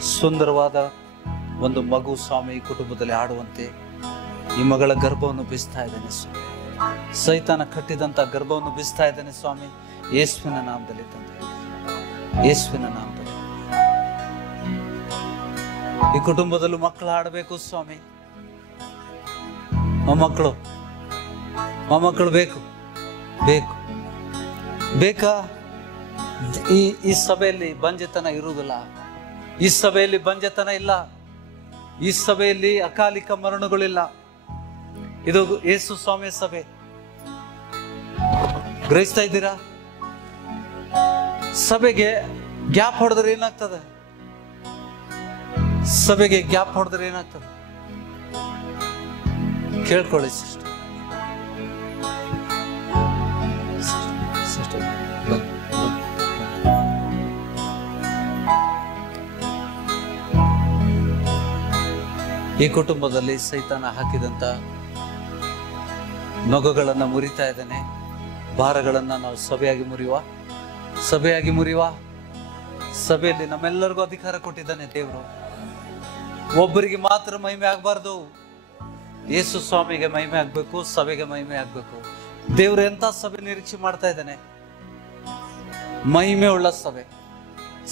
ಸುಂದರವಾದ ಒಂದು ಮಗು ಸ್ವಾಮಿ ಈ ಕುಟುಂಬದಲ್ಲಿ ಆಡುವಂತೆ ಈ ಮಗಳ ಗರ್ಭವನ್ನು ಬೀಸ್ತಾ ಇದ್ದಾನೆ ಸ್ವಾಮಿ. ಸೈತಾನ ಕಟ್ಟಿದಂತ ಗರ್ಭವನ್ನು ಬೀಸ್ತಾ ಇದ್ದಾನೆ ಸ್ವಾಮಿ, ಯೇಸುವಿನ ನಾಮದಲ್ಲಿ ತಂದೆ, ಯೇಸುವಿನ ನಾಮದಲ್ಲಿ. ಈ ಕುಟುಂಬದಲ್ಲೂ ಮಕ್ಕಳು ಆಡಬೇಕು ಸ್ವಾಮಿ. ಮೊಮ್ಮಕ್ಕಳು ಬೇಕು ಬೇಕು ಬೇಕಾ? ಈ ಸಭೆಯಲ್ಲಿ ಬಂಜೆತನ ಇರುವುದಿಲ್ಲ. ಈ ಸಭೆಯಲ್ಲಿ ಬಂಜೆತನ ಇಲ್ಲ. ಈ ಸಭೆಯಲ್ಲಿ ಅಕಾಲಿಕ ಮರಣಗಳಿಲ್ಲ. ಇದು ಯೇಸು ಸ್ವಾಮಿಯ ಸಭೆ. ಗ್ರಹಿಸ್ತಾ ಇದ್ದೀರಾ? ಸಭೆಗೆ ಗ್ಯಾಪ್ ಹೊಡೆದ್ರೆ ಏನಾಗ್ತದೆ? ಸಭೆಗೆ ಗ್ಯಾಪ್ ಹೊಡೆದ್ರೆ ಏನಾಗ್ತದೆ? ಕೇಳ್ಕೊಳ್ಳಿ ಸಿಸ್ಟರ್. ಈ ಕುಟುಂಬದಲ್ಲಿ ಸೈತಾನ ಹಾಕಿದಂತ ನೊಗಗಳನ್ನ ಮುರಿತಾ ಇದ್ದಾನೆ. ಭಾರಗಳನ್ನ ನಾವು ಸಭೆಯಾಗಿ ಮುರಿಯುವ. ಸಭೆಯಲ್ಲಿ ನಮ್ಮೆಲ್ಲರಿಗೂ ಅಧಿಕಾರ ಕೊಟ್ಟಿದ್ದಾನೆ ದೇವರು. ಒಬ್ಬರಿಗೆ ಮಾತ್ರ ಮಹಿಮೆ ಆಗ್ಬಾರ್ದು. ಯೇಸು ಸ್ವಾಮಿಗೆ ಮಹಿಮೆ ಆಗ್ಬೇಕು, ಸಭೆಗೆ ಮಹಿಮೆ ಆಗ್ಬೇಕು. ದೇವ್ರು ಎಂತ ಸಭೆ ನಿರೀಕ್ಷೆ ಮಾಡ್ತಾ ಇದ್ದಾನೆ? ಮಹಿಮೆ ಉಳ್ಳ ಸಭೆ.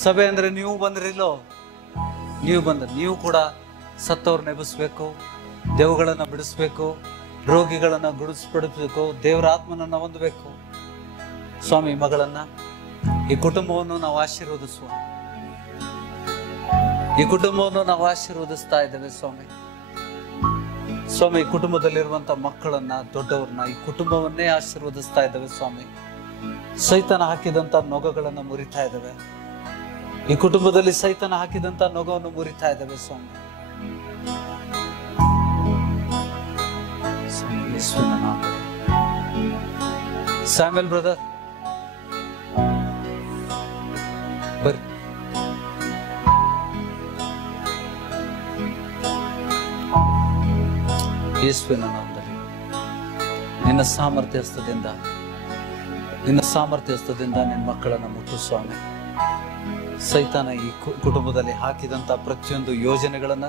ಸಭೆ ಅಂದ್ರೆ ನೀವು ಬಂದ್ರಿಲ್ಲೋ, ನೀವು ಕೂಡ ಸತ್ತವ್ರನ್ನ ಎಬ್ಬಿಸ್ಬೇಕು, ದೇವುಗಳನ್ನ ಬಿಡಿಸ್ಬೇಕು, ರೋಗಿಗಳನ್ನ ಗುಡಿಸ್ಬಿಡಿಸ್ಬೇಕು, ದೇವರ ಆತ್ಮನನ್ನ ಹೊಂದಬೇಕು. ಸ್ವಾಮಿ ಮಗಳನ್ನ, ಈ ಕುಟುಂಬವನ್ನು ನಾವು ಆಶೀರ್ವದಿಸುವ. ಈ ಕುಟುಂಬವನ್ನು ನಾವು ಆಶೀರ್ವದಿಸ್ತಾ ಇದ್ದೇವೆ ಸ್ವಾಮಿ. ಸ್ವಾಮಿ ಕುಟುಂಬದಲ್ಲಿರುವಂತ ಮಕ್ಕಳನ್ನ, ದೊಡ್ಡವ್ರನ್ನ, ಈ ಕುಟುಂಬವನ್ನೇ ಆಶೀರ್ವದಿಸ್ತಾ ಇದ್ದೇವೆ ಸ್ವಾಮಿ. ಸೈತಾನ ಹಾಕಿದಂತ ನೊಗಗಳನ್ನ ಮುರಿತಾ ಇದ್ದೇವೆ. ಈ ಕುಟುಂಬದಲ್ಲಿ ಸೈತಾನ ಹಾಕಿದಂತ ನೊಗವನ್ನು ಮುರಿತಾ ಇದ್ದೇವೆ ಸ್ವಾಮಿ. ಸ್ಯಾಮ್ಯಲ್ ಬ್ರದರ್ ಬರ್ರಿ. ಯೇಸುವಿನ ನಾಮದಲ್ಲಿ ನಿನ್ನ ಸಾಮರ್ಥ್ಯ ಹಸ್ತದಿಂದ ನಿನ್ನ ಮಕ್ಕಳನ್ನ ಮುಟ್ಟು ಸ್ವಾಮಿ. ಸೈತಾನ ಈ ಕುಟುಂಬದಲ್ಲಿ ಹಾಕಿದಂತ ಪ್ರತಿಯೊಂದು ಯೋಜನೆಗಳನ್ನ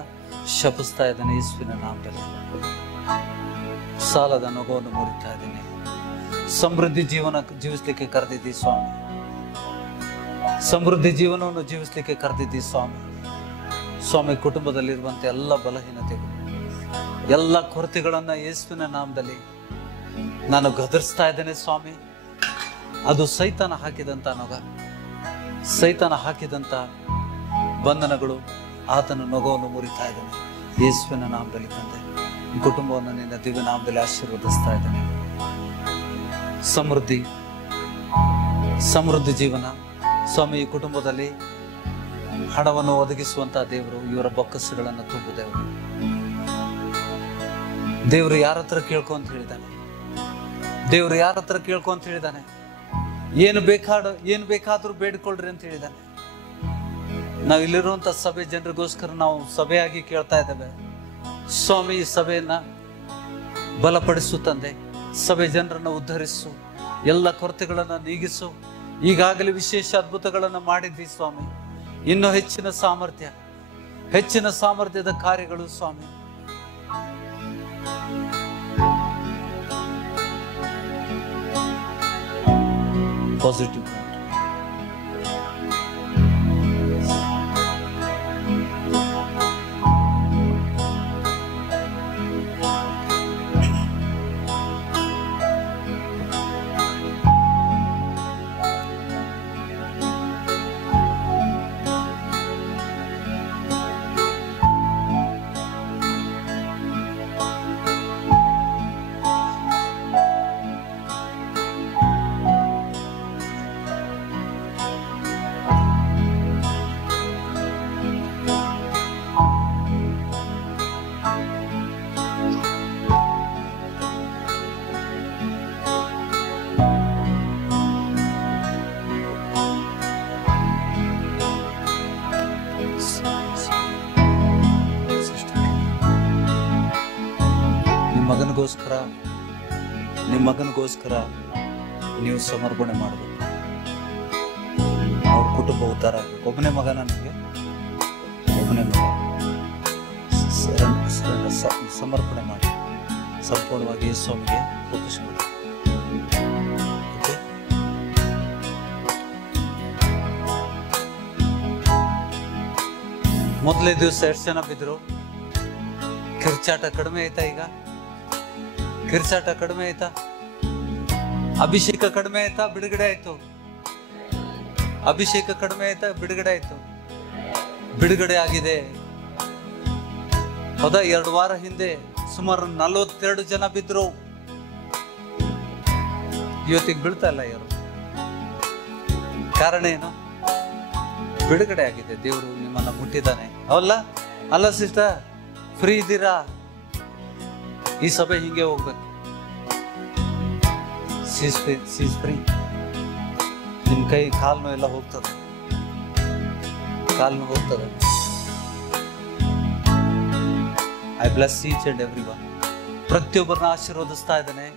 ಶಪಿಸ್ತಾ ಇದ್ದಾನೆ ಯೇಸುವಿನ ನಾಮದಲ್ಲಿ. ಸಾಲದ ನೊಗವನ್ನು ಮುರಿತಾ ಇದ್ದೀನಿ. ಸಮೃದ್ಧಿ ಜೀವನ ಜೀವಿಸ್ಲಿಕ್ಕೆ ಕರೆದಿದ್ದಿ ಸ್ವಾಮಿ. ಸಮೃದ್ಧಿ ಜೀವನವನ್ನು ಜೀವಿಸ್ಲಿಕ್ಕೆ ಕರೆದಿದ್ದಿ ಸ್ವಾಮಿ. ಸ್ವಾಮಿ ಕುಟುಂಬದಲ್ಲಿರುವಂತ ಎಲ್ಲ ಬಲಹೀನತೆಗಳು, ಎಲ್ಲ ಕೊರತೆಗಳನ್ನ ಯೇಸುವಿನ ನಾಮದಲ್ಲಿ ನಾನು ಗದರಿಸ್ತಾ ಇದ್ದೇನೆ ಸ್ವಾಮಿ. ಅದು ಸೈತಾನ ಹಾಕಿದಂತ ನೊಗ, ಸೈತಾನ ಹಾಕಿದಂತ ಬಂಧನಗಳು, ಆತನ ನೊಗವನ್ನು ಮುರಿತಾ ಇದ್ದಾನೆ ಯೇಸುವಿನ ನಾಮದಲ್ಲಿ ತಂದೆ. ಈ ಕುಟುಂಬವನ್ನು ನಿನ್ನ ದಿವ್ಯ ನಾಮದಲ್ಲಿ ಆಶೀರ್ವದಿಸ್ತಾ ಇದ್ದೇನೆ. ಸಮೃದ್ಧಿ ಜೀವನ ಸ್ವಾಮಿ. ಈ ಕುಟುಂಬದಲ್ಲಿ ಹಣವನ್ನು ಒದಗಿಸುವಂತಹ ದೇವರು, ಇವರ ಬೊಕ್ಕಸುಗಳನ್ನು ತುಂಬು ದೇವರು. ದೇವರು ಯಾರ ಹತ್ರ ಕೇಳ್ಕೊ ಅಂತ ಹೇಳಿದ್ದಾನೆ? ದೇವರು ಯಾರ ಹತ್ರ ಕೇಳ್ಕೊ ಅಂತ ಹೇಳಿದ್ದಾನೆ? ಏನು ಬೇಕಾದ್ರೂ ಬೇಡಿಕೊಳ್ಳ್ರಿ ಅಂತ ಹೇಳಿದ್ದಾನೆ. ನಾವು ಇಲ್ಲಿರುವಂತ ಸಭೆ ಜನರಿಗೋಸ್ಕರ ನಾವು ಸಭೆಯಾಗಿ ಕೇಳ್ತಾ ಇದ್ದೇವೆ ಸ್ವಾಮಿ. ಈ ಸಭೆಯನ್ನ ಬಲಪಡಿಸು ತಂದೆ. ಸಭೆ ಜನರನ್ನ ಉದ್ಧರಿಸು, ಎಲ್ಲ ಕೊರತೆಗಳನ್ನ ನೀಗಿಸು. ಈಗಾಗಲೇ ವಿಶೇಷ ಅದ್ಭುತಗಳನ್ನ ಮಾಡಿದ್ದಿ ಸ್ವಾಮಿ. ಇನ್ನೂ ಹೆಚ್ಚಿನ ಸಾಮರ್ಥ್ಯದ ಕಾರ್ಯಗಳು ಸ್ವಾಮಿ. ಪಾಸಿಟಿವ್ ನಿಮಗೋಸ್ಕರ, ನಿಮ್ಮ ಮಗನಿಗೋಸ್ಕರ ನೀವು ಸಮರ್ಪಣೆ ಮಾಡಬೇಕು. ಅವ್ರ ಕುಟುಂಬ ಉದ್ಧಾರ ಆಗಬೇಕು. ಒಬ್ಬನೇ ಮಗ ನನಗೆ, ಒಬ್ಬನೇ ಮಗ. ಸಮರ್ಪಣೆ ಮಾಡಿ ಸಂಪೂರ್ಣವಾಗಿ ಸ್ವಾಮಿಗೆ ಒಪ್ಪಿಸ್ಬಿಡಿ. ಮೊದಲೇ ದಿವಸ ಎಷ್ಟು ಜನ ಬಿದ್ರು? ಕಿರ್ಚಾಟ ಕಡಿಮೆ ಆಯ್ತಾ? ಈಗ ಕಿರ್ಚಾಟ ಕಡಿಮೆ ಆಯ್ತಾ? ಅಭಿಷೇಕ ಕಡಿಮೆ ಆಯ್ತಾ? ಬಿಡುಗಡೆ ಆಯ್ತು? ಅಭಿಷೇಕ ಕಡಿಮೆ ಆಯ್ತಾ? ಬಿಡುಗಡೆ ಆಯ್ತು? ಬಿಡುಗಡೆ ಆಗಿದೆ. ಹೌದಾ? 2 ವಾರ ಹಿಂದೆ ಸುಮಾರು 42 ಜನ ಬಿದ್ರು. ಇವತ್ತಿಗೆ ಬೀಳ್ತಾ ಇಲ್ಲ ಯಾರು. ಕಾರಣ ಏನು? ಬಿಡುಗಡೆ ಆಗಿದೆ. ದೇವರು ನಿಮ್ಮನ್ನ ಮುಟ್ಟಿದ್ದಾನೆ. ಅವಲ್ಲ ಅಲ್ಲ ಸಿಸ್ಟರ್, ಫ್ರೀ ಇದ್ದೀರಾ? ಈ ಸಭೆ ಹಿಂಗೆ ಹೋಗ್ಬೇಕು. ಸೀಸ್ ಫ್ರೀ. ನಿಮ್ ಕೈ ಕಾಲ್ನು ಎಲ್ಲ ಹೋಗ್ತದೆ, ಕಾಲ್ನು ಹೋಗ್ತದೆ. I bless each and everyone. ಪ್ರತಿಯೊಬ್ಬರನ್ನ ಆಶೀರ್ವದಿಸ್ತಾ ಇದ್ದಾನೆ.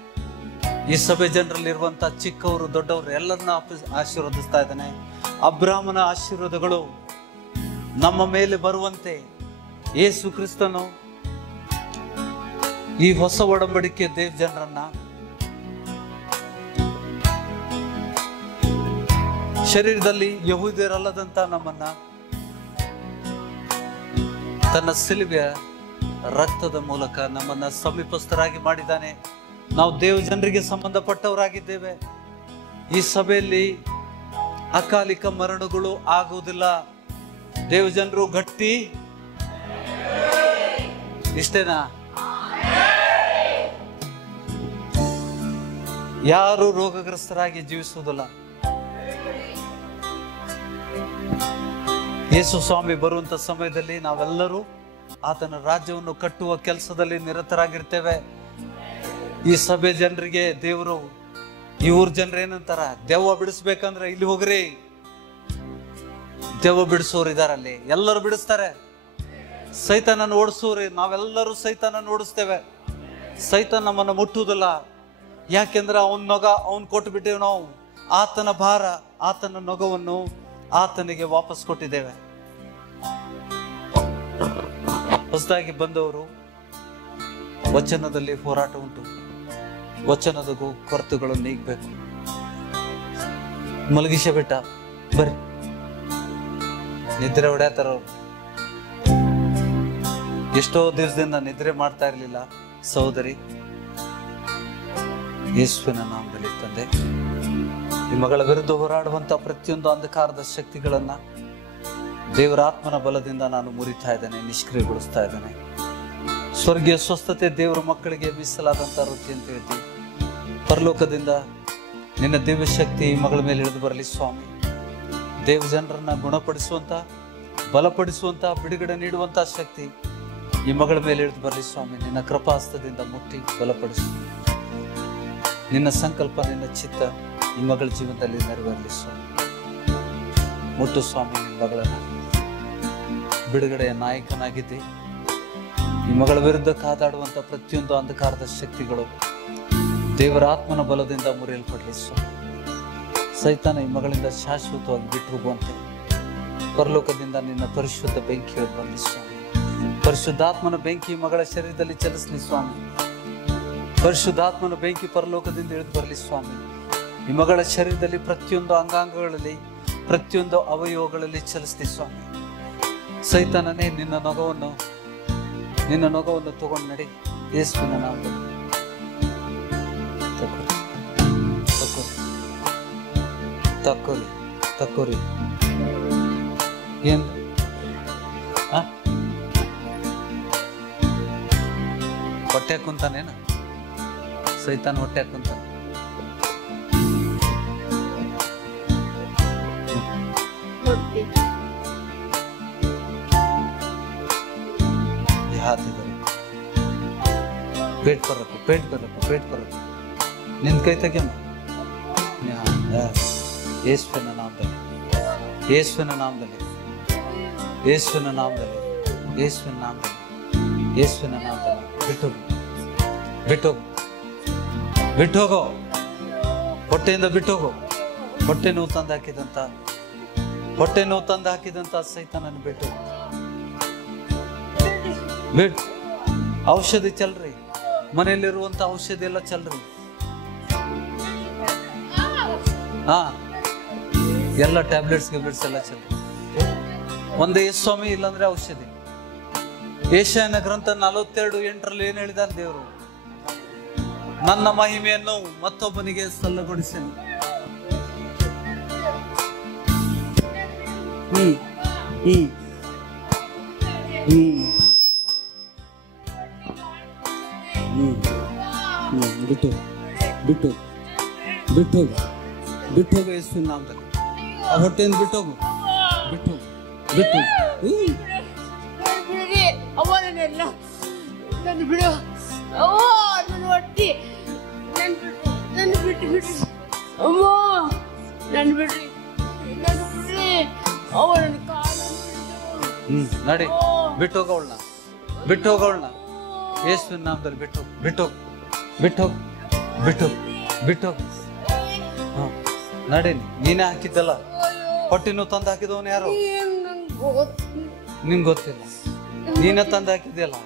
ಈ ಸಭೆ ಜನರಲ್ಲಿರುವಂತ ಚಿಕ್ಕವರು ದೊಡ್ಡವರು ಎಲ್ಲರನ್ನ ಆಶೀರ್ವದಿಸ್ತಾ ಇದ್ದಾನೆ. ಅಬ್ರಾಹ್ಮನ ಆಶೀರ್ವಾದಗಳು ನಮ್ಮ ಮೇಲೆ ಬರುವಂತೆ ಯೇಸು ಕ್ರಿಸ್ತನು ಈ ಹೊಸ ಒಡಂಬಡಿಕೆ ದೇವ್ ಜನರನ್ನ ಶರೀರದಲ್ಲಿ ಯಹೂದ್ಯರಲ್ಲದಂತ ನಮ್ಮನ್ನ ತನ್ನ ಸಿಲುಬೆಯ ರಕ್ತದ ಮೂಲಕ ನಮ್ಮನ್ನ ಸಮೀಪಸ್ಥರಾಗಿ ಮಾಡಿದ್ದಾನೆ. ನಾವು ದೇವ ಜನರಿಗೆ ಸಂಬಂಧಪಟ್ಟವರಾಗಿದ್ದೇವೆ. ಈ ಸಭೆಯಲ್ಲಿ ಅಕಾಲಿಕ ಮರಣಗಳು ಆಗುವುದಿಲ್ಲ. ದೇವ ಜನರು ಗಟ್ಟಿ. ಇಷ್ಟೇನಾ? ಯಾರು ರೋಗಗ್ರಸ್ತರಾಗಿ ಜೀವಿಸುವುದಿಲ್ಲ. ಯೇಸು ಸ್ವಾಮಿ ಬರುವಂತ ಸಮಯದಲ್ಲಿ ನಾವೆಲ್ಲರೂ ಆತನ ರಾಜ್ಯವನ್ನು ಕಟ್ಟುವ ಕೆಲಸದಲ್ಲಿ ನಿರತರಾಗಿರ್ತೇವೆ. ಈ ಸಭೆ ಜನರಿಗೆ ದೇವರು, ಈ ಊರ್ ಜನರು ಏನಂತಾರ, ದೆವ್ವ ಬಿಡಿಸ್ಬೇಕಂದ್ರೆ ಇಲ್ಲಿ ಹೋಗ್ರಿ. ದೆವ್ವ ಬಿಡಿಸೋರು ಇದಾರಲ್ಲಿ, ಎಲ್ಲರೂ ಬಿಡಿಸ್ತಾರೆ. ಸೈತಾನನ್ನು ಓಡಿಸೋರಿ, ನಾವೆಲ್ಲರೂ ಸೈತಾನನ್ನು ಓಡಿಸ್ತೇವೆ. ಸೈತಾನ ನಮ್ಮನ್ನು ಮುಟ್ಟುವುದಿಲ್ಲ. ಯಾಕೆಂದ್ರೆ ಅವನ ನೊಗ ಅವನ್ ಕೊಟ್ಟು ಬಿಟ್ಟೇವೆ ನಾವು. ಆತನ ಭಾರ, ಆತನ ನೊಗವನ್ನು ಆತನಿಗೆ ವಾಪಸ್ ಕೊಟ್ಟಿದ್ದೇವೆ. ಹೊಸದಾಗಿ ಬಂದವರು ವಚನದಲ್ಲಿ ಹೋರಾಟ ಉಂಟು. ವಚನದ ಕೊರತೆಗಳನ್ನು ನೀಗಬೇಕು. ಮಲಗಿಸ ಬಿಟ್ಟ ಬರ್ರಿ, ನಿದ್ರೆ ಹೊಡ್ಯಾತಾರ ಅವ್ರು. ಎಷ್ಟೋ ದಿವಸದಿಂದ ನಿದ್ರೆ ಮಾಡ್ತಾ ಇರ್ಲಿಲ್ಲ ಸಹೋದರಿ. ಯೇಸುವಿನ ನಾಮದಲ್ಲಿ ತಂದೆ, ಈ ಮಗಳ ವಿರುದ್ಧ ಹೋರಾಡುವಂತ ಪ್ರತಿಯೊಂದು ಅಂಧಕಾರದ ಶಕ್ತಿಗಳನ್ನ ದೇವರ ಆತ್ಮನ ಬಲದಿಂದ ನಾನು ಮುರಿತಾ ಇದ್ದೇನೆ, ನಿಷ್ಕ್ರಿಯಗೊಳಿಸ್ತಾ ಇದ್ದೇನೆ. ಸ್ವರ್ಗೀಯ ಸ್ವಸ್ಥತೆ ದೇವರ ಮಕ್ಕಳಿಗೆ ಮೀಸಲಾದಂತ ವೃತ್ತಿ ಅಂತ ಹೇಳ್ತೀವಿ. ಪರಲೋಕದಿಂದ ನಿನ್ನ ದಿವ್ಯ ಶಕ್ತಿ ಈ ಮಗಳ ಮೇಲೆ ಇಳಿದು ಬರಲಿ ಸ್ವಾಮಿ. ದೇವ ಜನರನ್ನ ಗುಣಪಡಿಸುವಂತ, ಬಲಪಡಿಸುವಂತ, ಬಿಡುಗಡೆ ನೀಡುವಂತ ಶಕ್ತಿ ಈ ಮಗಳ ಮೇಲೆ ಇಳಿದು ಬರಲಿ ಸ್ವಾಮಿ. ನಿನ್ನ ಕೃಪಾಹಸ್ತದಿಂದ ಮುಟ್ಟಿ ಬಲಪಡಿಸು. ನಿನ್ನ ಸಂಕಲ್ಪ, ನಿನ್ನ ಚಿತ್ತ ಈ ಮಗಳ ಜೀವನದಲ್ಲಿ ನೆರವೇರಲಿ ಸ್ವಾಮಿ. ಮುಟ್ಟು ಸ್ವಾಮಿ ನಿನ್ನ ಮಗಳನ್ನ. ಬಿಡುಗಡೆಯ ನಾಯಕನಾಗಿದ್ದೆ. ಈ ಮಗಳ ವಿರುದ್ಧ ಕಾದಾಡುವಂತ ಪ್ರತಿಯೊಂದು ಅಂಧಕಾರದ ಶಕ್ತಿಗಳು ದೇವರ ಆತ್ಮನ ಬಲದಿಂದ ಮುರಿಯಲ್ಪಡಲಿ ಸ್ವಾಮಿ. ಸೈತಾನ ಈ ಮಗಳಿಂದ ಶಾಶ್ವತವಾಗಿ ಬಿಟ್ಟು ಹೋಗುವಂತೆ ಪರಲೋಕದಿಂದ ನಿನ್ನ ಪರಿಶುದ್ಧ ಬೆಂಕಿ ಇಳಿದು ಬರಲಿ ಸ್ವಾಮಿ. ಪರಿಶುದ್ಧಾತ್ಮನ ಬೆಂಕಿ ಮಗಳ ಶರೀರದಲ್ಲಿ ಚಲಿಸಲಿ ಸ್ವಾಮಿ. ಪರಿಶುದ್ಧಾತ್ಮನ ಬೆಂಕಿ ಪರಲೋಕದಿಂದ ಇಳಿದು ಬರಲಿ ಸ್ವಾಮಿ. ಈ ಮಗಳ ಶರೀರದಲ್ಲಿ ಪ್ರತಿಯೊಂದು ಅಂಗಾಂಗಗಳಲ್ಲಿ, ಪ್ರತಿಯೊಂದು ಅವಯವಗಳಲ್ಲಿ ಚಲಿಸಲಿ ಸ್ವಾಮಿ. ಸೈತಾನನೇ ನಿನ್ನ ನೊಗವನ್ನು ತಗೊಂಡು ನಡಿ. ಯೇಸುವಿನ ನಾಮದಲ್ಲಿ ತಕ್ಕೋರಿ. ಏನ್ ಹೊಟ್ಟೆ ಕುಂತಾನೇನ? ಸೈತಾನ ಹೊಟ್ಟೆ ಕುಂತಾನ. हाथ इधर, पेट पर रखो, पेट पर रखो, पेट पर रखो. नींद कहता क्या? ಯೇಸುವಿನ ನಾಮದಲ್ಲಿ, ಯೇಸುವಿನ ನಾಮದಲ್ಲಿ, ಯೇಸುವಿನ ನಾಮದಲ್ಲಿ, ಯೇಸುವಿನ ನಾಮದಲ್ಲಿ, ಯೇಸುವಿನ ನಾಮದಲ್ಲಿ ಬಿಟ್ಟು ಬಿಟ್ಟೋಗು, ಬಿಟ್ಟೋಗೋ, ಹೊಟ್ಟೆಯಿಂದ ಬಿಟ್ಟೋಗು. ಹೊಟ್ಟೆ ನೋವು ತಂದು ಹಾಕಿದಂತ, ಹೊಟ್ಟೆ ನೋವು ತಂದು ಹಾಕಿದಂತ ಸೈತಾನನ್ನು ಬಿಟ್ಟು ಬಿಟ್. ಔಷಧಿ ಚಲ್ರಿ, ಮನೆಯಲ್ಲಿರುವಂತ ಔಷಧಿ ಎಲ್ಲ ಚಲ್ರಿ. ಹಾ, ಎಲ್ಲ ಟ್ಯಾಬ್ಲೆಟ್ಸ್ ಗಿಬ್ಲೆಟ್ಸ್ ಎಲ್ಲ ಚಲ್ರಿ. ಒಂದೇ ಸ್ವಾಮಿ, ಇಲ್ಲಾಂದ್ರೆ ಔಷಧಿ. ಯೆಶಾಯನ ಗ್ರಂಥ 42:8 ಏನ್ ಹೇಳಿದಾರೆ ದೇವರು? ನನ್ನ ಮಹಿಮೆಯನ್ನು ಮತ್ತೊಬ್ಬನಿಗೆ ಸಲ್ಲಗೊಡಿಸೇನು. ಬಿಟ್ಟು ಬಿಟ್ಟು ಬಿಟ್ಟೋಗು, ಬಿಟ್ಟೋಗು ಯೇಸುವಿನ ನಾಮದಲ್ಲಿ. ಆ ಹೊಟ್ಟೆಯಿಂದ ಬಿಟ್ಟೋಗು, ಬಿಟ್ಟು ಬಿಟ್ಟು. ನನ್ನ ಬಿಡು, ನನ್ನ ಹೊಟ್ಟಿ, ನನ್ನ ಬಿಟ್ಟು ಬಿಡ್ರಿ ಅಮ್ಮ, ನನ್ನ ಬಿಡ್ರಿ, ನನ್ನ ಬಿಡ್ರಿ ಅವ, ನನ್ನ ಕಾಲು. ನಡಿ, ಬಿಟ್ಟೋಗವಳನ್ನ, ಬಿಟ್ಟೋಗವಳನ್ನ ಯೇಸುವಿನ ನಾಮದಲ್ಲಿ. ಬಿಟ್ಟು ಬಿಟ್ಟೋಗು, ಬಿಟ್ಟೋಗು, ಬಿಟ್ಟೋಗು, ಬಿಟ್ಟೋಗು. ಹಾ, ನಡಿ. ನೀನೇ ಹಾಕಿದ್ದಲ್ಲ ಹೊಟ್ಟಿನೂ ತಂದು ಹಾಕಿದವನು ಯಾರು? ನಿಂಗೆ ಗೊತ್ತಿಲ್ಲ, ನೀನೇ ತಂದು ಹಾಕಿದ್ಯಲ್ಲ.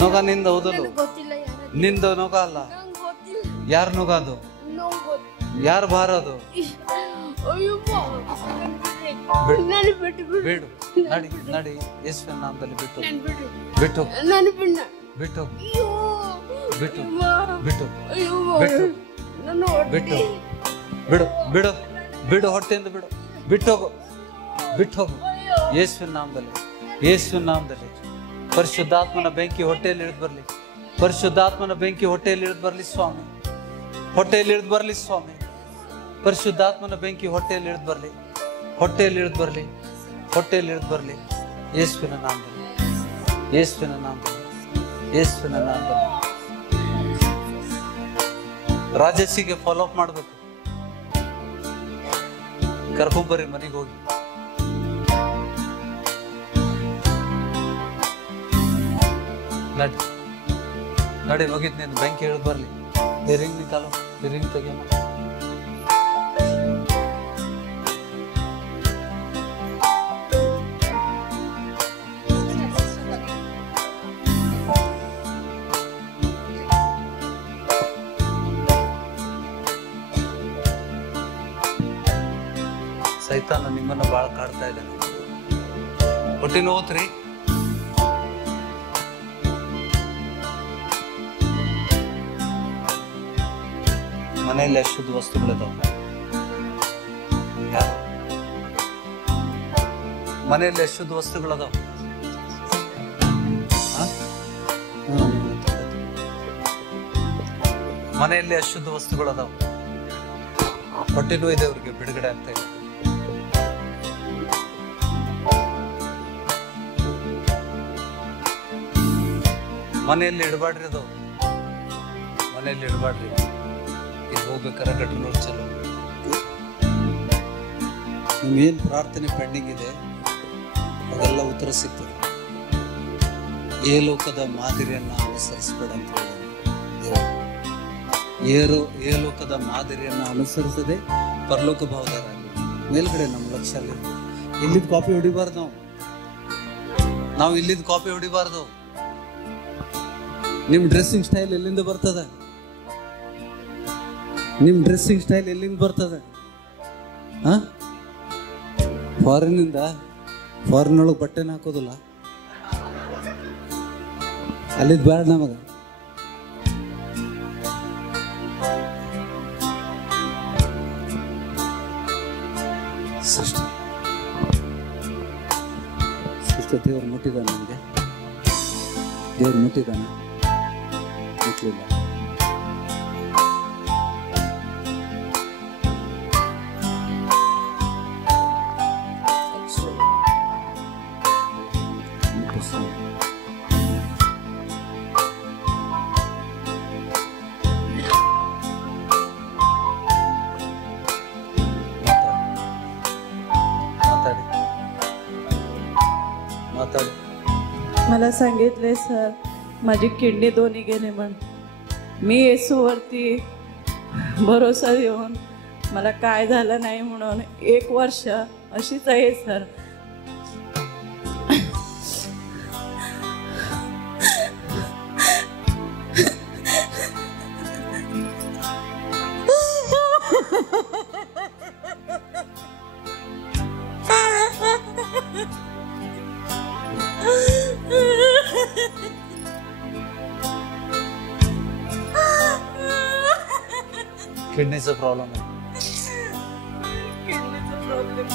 ನೊಗ ನಿಂದ ಹೌದಲ್ಲ, ನಿಂದ ನೊಗ ಅಲ್ಲ. ಯಾರ ನೊಗ ಅದು? ಯಾರ ಭಾರ ಅದು? ಬಿಡು, ನಡಿ ನಡಿ ಯೇಸುವಿನ ನಾಮದಲ್ಲಿ. ಬಿಟ್ಟು ಬಿಟ್ಟು ಬಿಟ್ಟು ಬಿಟ್ಟು ಬಿಟ್ಟು ಬಿಟ್ಟು ಬಿಟ್ಟು ಬಿಡು, ಬಿಡು, ಬಿಡು, ಹೊಟ್ಟೆಯಿಂದ ಬಿಡು, ಬಿಟ್ಟೋಗು, ಬಿಟ್ಟೋಗು ಯೇಸುವಿನ ನಾಮದಲ್ಲಿ. ಯೇಸುವಿನ ನಾಮದಲ್ಲಿ ಪರಿಶುದ್ಧಾತ್ಮನ ಬೆಂಕಿ ಹೊಟ್ಟೆಯಲ್ಲಿ ಇಳಿದು ಬರಲಿ. ಪರಿಶುದ್ಧಾತ್ಮನ ಬೆಂಕಿ ಹೊಟ್ಟೆಯಲ್ಲಿ ಇಳಿದು ಬರಲಿ ಸ್ವಾಮಿ, ಹೊಟ್ಟೆಯಲ್ಲಿ ಇಳಿದು ಬರಲಿ ಸ್ವಾಮಿ. ಪರಿಶುದ್ಧಾತ್ಮನ ಬೆಂಕಿ ಹೊಟ್ಟೆಯಲ್ಲಿ ಇಳಿದು ಬರಲಿ, ಹೊಟ್ಟೆಯಲ್ಲಿ ಇಳಿದು ಬರಲಿ, ಹೊಟ್ಟೆಯಲ್ಲಿ ಇಳಿದು ಬರಲಿ ಯೇಸುವಿನ ನಾಮದಲ್ಲಿ, ಯೇಸುವಿನ ನಾಮದಲ್ಲಿ, ಯೇಸುವಿನ ನಾಮದಲ್ಲಿ. ರಾಜೇಶಿಗೆ ಫಾಲೋ ಅಪ್ ಮಾಡಬೇಕು. ಕರ್ಕೊಂಬರ್ರಿ ಮನೆಗೆ ಹೋಗಿ. ನಡಿ ನಡಿ, ಹೋಗಿದ್ ನೀನು ಬೆಂಕಿ ಇಳಿದು ಬರ್ಲಿ. ರಿಂಗ್ ಕಾಲು, ರಿಂಗ್ ತೆಗಿಯಮ್ಮ. ಸೈತಾನ ನಿಮ್ಮನ್ನ ಬಾಳ ಕಾಡ್ತಾ ಇದ್ದಾನೆ. ಹೊಟ್ಟೆ ನೋತ್ರಿ, ಮನೆಯಲ್ಲಿ ಅಶುದ್ಧ ವಸ್ತುಗಳಿದಾವ. ಮನೆಯಲ್ಲಿ ಅಶುದ್ಧ ವಸ್ತುಗಳದಾವ. ಮನೆಯಲ್ಲಿ ಅಶುದ್ಧ ವಸ್ತುಗಳದಾವ. ಹೊಟ್ಟೆನೂ ಇದೆ, ಅವ್ರಿಗೆ ಬಿಡುಗಡೆ ಆಗ್ತಾ ಇದೆ. ಮನೆಯಲ್ಲಿ ಇಡಬಾಡ್ರಿ, ಅದು ಮನೆಯಲ್ಲಿ ಇಡಬಾಡ್ರಿ. ಇದು ಹೋಗ್ಬೇಕಾರೆ ಗಟ್ರನೂರು ಚಲೋ. ನಿಮ್ಗೇನು ಪ್ರಾರ್ಥನೆ ಪೆಂಡಿಂಗ್ ಇದೆ ಅದೆಲ್ಲ ಉತ್ತರ ಸಿಗ್ತದೆ. ಏ ಲೋಕದ ಮಾದರಿಯನ್ನ ಅನುಸರಿಸಬೇಡ ಅಂತ ಹೇಳಿದ್ರು. ಏ ಲೋಕದ ಮಾದರಿಯನ್ನ ಅನುಸರಿಸದೆ ಪರಲೋಕ ಭಾವದಾರಾಗಿ ಮೇಲ್ಗಡೆ ನಮ್ಮ ಲಕ್ಷ್ಯ ಅಲ್ಲಿ. ಇಲ್ಲಿದ್ ಕಾಪಿ ಹೊಡಿಬಾರ್ದು ನಾವು ಇಲ್ಲಿದ್ ಕಾಪಿ ಹೊಡಿಬಾರ್ದು. ನಿಮ್ ಡ್ರೆಸ್ಸಿಂಗ್ ಸ್ಟೈಲ್ ಎಲ್ಲಿಂದ ಬರ್ತದ? ನಿಮ್ ಡ್ರೆಸ್ಸಿಂಗ್ ಸ್ಟೈಲ್ ಎಲ್ಲಿಂದ ಬರ್ತದ? ಫಾರಿನಿಂದ. ಫಾರಿನ್ ಒಳಗೆ ಬಟ್ಟೆನ ಹಾಕೋದಿಲ್ಲ, ಅಲ್ಲಿದ್ ಬೇಡ ನಮಗ. ಸೃಷ್ಟಿ ದೇವ್ರು ಮುಟ್ಟಿದಾನ, ನಮಗೆ ದೇವ್ರು ಮುಟ್ಟಿದಾನ, ಮುಟ್ಲಿಲ್ಲ. मला सांगितले सर माझी किडनी दोन्ही गेले म्हण. मी येसूवरती भरोसा देऊन मला काय झालं नाही म्हणून 1 वर्ष अशीच आहे सर. किडनीचा प्रॉब्लेम आहे. किडनीचा प्रॉब्लेम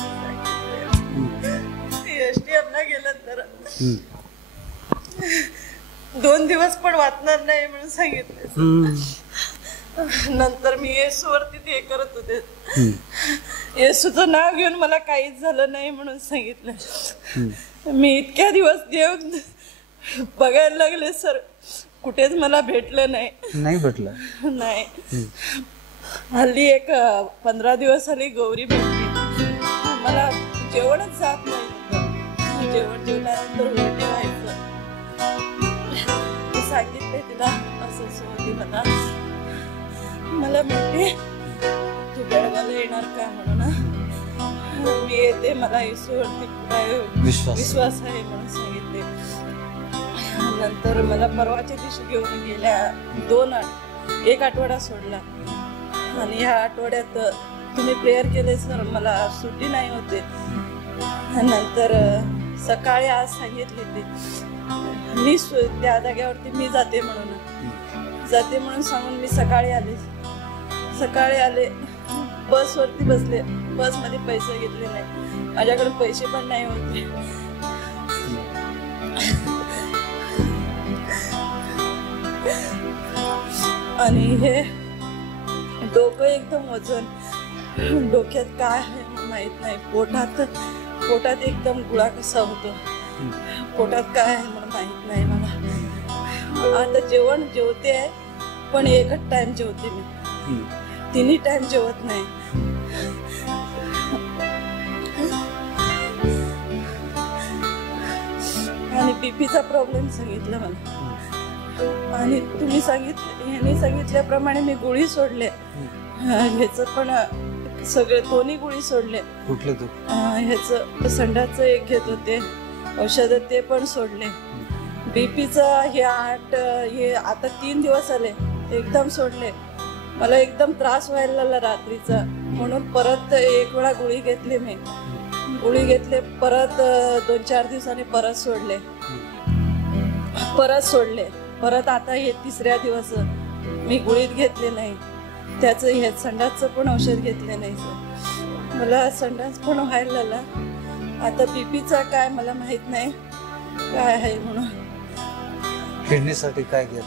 एसटीएमला गेलं तर 2 दिवस पण वाचणार नाही म्हणून सांगितले. नंतर मी येसूवरती ते करत होते. येसूचं नाव घेऊन मला काहीच झालं नाही म्हणून सांगितलं. मी इतक्या दिवस देव बघायला लागले सर, कुठेच मला भेटलं नाही भेटलं. नाही. हल्ली एक 15 दिवस हल्ली गौरी भेटली. मला जेवणच जात नाही. जेवण जेवल्यानंतर उलटी व्हायचं. मी सांगितले तिला असं सोडली मला म्हणते तू बेळगावला येणार का म्हणून. मी येते, मला येसूवरती पुढे विश्वास आहे म्हणून सांगितले. नंतर मला परवाच्या दिवशी घेऊन गेल्या. 1 आठवडा सोडला आणि ह्या आठवड्यात तुम्ही प्रेयर केले सर, मला सुट्टी नाही होते. नंतर सकाळी आज सांगितले ते मी त्या जागेवरती मी जाते म्हणून सांगून मी सकाळी आले. बसवरती बसले. बसमध्ये पैसे घेतले नाही, माझ्याकडे पैसे पण नाही होते. आणि हे डोकं एकदम वजन, डोक्यात काय आहे माहित नाही. पोटात एकदम गुळा कसा होतो, पोटात काय आहे मला माहित नाही. मला आता जेवते आहे पण 1च टाइम जेवते मी, 3 टाइम जेवत नाही. आणि बीपीचा प्रॉब्लेम सांगितला मला. आणि तुम्ही यांनी सांगितल्याप्रमाणे मी गोळी सोडले. ह्याच पण सगळे 2 गोळी सोडले. कुठले तू? ह्याचं संडाचं एक घेत होते औषध, ते पण सोडले. बीपीचा हे आता 3 दिवस आले एकदम सोडले. मला एकदम त्रास व्हायला लागला रात्रीचा म्हणून परत 1 वेळा गोळी घेतली. मी गोळी घेतले, परत 2-4 दिवसांनी परत सोडले. परत आता हे 3ऱ्या दिवस मी गोळीत घेतले नाही. त्याचं हे संडासचं पण औषध घेतले नाही सर. मला संडास पण व्हायला लागला. आता बीपीचा काय मला माहित नाही काय आहे म्हणून. किडनीसाठी काय घेत?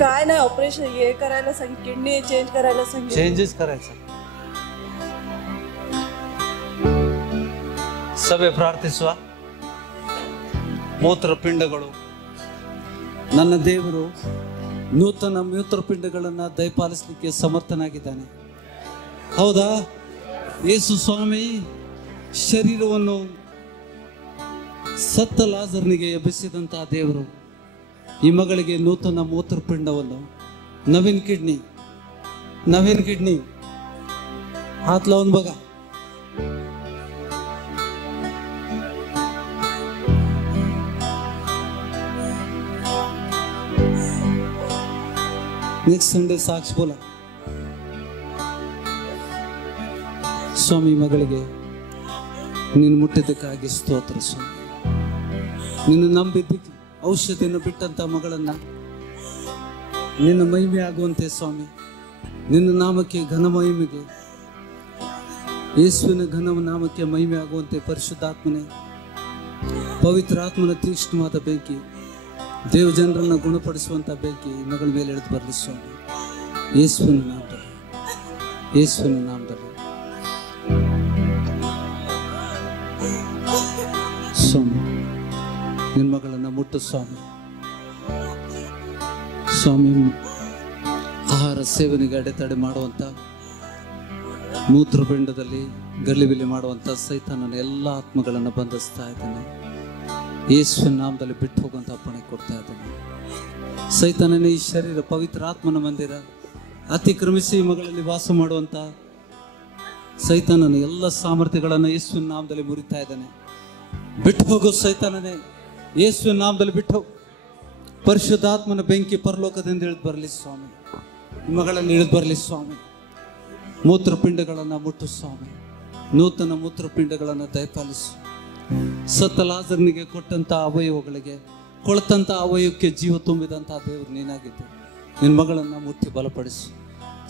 काय नाही, ऑपरेशन हे करायला सांग, किडनी चेंज करायला सांग. चेंजेस करायचं. ಸಭೆ ಪ್ರಾರ್ಥಿಸುವ. ಮೂತ್ರಪಿಂಡಗಳು, ನನ್ನ ದೇವರು ನೂತನ ಮೂತ್ರಪಿಂಡಗಳನ್ನು ದಯಪಾಲಿಸಲಿಕ್ಕೆ ಸಮರ್ಥನಾಗಿದ್ದಾನೆ. ಹೌದಾ? ಯೇಸು ಸ್ವಾಮಿ ಶರೀರವನ್ನು ಸತ್ತ ಲಾಜರನಿಗೆ ಎಬ್ಬಿಸಿದಂತಹ ದೇವರು ಈ ಮಗಳಿಗೆ ನೂತನ ಮೂತ್ರಪಿಂಡವನ್ನು, नवीन किडनी हात लावून बघा. ನೆಕ್ಸ್ಟ್ ಸಂಡೇ ಸಾಕ್ಷಿ ಬೋಲ. ಸ್ವಾಮಿ, ಮಗಳಿಗೆ ನೀನು ಮುಟ್ಟಿದ್ದಕ್ಕಾಗಿ ಸ್ತೋತ್ರ ಸ್ವಾಮಿ. ನಿನ್ನ ನಂಬಿದ್ದಕ್ಕೆ ಔಷಧಿಯನ್ನು ಬಿಟ್ಟಂತ ಮಗಳನ್ನ ನಿನ್ನ ಮಹಿಮೆ ಆಗುವಂತೆ ಸ್ವಾಮಿ, ನಿನ್ನ ನಾಮಕ್ಕೆ ಘನ ಮಹಿಮೆಗೆ, ಯೇಸುವಿನ ಘನ ನಾಮಕ್ಕೆ ಮಹಿಮೆ ಆಗುವಂತೆ ಪರಿಶುದ್ಧಾತ್ಮನೇ, ಪವಿತ್ರ ಆತ್ಮನ ತೀಕ್ಷ್ಣವಾದ ಬೆಂಕಿ, ದೇವ ಜನರನ್ನು ಗುಣಪಡಿಸುವಂಥ ಬೆಂಕಿ ಮಗಳ ಮೇಲೆ ಎಳೆದು ಬರಲಿ ಸ್ವಾಮಿ. ಯೇಸುವಿನ ನಾಮದಲ್ಲಿ ಸ್ವಾಮಿ, ನಿನ್ನ ಮಗಳನ್ನು ಮುಟ್ಟು ಸ್ವಾಮಿ. ಸ್ವಾಮಿ, ಆಹಾರ ಸೇವನೆಗೆ ಅಡೆತಡೆ ಮಾಡುವಂಥ, ಮೂತ್ರಪಿಂಡದಲ್ಲಿ ಗಲಿಬಿಲಿ ಮಾಡುವಂಥ ಸೈತಾನನ ಎಲ್ಲ ಆತ್ಮಗಳನ್ನು ಬಂಧಿಸ್ತಾ ಇದ್ದೇನೆ. ಯೇಸುವಿನ ನಾಮದಲ್ಲಿ ಬಿಟ್ಟು ಹೋಗುವಂತ ಅಪ್ಪಣೆ ಕೊಡ್ತಾ ಇದ್ದಾನೆ. ಸೈತಾನನೇ ಈ ಶರೀರ ಪವಿತ್ರ ಆತ್ಮನ ಮಂದಿರ ಅತಿಕ್ರಮಿಸಿ ಮಗಳಲ್ಲಿ ವಾಸ ಮಾಡುವಂತ ಸೈತಾನನ ಎಲ್ಲ ಸಾಮರ್ಥ್ಯಗಳನ್ನು ಯೇಸುವಿನ ನಾಮದಲ್ಲಿ ಮುರಿತಾ ಇದ್ದಾನೆ. ಬಿಟ್ಟು ಹೋಗೋ ಸೈತಾನನೇ, ಯೇಸುವಿನ ನಾಮದಲ್ಲಿ ಬಿಟ್ಟು ಹೋಗು. ಪರಿಶುದ್ಧಾತ್ಮನ ಬೆಂಕಿ ಪರಲೋಕದಿಂದ ಇಳಿದು ಬರಲಿ ಸ್ವಾಮಿ, ಮಗಳಲ್ಲಿ ಇಳಿದು ಬರಲಿ ಸ್ವಾಮಿ. ಮೂತ್ರಪಿಂಡಗಳನ್ನು ಮುಟ್ಟು ಸ್ವಾಮಿ, ನೂತನ ಮೂತ್ರಪಿಂಡಗಳನ್ನು ದಯಪಾಲಿಸು. ಸತ್ತ ಲಾಜರನಿಗೆ ಕೊಟ್ಟಂತ ಅವಯವಗಳಿಗೆ, ಕೊಳತಂತ ಅವಯವಕ್ಕೆ ಜೀವ ತುಂಬಿದಂಥ ದೇವರು ನೀನಾಗಿದ್ದು ನಿನ್ನ ಮಗಳನ್ನು ಮುಟ್ಟಿ ಬಲಪಡಿಸು.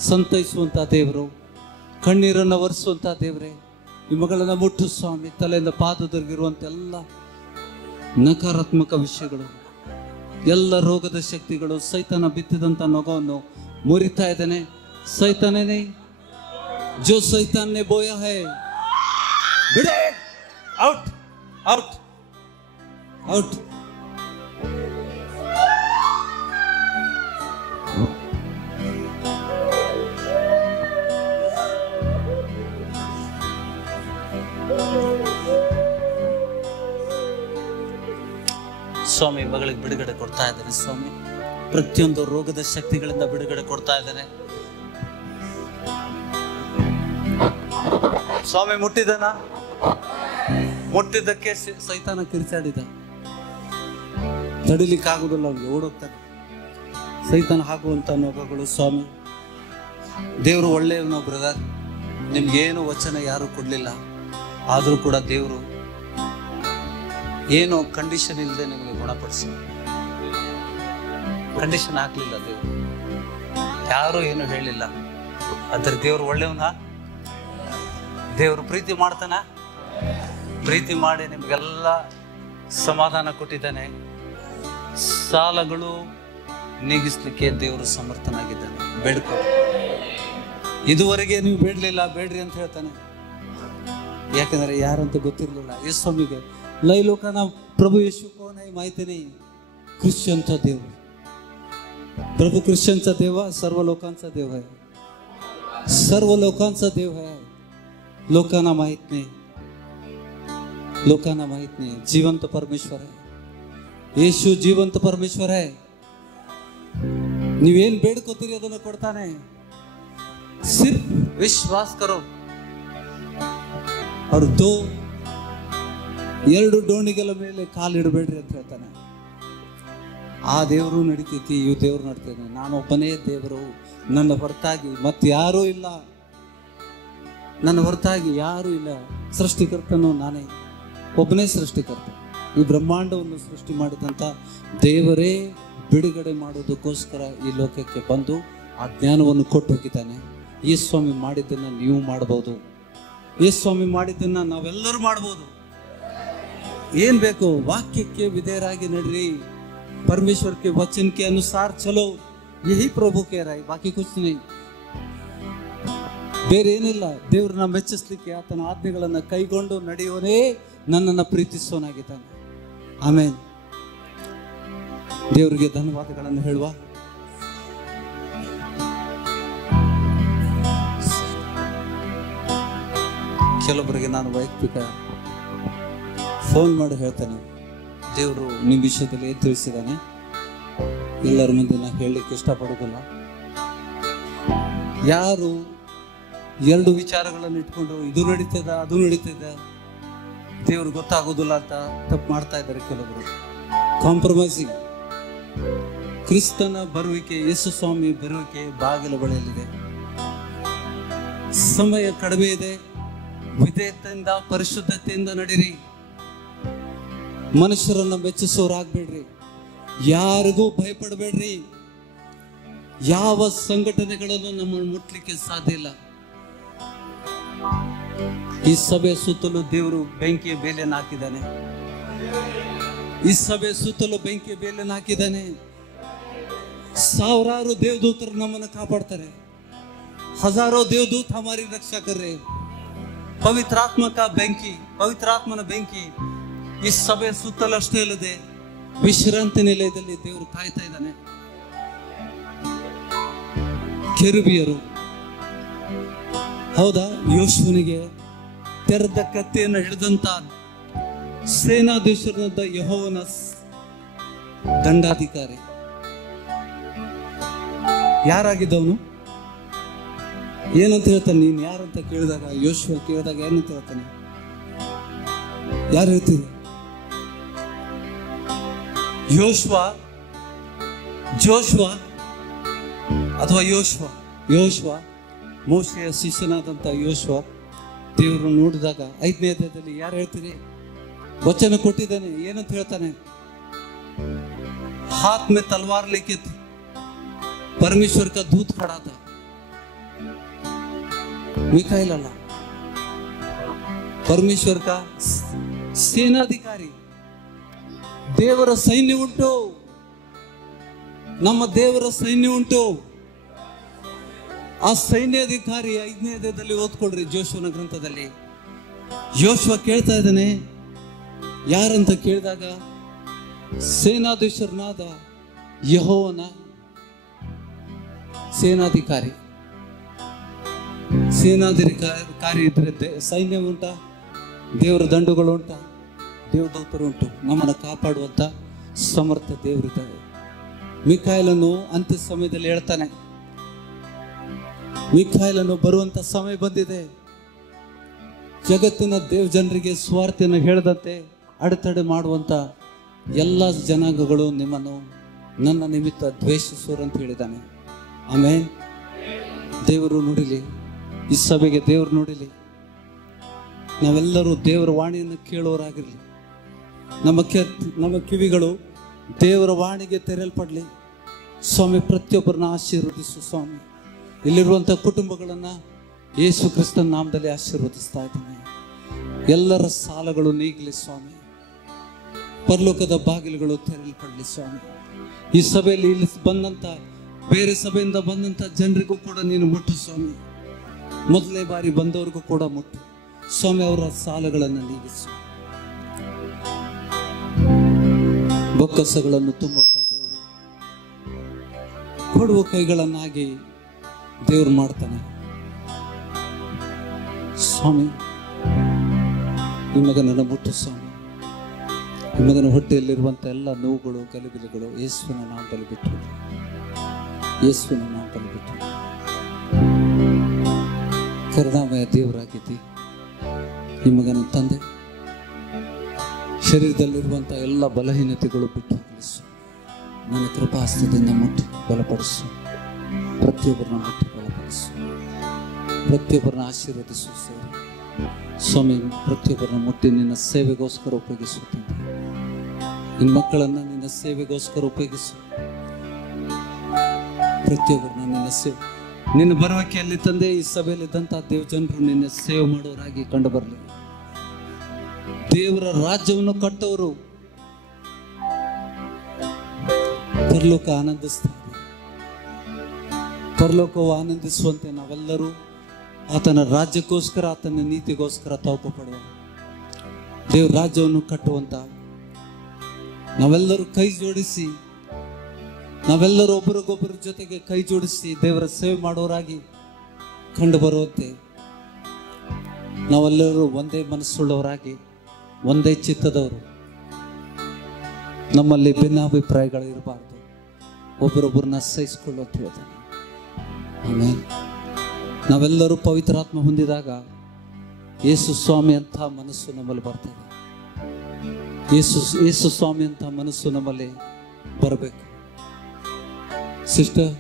ಸಂತೈಸುವಂಥ ದೇವರು, ಕಣ್ಣೀರನ್ನು ಒರೆಸುವಂಥ ದೇವರೇ, ಈ ಮಗಳನ್ನು ಮುಟ್ಟು ಸ್ವಾಮಿ. ತಲೆಯಿಂದ ಪಾದದವರೆಗಿರುವಂಥ ಎಲ್ಲ ನಕಾರಾತ್ಮಕ ವಿಷಯಗಳು, ಎಲ್ಲ ರೋಗದ ಶಕ್ತಿಗಳು, ಸೈತಾನ ಬಿತ್ತಿದಂಥ ನೊಗವನ್ನು ಮುರಿತಾ ಇದ್ದಾನೆ. ಸೈತಾನೇ, ಜೋ ಸೈತಾನ್ ನೆ ಬೋಯಾ ಹೈ, ಬಿಡೆ, ಔಟ್ ಔಟ್ ಔಟ್. ಸ್ವಾಮಿ, ಮಗಳಿಗೆ ಬಿಡುಗಡೆ ಕೊಡ್ತಾ ಇದ್ದಾನೆ ಸ್ವಾಮಿ. ಪ್ರತಿಯೊಂದು ರೋಗದ ಶಕ್ತಿಗಳಿಂದ ಬಿಡುಗಡೆ ಕೊಡ್ತಾ ಇದ್ದಾನೆ ಸ್ವಾಮಿ. ಮುಟ್ಟಿದನ, ಮುಟ್ಟಿದ್ದಕ್ಕೆ ಸೈತಾನ ಕಿರ್ಚಾಡಿದ, ತಡಿಲಿಕ್ಕಾಗುದಿಲ್ಲ, ಅವ್ನಿಗೆ ಓಡೋಗ್ತಾನೆ. ಸೈತಾನ ಹಾಕುವಂತ ನೊಗಗಳು ಸ್ವಾಮಿ. ದೇವರು ಒಳ್ಳೆಯವನು ಬ್ರದರ್, ನಿಮ್ಗೇನು ವಚನ ಯಾರು ಕೊಡ್ಲಿಲ್ಲ, ಆದರೂ ಕೂಡ ದೇವರು ಏನೋ ಕಂಡೀಷನ್ ಇಲ್ಲದೆ ನಿಮಗೆ ಗುಣಪಡಿಸಿ. ಕಂಡೀಷನ್ ಹಾಕ್ಲಿಲ್ಲ ದೇವರು, ಯಾರು ಏನು ಹೇಳಿಲ್ಲ. ಅದ್ರ ದೇವರು ಒಳ್ಳೆಯವನ, ದೇವರು ಪ್ರೀತಿ ಮಾಡ್ತಾನ. ಪ್ರೀತಿ ಮಾಡಿ ನಿಮಗೆಲ್ಲ ಸಮಾಧಾನ ಕೊಟ್ಟಿದ್ದಾನೆ. ಸಾಲಗಳು ನೀಗಿಸ್ಲಿಕ್ಕೆ ದೇವರು ಸಮರ್ಥನಾಗಿದ್ದಾನೆ. ಬೇಡ್ಕೊ. ಇದುವರೆಗೆ ನೀವು ಬೇಡಲಿಲ್ಲ, ಬೇಡ್ರಿ ಅಂತ ಹೇಳ್ತಾನೆ. ಯಾಕಂದ್ರೆ ಯಾರಂತ ಗೊತ್ತಿರಲಿಲ್ಲ ಯೇಸುವಿಗೆ. लय लोकांना प्रभु येशू कोण आहे माहिती नाही. ख्रिश्चनचा देव, प्रभू ख्रिश्चनचा देव सर्व लोकांचा देव आहे, सर्व लोकांचा देव आहे. लोकांना माहित नाही, लोकांना माहित नाही. जिवंत परमेश्वर आहे येशू, जिवंत परमेश्वर आहे. ನೀವೇನು ಬೇಡ್ಕೋತೀರಿ ಅದನ್ನು ಕೊಡ್ತಾನೆ. सिर्फ विश्वास करो. और दो ಎರಡು ಡೋಣಿಗಳ ಮೇಲೆ ಕಾಲಿಡಬೇಡ್ರಿ ಅಂತ ಹೇಳ್ತಾನೆ. ಆ ದೇವರು ನಡೀತೈತಿ, ಇವು ದೇವರು ನಡ್ತೇನೆ. ನಾನೊಬ್ಬನೇ ದೇವರು, ನನ್ನ ಹೊರತಾಗಿ ಮತ್ತೆ ಯಾರೂ ಇಲ್ಲ, ನನ್ನ ಹೊರತಾಗಿ ಯಾರೂ ಇಲ್ಲ. ಸೃಷ್ಟಿಕರ್ತನು ನಾನೇ, ಒಬ್ಬನೇ ಸೃಷ್ಟಿಕರ್ತ. ಈ ಬ್ರಹ್ಮಾಂಡವನ್ನು ಸೃಷ್ಟಿ ಮಾಡಿದಂಥ ದೇವರೇ ಬಿಡುಗಡೆ ಮಾಡೋದಕ್ಕೋಸ್ಕರ ಈ ಲೋಕಕ್ಕೆ ಬಂದು ಆ ಜ್ಞಾನವನ್ನು ಕೊಟ್ಟು ಹೋಗಿದ್ದಾನೆ. ಈ ಸ್ವಾಮಿ ಮಾಡಿದ್ದನ್ನು ನೀವು ಮಾಡ್ಬೋದು, ಈ ಸ್ವಾಮಿ ಮಾಡಿದ್ದನ್ನು ನಾವೆಲ್ಲರೂ ಮಾಡ್ಬೋದು. ಏನ್ ಬೇಕು? वाक्य विधेयरागी नडरी, परमेश्वर के वचन के अनुसार चलो, यही प्रभु कह रहा है, बाकी कुछ नहीं. ಬೇರೆ ಏನಿಲ್ಲ. ದೇವ್ರನ್ನ ಮೆಚ್ಚಿಸ್ಲಿಕ್ಕೆ ಆತನ ಆಜ್ಞೆಗಳನ್ನ ಕೈಗೊಂಡು ನಡೆಯುವನೇ ನನ್ನನ್ನು ಪ್ರೀತಿಸುವನಾಗಿದ್ದಾನೆ. ಆಮೇನ್. ದೇವರಿಗೆ ಧನ್ಯವಾದಗಳನ್ನು ಹೇಳುವ. ಕೆಲವರಿಗೆ ನಾನು ವೈಯಕ್ತಿಕ ಫೋನ್ ಮಾಡಿ ಹೇಳ್ತಾನೆ, ದೇವರು ನಿಮ್ಮ ವಿಷಯದಲ್ಲಿ ಏನು ತಿಳಿಸಿದ್ದಾನೆ. ಎಲ್ಲರ ಮುಂದೆ ನಾನು ಹೇಳಲಿಕ್ಕೆ ಇಷ್ಟಪಡೋದಿಲ್ಲ. ಯಾರು ಎರಡು ವಿಚಾರಗಳನ್ನು ಇಟ್ಕೊಂಡು ಇದು ನಡೀತದ ಅದು ನಡೀತದ, ದೇವ್ರು ಗೊತ್ತಾಗೋದಿಲ್ಲ ಅಂತ ತಪ್ಪು ಮಾಡ್ತಾ ಇದ್ದಾರೆ ಕೆಲವರು. ಕಾಂಪ್ರಮೈಸಿಂಗ್. ಕ್ರಿಸ್ತನ ಬರುವಿಕೆ, ಯೇಸು ಸ್ವಾಮಿ ಬರುವಿಕೆ ಬಾಗಿಲ ಬಳಿಯಲ್ಲಿದೆ. ಸಮಯ ಕಡಿಮೆ ಇದೆ. ವಿಧೇಯತೆಯಿಂದ, ಪರಿಶುದ್ಧತೆಯಿಂದ ನಡೀರಿ. ಮನುಷ್ಯರನ್ನ ಮೆಚ್ಚಿಸೋರಾಗ್ಬೇಡ್ರಿ, ಯಾರಿಗೂ ಭಯಪಡಬೇಡ್ರಿ. ಯಾವ ಸಂಘಟನೆಗಳನ್ನು ನಮ್ಮನ್ನು ಮುಟ್ಲಿಕ್ಕೆ ಸಾಧ್ಯ ಇಲ್ಲ. ಈ ಸಭೆ ಸುತ್ತಲೂ ದೇವರು ಬೆಂಕಿಯ ಬೇಲೆಯನ್ನು ಹಾಕಿದ್ದಾನೆ. ಈ ಸಭೆ ಸುತ್ತಲೂ ಬೆಂಕಿಯ ಬೇಲೆಯನ್ನು ಹಾಕಿದ್ದಾನೆ. ಸಾವಿರಾರು ದೇವದೂತರು ನಮ್ಮನ್ನು ಕಾಪಾಡ್ತಾರೆ. हजारों देवदूत हमारी रक्षा कर रहे हैं. पवित्र आत्मा का बेंकी, पवित्र आत्मನ ಬೆಂಕಿ ಈ ಸಭೆ ಸುತ್ತಲಷ್ಟೇ ಇಲ್ಲದೆ ವಿಶ್ರಾಂತಿ ನಿಲಯದಲ್ಲಿ ದೇವರು ಕಾಯ್ತಾ ಇದ್ದಾನೆ. ಕೆರೂಬಿಯರು, ಹೌದಾ, ಯೋಶುವನಿಗೆ ತೆರೆದ ಕತ್ತಿಯನ್ನು ಹಿಡಿದಂತ ಸೇನಾಧೀಶ್ವರನಾದ ಯೆಹೋವನ ದಂಡಾಧಿಕಾರಿ ಯಾರಾಗಿದ್ದವನು? ಏನಂತ ಹೇಳ್ತಾನೆ? ನೀನು ಯಾರಂತ ಕೇಳಿದಾಗ, ಯೋಶುವ ಕೇಳಿದಾಗ ಏನಂತ ಹೇಳ್ತಾನೆ? ಯಾರು ಹೇಳ್ತೀರಿ? ಜೋಶುವ ಅಥವಾ ಯೋಶುವ ಮೋಶೆಯ ಶಿಷ್ಯನಾದಂಥ ಯೋಶುವ ದೇವರು ನೋಡಿದಾಗ 5ನೇ ಅಧ್ಯಾಯದಲ್ಲಿ ಯಾರು ಹೇಳ್ತೀರಿ? ವಚನ ಕೊಟ್ಟಿದ್ದಾನೆ. ಏನಂತ ಹೇಳ್ತಾನೆ? हाथ में तलवार लेके परमेश्वर का दूत खड़ा था. मिखाइल अल्लाह परमेश्वर का ಸೇನಾಧಿಕಾರಿ. ದೇವರ ಸೈನ್ಯ ಉಂಟು, ನಮ್ಮ ದೇವರ ಸೈನ್ಯ ಉಂಟು. ಆ ಸೈನ್ಯಾಧಿಕಾರಿ 5ನೇ ಅಧ್ಯಾಯದಲ್ಲಿ ಓದ್ಕೊಳ್ರಿ, ಜೋಶುವನ ಗ್ರಂಥದಲ್ಲಿ. ಯೋಶುವ ಕೇಳ್ತಾ ಇದ್ದಾನೆ, ಯಾರಂತ ಕೇಳಿದಾಗ ಸೇನಾಧೀಶ್ವರನಾದ ಯೆಹೋವನ ಸೇನಾಧಿಕಾರಿ ಇದ್ರೆ ಸೈನ್ಯ ಉಂಟಾ? ದೇವರ ದಂಡುಗಳು ಉಂಟಾ? ದೇವದೂತರು ಉಂಟು. ನಮ್ಮನ್ನು ಕಾಪಾಡುವಂತ ಸಮರ್ಥ ದೇವರಿದ್ದಾರೆ. ಮಿಖಾಯಲನು ಅಂತ್ಯ ಸಮಯದಲ್ಲಿ ಹೇಳ್ತಾನೆ, ಮಿಖಾಯಲನು ಬರುವಂತ ಸಮಯ ಬಂದಿದೆ. ಜಗತ್ತಿನ ಜನರಿಗೆ ಸ್ವಾರ್ಥವನ್ನು ಹೇಳದಂತೆ ಅಡೆತಡೆ ಮಾಡುವಂತ ಎಲ್ಲ ಜನಾಂಗಗಳು ನಿಮ್ಮನ್ನು ನನ್ನ ನಿಮಿತ್ತ ದ್ವೇಷಿಸುವರು ಅಂತ ಹೇಳಿದ್ದಾನೆ. ಆಮೇಲೆ ದೇವರು ನೋಡಿಲಿ, ಈ ಸಭೆಗೆ ದೇವರು ನೋಡಿಲಿ, ನಾವೆಲ್ಲರೂ ದೇವರ ವಾಣಿಯನ್ನು ಕೇಳೋರಾಗಿರಲಿ. ನಮ್ಮ ಕಿವಿಗಳು ದೇವರ ವಾಣಿಗೆ ತೆರೆಯಲ್ಪಡಲಿ. ಸ್ವಾಮಿ, ಪ್ರತಿಯೊಬ್ಬರನ್ನ ಆಶೀರ್ವದಿಸು ಸ್ವಾಮಿ. ಇಲ್ಲಿರುವಂಥ ಕುಟುಂಬಗಳನ್ನು ಯೇಸು ಕ್ರಿಸ್ತನ ನಾಮದಲ್ಲಿ ಆಶೀರ್ವದಿಸ್ತಾ ಇದ್ದಾನೆ. ಎಲ್ಲರ ಸಾಲಗಳು ನೀಗಲಿ ಸ್ವಾಮಿ. ಪರಲೋಕದ ಬಾಗಿಲುಗಳು ತೆರೆಯಲ್ಪಡಲಿ ಸ್ವಾಮಿ. ಈ ಸಭೆಯಲ್ಲಿ ಇಲ್ಲಿ ಬಂದಂಥ ಬೇರೆ ಸಭೆಯಿಂದ ಬಂದಂಥ ಜನರಿಗೂ ಕೂಡ ನೀನು ಮುಟ್ಟು ಸ್ವಾಮಿ. ಮೊದಲನೇ ಬಾರಿ ಬಂದವ್ರಿಗೂ ಕೂಡ ಮುಟ್ಟು ಸ್ವಾಮಿ. ಅವರ ಸಾಲಗಳನ್ನು ನೀಗಿಸು. ಬೊಕ್ಕಸಗಳನ್ನು ತುಂಬುವಂತ ದೇವರು ಕೊಡುವ ಕೈಗಳನ್ನಾಗಿ ದೇವರು ಮಾಡ್ತಾನೆ ಸ್ವಾಮಿ. ಈ ಮಗನನ್ನು ಮುಟ್ಟು ಸ್ವಾಮಿ. ಈ ಮಗನ ಹೊಟ್ಟೆಯಲ್ಲಿರುವಂಥ ಎಲ್ಲ ನೋವುಗಳು, ಗಲಿಬಿಲಿಗಳು ಯೇಸುವಿನ ನಾಮದಲ್ಲಿ ಬಿಟ್ಟು, ಯೇಸುವಿನ ನಾಮದಲ್ಲಿ ಬಿಟ್ಟು. ಕರುಣಾಮಯ ದೇವರಾಗಿದ್ದಿ ಈ ಮಗನ ತಂದೆ. ಶರೀರದಲ್ಲಿರುವಂಥ ಎಲ್ಲ ಬಲಹೀನತೆಗಳು ಬಿಟ್ಟು ಹೋಗಲಿಸು. ನನ್ನ ಕೃಪಾಹಸ್ತದಿಂದ ಮುಟ್ಟಿ ಬಲಪಡಿಸು. ಪ್ರತಿಯೊಬ್ಬರನ್ನ ಮುಟ್ಟಿ ಬಲಪಡಿಸು. ಪ್ರತಿಯೊಬ್ಬರನ್ನ ಆಶೀರ್ವದಿಸು ಸೇರಿ ಸ್ವಾಮಿ. ಪ್ರತಿಯೊಬ್ಬರನ್ನ ಮುಟ್ಟಿ ನಿನ್ನ ಸೇವೆಗೋಸ್ಕರ ಉಪಯೋಗಿಸು ತಂದೆ. ನಿನ್ನ ಮಕ್ಕಳನ್ನ ನಿನ್ನ ಸೇವೆಗೋಸ್ಕರ ಉಪಯೋಗಿಸು. ಪ್ರತಿಯೊಬ್ಬರನ್ನ ನಿನ್ನ ಬರುವಿಕೆಯಲ್ಲಿ ತಂದೆ ಈ ಸಭೆಯಲ್ಲಿದ್ದಂಥ ದೇವ ಜನರು ನಿನ್ನ ಸೇವೆ ಮಾಡೋರಾಗಿ ಕಂಡು ಬರಲಿ. ದೇವರ ರಾಜ್ಯವನ್ನು ಕಟ್ಟೋರು ಪರಲೋಕ ಆನಂದಿಸ್ತಾರೆ. ಪರಲೋಕವು ಆನಂದಿಸುವಂತೆ ನಾವೆಲ್ಲರೂ ಆತನ ರಾಜ್ಯಕ್ಕೋಸ್ಕರ, ಆತನ ನೀತಿಗೋಸ್ಕರ ತವಕ ಪಡುವ, ದೇವ್ರ ರಾಜ್ಯವನ್ನು ಕಟ್ಟುವಂತ ನಾವೆಲ್ಲರೂ ಕೈ ಜೋಡಿಸಿ, ನಾವೆಲ್ಲರೂ ಒಬ್ಬರಿಗೊಬ್ಬರ ಜೊತೆಗೆ ಕೈ ಜೋಡಿಸಿ ದೇವರ ಸೇವೆ ಮಾಡೋರಾಗಿ ಕಂಡು ಬರುವಂತೆ ನಾವೆಲ್ಲರೂ ಒಂದೇ ಮನಸ್ಸುಳ್ಳವರಾಗಿ, ಒಂದೇ ಚಿತ್ತದವರು, ನಮ್ಮಲ್ಲಿ ಭಿನ್ನಾಭಿಪ್ರಾಯಗಳು ಇರಬಾರ್ದು, ಒಬ್ಬರೊಬ್ಬರನ್ನ ಸಹಿಸಿಕೊಳ್ಳುವಂತ ಹೇಳ್ತಾನೆ. ಆಮೇಲೆ ನಾವೆಲ್ಲರೂ ಪವಿತ್ರಾತ್ಮ ಹೊಂದಿದಾಗ ಯೇಸು ಸ್ವಾಮಿ ಅಂತ ಮನಸ್ಸು ನಮ್ಮಲ್ಲಿ ಬರ್ತದೆ. ಯೇಸು ಸ್ವಾಮಿ ಅಂತ ಮನಸ್ಸು ನಮ್ಮಲ್ಲಿ ಬರಬೇಕು. ಸಿಸ್ಟರ್,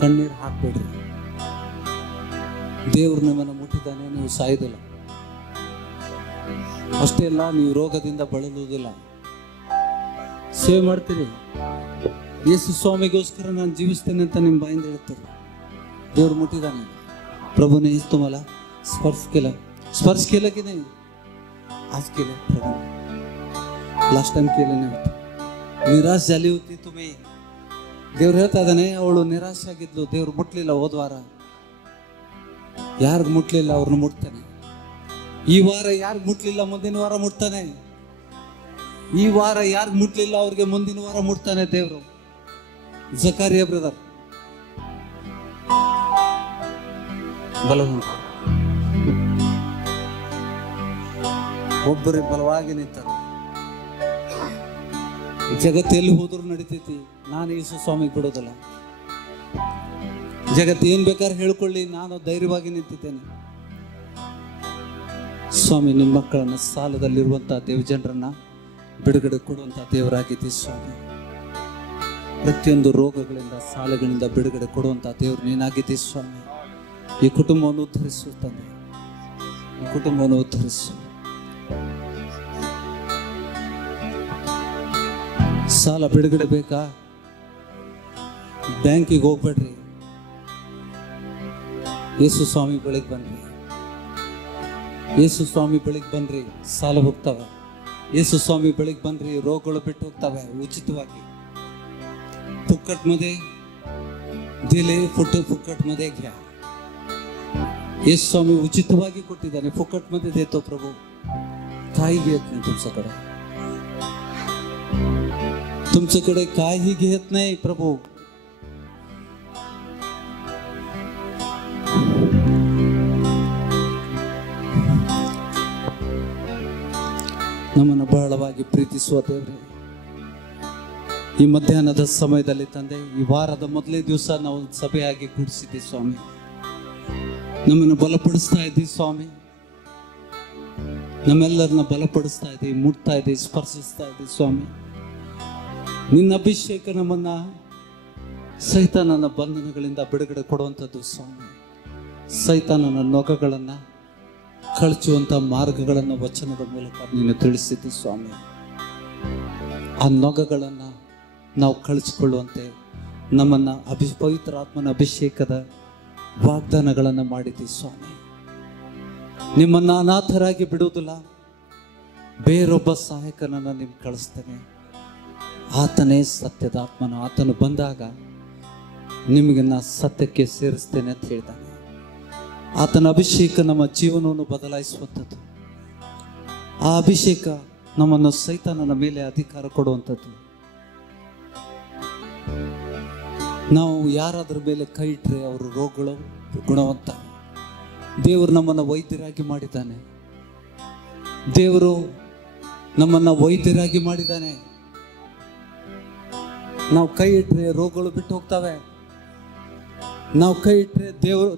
ಕಣ್ಣೀರು ಹಾಕ್ಬೇಡ್ರಿ. ದೇವರು ನಿಮ್ಮನ್ನು ಮುಟ್ಟಿದ್ದಾನೆ, ನೀವು ಸಾಯುವುದಿಲ್ಲ. ಅಷ್ಟೇ ಅಲ್ಲ, ನೀವು ರೋಗದಿಂದ ಬಳಲುವುದಿಲ್ಲ. ಸೇವೆ ಮಾಡ್ತೀರಿ. ಯೇಸು ಸ್ವಾಮಿಗೋಸ್ಕರ ನಾನು ಜೀವಿಸ್ತೇನೆ ಅಂತ ನಿಮ್ಮ ಬಾಯಿಂದ ಹೇಳ್ತೀರಿ. देवर मुठीदाने प्रभु ने इस तुम्हाला स्पर्श केलं की नाही? आज केलं प्रभु. लास्ट टाइम केलं नव्हतं. निराश झाली होती तुम्ही. देवर ಹೇಳ್ತಾ ಇದ್ದಾನೆ, ಅವಳು ನಿರಾಶೆ ಆಗಿದ್ಲು, ದೇವರು ಮುಟ್ಲಿಲ್ಲ. ಹೋದ ವಾರ ಯಾರು ಮುಟ್ಲಿಲ್ಲ ಅವ್ರನ್ನ ಮುಟ್ತಾನೆ. ಈ ವಾರ ಯಾರು ಮುಟ್ಲಿಲ್ಲ ಮುಂದಿನ ವಾರ ಮುಟ್ತಾನೆ. ಈ ವಾರ ಯಾರು ಮುಟ್ಲಿಲ್ಲ ಅವ್ರಿಗೆ ಮುಂದಿನ ವಾರ ಮುಟ್ತಾನೆ ದೇವರು. ಜಕಾರಿಯಾ ಬ್ರದರ್ ಬಲವಂತ ಒಬ್ಬರೇ ಬಲವಾಗಿ ನಿಂತರು. ಜಗತ್ತು ಎಲ್ಲಿ ಹೋದ್ರೂ ನಡೀತೈತಿ, ನಾನು ಯೇಸು ಸ್ವಾಮಿಗೆ ಬಿಡೋದಲ್ಲ. ಜಗತ್ತು ಏನ್ ಬೇಕಾದ್ರೆ ಹೇಳ್ಕೊಳ್ಳಿ, ನಾನು ಧೈರ್ಯವಾಗಿ ನಿಂತಿದ್ದೇನೆ. ಸ್ವಾಮಿ, ನಿಮ್ಮ ಮಕ್ಕಳನ್ನ, ಸಾಲದಲ್ಲಿರುವಂತಹ ದೇವಜನರನ್ನ ಬಿಡುಗಡೆ ಕೊಡುವಂತಹ ದೇವರಾಗಿದ್ದೀವಿ ಸ್ವಾಮಿ. ಪ್ರತಿಯೊಂದು ರೋಗಗಳಿಂದ, ಸಾಲಗಳಿಂದ ಬಿಡುಗಡೆ ಕೊಡುವಂತಹ ದೇವರು ನೀನಾಗಿದ್ದೀವಿ ಸ್ವಾಮಿ. ಈ ಕುಟುಂಬವನ್ನು ಉದ್ಧರಿಸು ತಂದೆ, ಈ ಕುಟುಂಬವನ್ನು ಉದ್ಧರಿಸು. ಸಾಲ ಬಿಡುಗಡೆ ಬೇಕಾ? ಬ್ಯಾಂಕಿಗೆ ಹೋಗ್ಬೇಡ್ರಿ, ಯೇಸು ಸ್ವಾಮಿ ಬಳಿಗೆ ಬನ್ರಿ. ಯೇಸು ಸ್ವಾಮಿ ಬಳಿಗೆ ಬನ್ರಿ, ಸಾಲ ಹೋಗ್ತವೆ. ಯೇಸು ಸ್ವಾಮಿ ಬಳಿಗೆ ಬನ್ರಿ, ರೋಗಗಳು ಬಿಟ್ಟು ಹೋಗ್ತವೆ ಉಚಿತವಾಗಿ. फुकट मध्ये दिले, फुकट मध्ये घ्या. यೇಸು ಸ್ವಾಮಿ ಉಚಿತವಾಗಿ ಕೊಟ್ಟಿದ್ದಾನೆ, फुकट मध्ये देतो प्रभू. काही घेत नाही तुमच्याकडे, तुमच्याकडे काही घेत नाही प्रभू. ನಮ್ಮನ್ನು ಬಹಳವಾಗಿ ಪ್ರೀತಿಸುವ ದೇವರೇ, ಈ ಮಧ್ಯಾಹ್ನದ ಸಮಯದಲ್ಲಿ ತಂದೆ, ಈ ವಾರದ ಮೊದಲೇ ದಿವಸ ನಾವು ಸಭೆಯಾಗಿ ಕೂಡಿಸಿದ್ದೀವಿ ಸ್ವಾಮಿ. ನಮ್ಮನ್ನು ಬಲಪಡಿಸ್ತಾ ಇದ್ದೀವಿ ಸ್ವಾಮಿ, ನಮ್ಮೆಲ್ಲರನ್ನ ಬಲಪಡಿಸ್ತಾ ಇದ್ದೀವಿ, ಮುಟ್ತಾ ಇದ್ದೀವಿ, ಸ್ಪರ್ಶಿಸ್ತಾ ಇದ್ದೀವಿ ಸ್ವಾಮಿ. ನಿನ್ನ ಅಭಿಷೇಕ ನಮ್ಮನ್ನ ಸೈತಾನನ ಬಂಧನಗಳಿಂದ ಬಿಡುಗಡೆ ಕೊಡುವಂಥದ್ದು ಸ್ವಾಮಿ. ಸೈತಾನನ ನೊಗಗಳನ್ನು ಕಳಚುವಂಥ ಮಾರ್ಗಗಳನ್ನು ವಚನದ ಮೂಲಕ ನೀನು ತಿಳಿಸಿದ್ದಿ ಸ್ವಾಮಿ. ಆ ನೊಗಗಳನ್ನು ನಾವು ಕಳಿಸಿಕೊಳ್ಳುವಂತೆ ನಮ್ಮನ್ನು ಪವಿತ್ರ ಆತ್ಮನ ಅಭಿಷೇಕದ ವಾಗ್ದಾನಗಳನ್ನು ಮಾಡಿದ್ದಿ ಸ್ವಾಮಿ. ನಿಮ್ಮನ್ನು ಅನಾಥರಾಗಿ ಬಿಡುವುದಿಲ್ಲ, ಬೇರೊಬ್ಬ ಸಹಾಯಕನನ್ನು ನಿಮ್ಗೆ ಕಳಿಸ್ತೇನೆ. ಆತನೇ ಸತ್ಯದ ಆತ್ಮನು, ಆತನು ಬಂದಾಗ ನಿಮಗೆ ನಾ ಸತ್ಯಕ್ಕೆ ಸೇರಿಸ್ತೇನೆ ಅಂತ ಹೇಳ್ತಾನೆ. ಆತನ ಅಭಿಷೇಕ ನಮ್ಮ ಜೀವನವನ್ನು ಬದಲಾಯಿಸುವಂಥದ್ದು. ಆ ಅಭಿಷೇಕ ನಮ್ಮನ್ನು ಸೈತಾನನ ಮೇಲೆ ಅಧಿಕಾರ ಕೊಡುವಂಥದ್ದು. ನಾವು ಯಾರಾದ್ರ ಮೇಲೆ ಕೈ ಇಟ್ಟರೆ ಅವರು ರೋಗಗಳು ಗುಣವಂತ. ದೇವರು ನಮ್ಮನ್ನು ವೈದ್ಯರಾಗಿ ಮಾಡಿದ್ದಾನೆ, ದೇವರು ನಮ್ಮನ್ನು ವೈದ್ಯರಾಗಿ ಮಾಡಿದ್ದಾನೆ. ನಾವು ಕೈ ಇಟ್ಟರೆ ರೋಗಗಳು ಬಿಟ್ಟು ಹೋಗ್ತವೆ, ನಾವು ಕೈ ಇಟ್ಟರೆ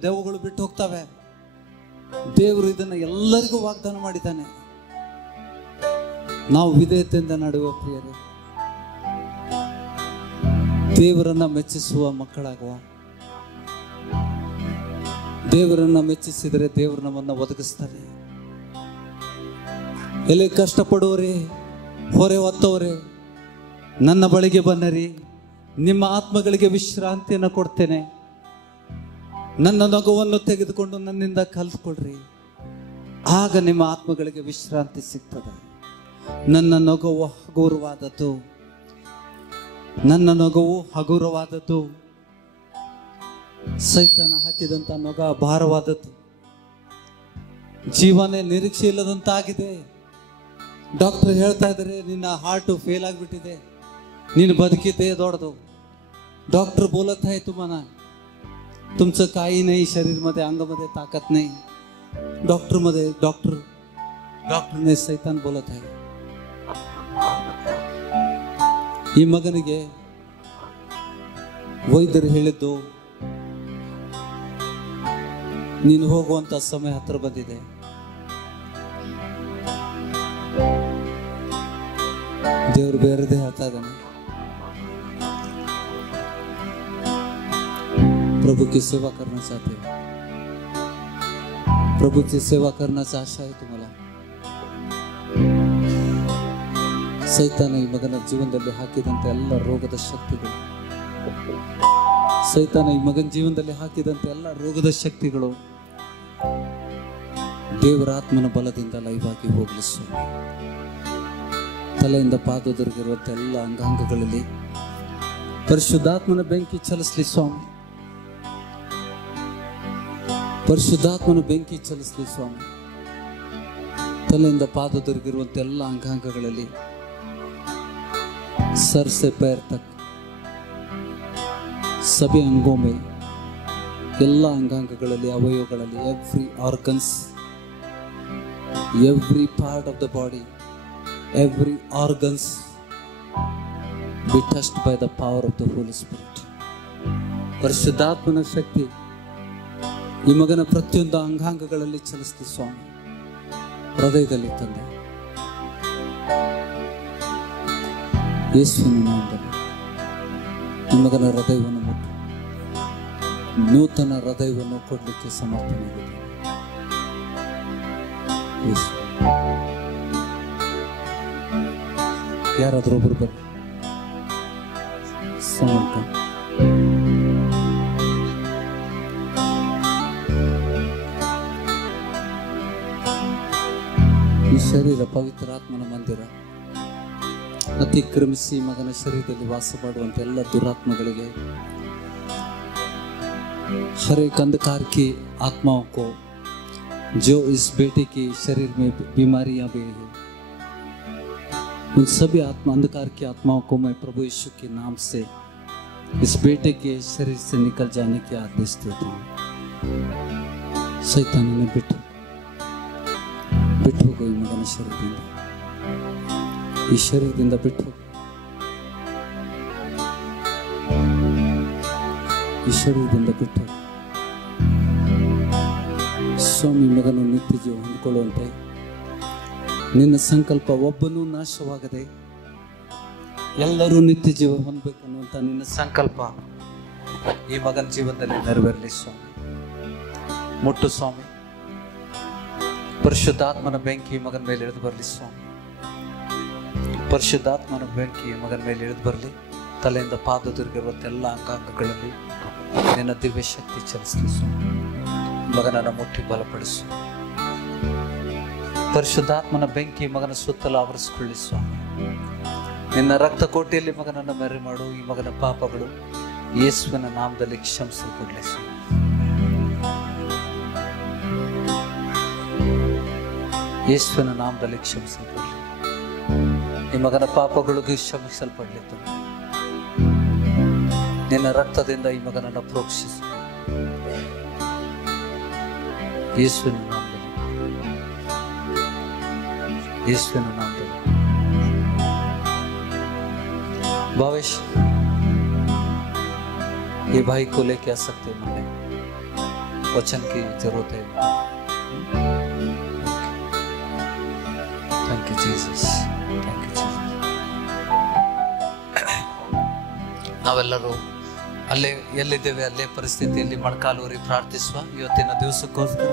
ದೇವಗಳು ಬಿಟ್ಟು ಹೋಗ್ತವೆ. ದೇವರು ಇದನ್ನು ಎಲ್ಲರಿಗೂ ವಾಗ್ದಾನ ಮಾಡಿದ್ದಾನೆ. ನಾವು ವಿಧೇಯತೆಯಿಂದ ನಡೆಯುವ ಪ್ರಿಯರೇ, ದೇವರನ್ನ ಮೆಚ್ಚಿಸುವ ಮಕ್ಕಳಾಗುವ. ದೇವರನ್ನ ಮೆಚ್ಚಿಸಿದರೆ ದೇವರು ನಮ್ಮನ್ನು ಒದಗಿಸ್ತಾರೆ. ಎಲ್ಲಿ ಕಷ್ಟಪಡುವರೇ, ಹೊರೆ ಹೊತ್ತವರೇ, ನನ್ನ ಬಳಿಗೆ ಬನ್ನರಿ, ನಿಮ್ಮ ಆತ್ಮಗಳಿಗೆ ವಿಶ್ರಾಂತಿಯನ್ನು ಕೊಡ್ತೇನೆ. ನನ್ನ ನಗುವನ್ನು ತೆಗೆದುಕೊಂಡು ನನ್ನಿಂದ ಕಲ್ತ್ಕೊಳ್ರಿ, ಆಗ ನಿಮ್ಮ ಆತ್ಮಗಳಿಗೆ ವಿಶ್ರಾಂತಿ ಸಿಗ್ತದೆ. ನನ್ನ ನಗುವು ಹಗುರವಾದದ್ದು, ನನ್ನ ನಗುವು ಹಗುರವಾದದ್ದು. ಸೈತಾನ ಹಾಕಿದಂತ ನೊಗ ಭಾರವಾದದ್ದು. ಜೀವನೇ ನಿರೀಕ್ಷೆ ಇಲ್ಲದಂತಾಗಿದೆ. ಡಾಕ್ಟರ್ ಹೇಳ್ತಾ ಇದ್ದಾರೆ, ನಿನ್ನ ಹಾರ್ಟ್ ಫೇಲ್ ಆಗಿಬಿಟ್ಟಿದೆ, ನೀನು बदकिते दौड़दो. डॉक्टर बोलत आहे तुम्हाला, तुमचं काही नाही, शरीरमध्ये अंगामध्ये ताकद नाही. डॉक्टरने सैतान बोलत आहे. ಈ ಮಗನಿಗೆ ವೈದ್ಯರು ಹೇಳಿದ್ದು, ನೀನು ಹೋಗುವಂತ ಸಮಯ ಹತ್ರ ಬಂದಿದೆ. ದೇವರು ಬೇರೆದೇ ಹೇಳ್ತಾ ಇದ್ದಾನೆ. प्रभु की सेवा करना चाहते हो, प्रभु की सेवा करण्याची आशा आहे तुम्हाला. ಸೈತಾನ ಈ ಮಗನ ಜೀವನದಲ್ಲಿ ಹಾಕಿದಂತೆ ಎಲ್ಲ ರೋಗದ ಶಕ್ತಿಗಳು, ಸೈತಾನ ಈ ಮಗನ ಜೀವನದಲ್ಲಿ ಹಾಕಿದಂತೆ ಎಲ್ಲ ರೋಗದ ಶಕ್ತಿಗಳು ದೇವರ ಆತ್ಮನ ಬಲದಿಂದ ಲೈವ್ ಆಗಿ ಹೋಗಲಿಸು. ತಲೆಯಿಂದ ಪಾದದವರೆಗಿರುವಂತ ಎಲ್ಲ ಅಂಗಾಂಗಗಳಲ್ಲಿ ಪರಿಶುದ್ಧಾತ್ಮನ ಬೆಂಕಿ ಚಲಿಸಲಿ ಸ್ವಾಮಿ, ಪರಿಶುದ್ಧಾತ್ಮನ ಬೆಂಕಿ ಚಲಿಸಲಿ ಸ್ವಾಮಿ. ತಲೆಯಿಂದ ಪಾದದವರೆಗಿರುವಂತ ಎಲ್ಲ ಅಂಗಾಂಗಗಳಲ್ಲಿ, सर से पैर तक सभी अंगों में, ಎಲ್ಲ ಅಂಗಾಂಗಗಳಲ್ಲಿ, ಅವಯವಗಳಲ್ಲಿ, every organs, every part of the body, every organs Be touched by the power of the Holy Spirit. ಪರಿಶುದ್ಧಾತ್ಮನ ಶಕ್ತಿ ಈ ಮಗನ ಪ್ರತಿಯೊಂದು ಅಂಗಾಂಗಗಳಲ್ಲಿ ಚಲಿಸ್ತಿ ಸ್ವಾಮಿ, ಹೃದಯದಲ್ಲಿ ತಂದೆ ಯೇಸುವಿನ ನಾಮದಲ್ಲಿ ಈ ಮಗನ ಹೃದಯವನ್ನು ಮುಟ್ಟು ನೂತನ ಹೃದಯವನ್ನು ಕೊಡಲಿಕ್ಕೆ ಸಮರ್ಥನಾಗಿದೆ. ಯಾರಾದ್ರೂ ಒಬ್ರು ಬರ್ರಿ. ಸಮರ್ಥ ಈ ಶರೀರ ಪವಿತ್ರಾತ್ಮನ ಮಂದಿರ. ಅತಿಕ್ರಮಿಸಿ ಮಗನ ಶರೀರದಲ್ಲಿ ವಾಸ ಮಾಡುವಂತ ಎಲ್ಲ ದುರಾತ್ಮಗಳಿಗೆ, हर एक अंधकार की आत्माओं को जो इस बेटे के शरीर में बीमारियां भी है, उन सभी अंधकार की आत्माओं को मैं प्रभु यीशु के नाम से इस बेटे के शरीर से निकल जाने के आदेश देता हूँ. शैतान ने बिಟ್ಟು ಹೋಗು ಈ ಮಗನ ಶರೀರದಿಂದ, ಈ ಶರೀರದಿಂದ ಬಿಟ್ಟು ಹೋಗು, ಈ ಶರೀರದಿಂದ ಬಿಟ್ಟು ಹೋಗು. ಸ್ವಾಮಿ ಮಗನು ನಿತ್ಯ ಜೀವ ಹೊಂದಿಕೊಳ್ಳುವಂತೆ ನಿನ್ನ ಸಂಕಲ್ಪ ಒಬ್ಬನೂ ನಾಶವಾಗದೆ ಎಲ್ಲರೂ ನಿತ್ಯ ಜೀವ ಹೊಂದಬೇಕನ್ನುವಂತ ನಿನ್ನ ಸಂಕಲ್ಪ ಈ ಮಗನ ಜೀವನದಲ್ಲಿ ನೆರವೇರಲಿ ಸ್ವಾಮಿ. ಮುಟ್ಟು ಸ್ವಾಮಿ, ಪರಿಶುದ್ಧಾತ್ಮನ ಬೆಂಕಿ ಮಗನ ಮೇಲೆ ಇಳಿದು ಬರಲಿ ಸ್ವಾಮಿ. ಪರಿಶುದ್ಧಾತ್ಮನ ಬೆಂಕಿ ಮಗನ ಮೇಲೆ ಇಳಿದು ಬರಲಿ. ತಲೆಯಿಂದ ಪಾದದವರೆಗಿರುವಂಥ ಎಲ್ಲ ಅಂಗಾಂಗಗಳಲ್ಲಿ ನಿನ್ನ ದಿವ್ಯ ಶಕ್ತಿ ಚಲಿಸಲಿ ಸ್ವಾಮಿ. ಮಗನನ್ನ ಮುಟ್ಟಿ ಬಲಪಡಿಸು. ಪರಿಶುದ್ಧಾತ್ಮನ ಬೆಂಕಿ ಮಗನ ಸುತ್ತಲೂ ಆವರಿಸಿಕೊಳ್ಳಿ ಸ್ವಾಮಿ. ನಿನ್ನ ರಕ್ತ ಕೋಟೆಯಲ್ಲಿ ಮಗನನ್ನು ಮೆರೆ ಮಾಡು. ಈ ಮಗನ ಪಾಪಗಳು ಯೇಸುವಿನ ನಾಮದಲ್ಲಿ ಕ್ಷಮಿಸಲ್ಪಡಲಿ ಸ್ವಾಮಿ. ಯೇಸುವಿನ ನಾಮದಲ್ಲಿ ಕ್ಷಮಿಸಲ್ಪಡಲಿ. ಈ ಮಗನ ಪಾಪಗಳಿಗೂ ಕ್ಷಮಿಸಲ್ಪಡಲಿ. ನಿನ್ನ ರಕ್ತದಿಂದ ಈ ಮಗನನ್ನು ಪ್ರೋಕ್ಷಿಸು. ಯೇಸುವಿನ ನಾಮದಲ್ಲಿ, ಯೇಸುವಿನ नाम भावेश ये भाई को लेके आ सकते हैं. मैंने वचन की जरूरत है. Thank you Jesus, thank you Jesus. ನಾವೆಲ್ಲರೂ ಅಲ್ಲೇ ಎಲ್ಲಿದ್ದೇವೆ ಅಲ್ಲೇ ಪರಿಸ್ಥಿತಿಯಲ್ಲಿ ಮೊಣಕಾಲೂರಿ ಪ್ರಾರ್ಥಿಸುವ. ಇವತ್ತಿನ ದಿವಸಕ್ಕೋಸ್ಕರ,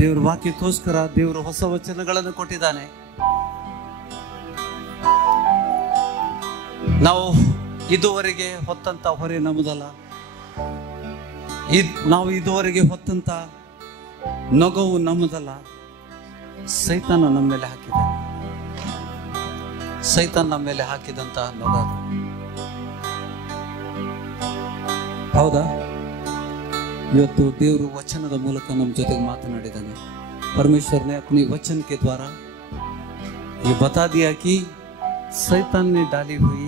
ದೇವರ ವಾಕ್ಯಕ್ಕೋಸ್ಕರ ದೇವರು ಹೊಸ ವಚನಗಳನ್ನು ಕೊಟ್ಟಿದ್ದಾನೆ. ನಾವು ಇದುವರೆಗೆ ಹೊತ್ತಂತ ಹೊರೆ ನಮ್ಮದಲ್ಲ. ನಾವು ಇದುವರೆಗೆ ಹೊತ್ತಂತ ನೊಗವು ನಮ್ಮದಲ್ಲ. ಸೈತಾನ ನಮ್ಮ ಮೇಲೆ ಹಾಕಿದ್ದಾನೆ. ಸೈತಾನ ನಮ್ಮ ಮೇಲೆ ಹಾಕಿದಂತ ನೊಗ ಅದು. ಹೌದಾ? ಇವತ್ತು ದೇವರು वचनದ ಮೂಲಕ ನಮ್ಮ ಜೊತೆಗೆ ಮಾತನಾಡಿದ್ದಾನೆ. परमेश्वर ने अपनी वचन के द्वारा ये बता दिया कि शैतान ने डाली हुई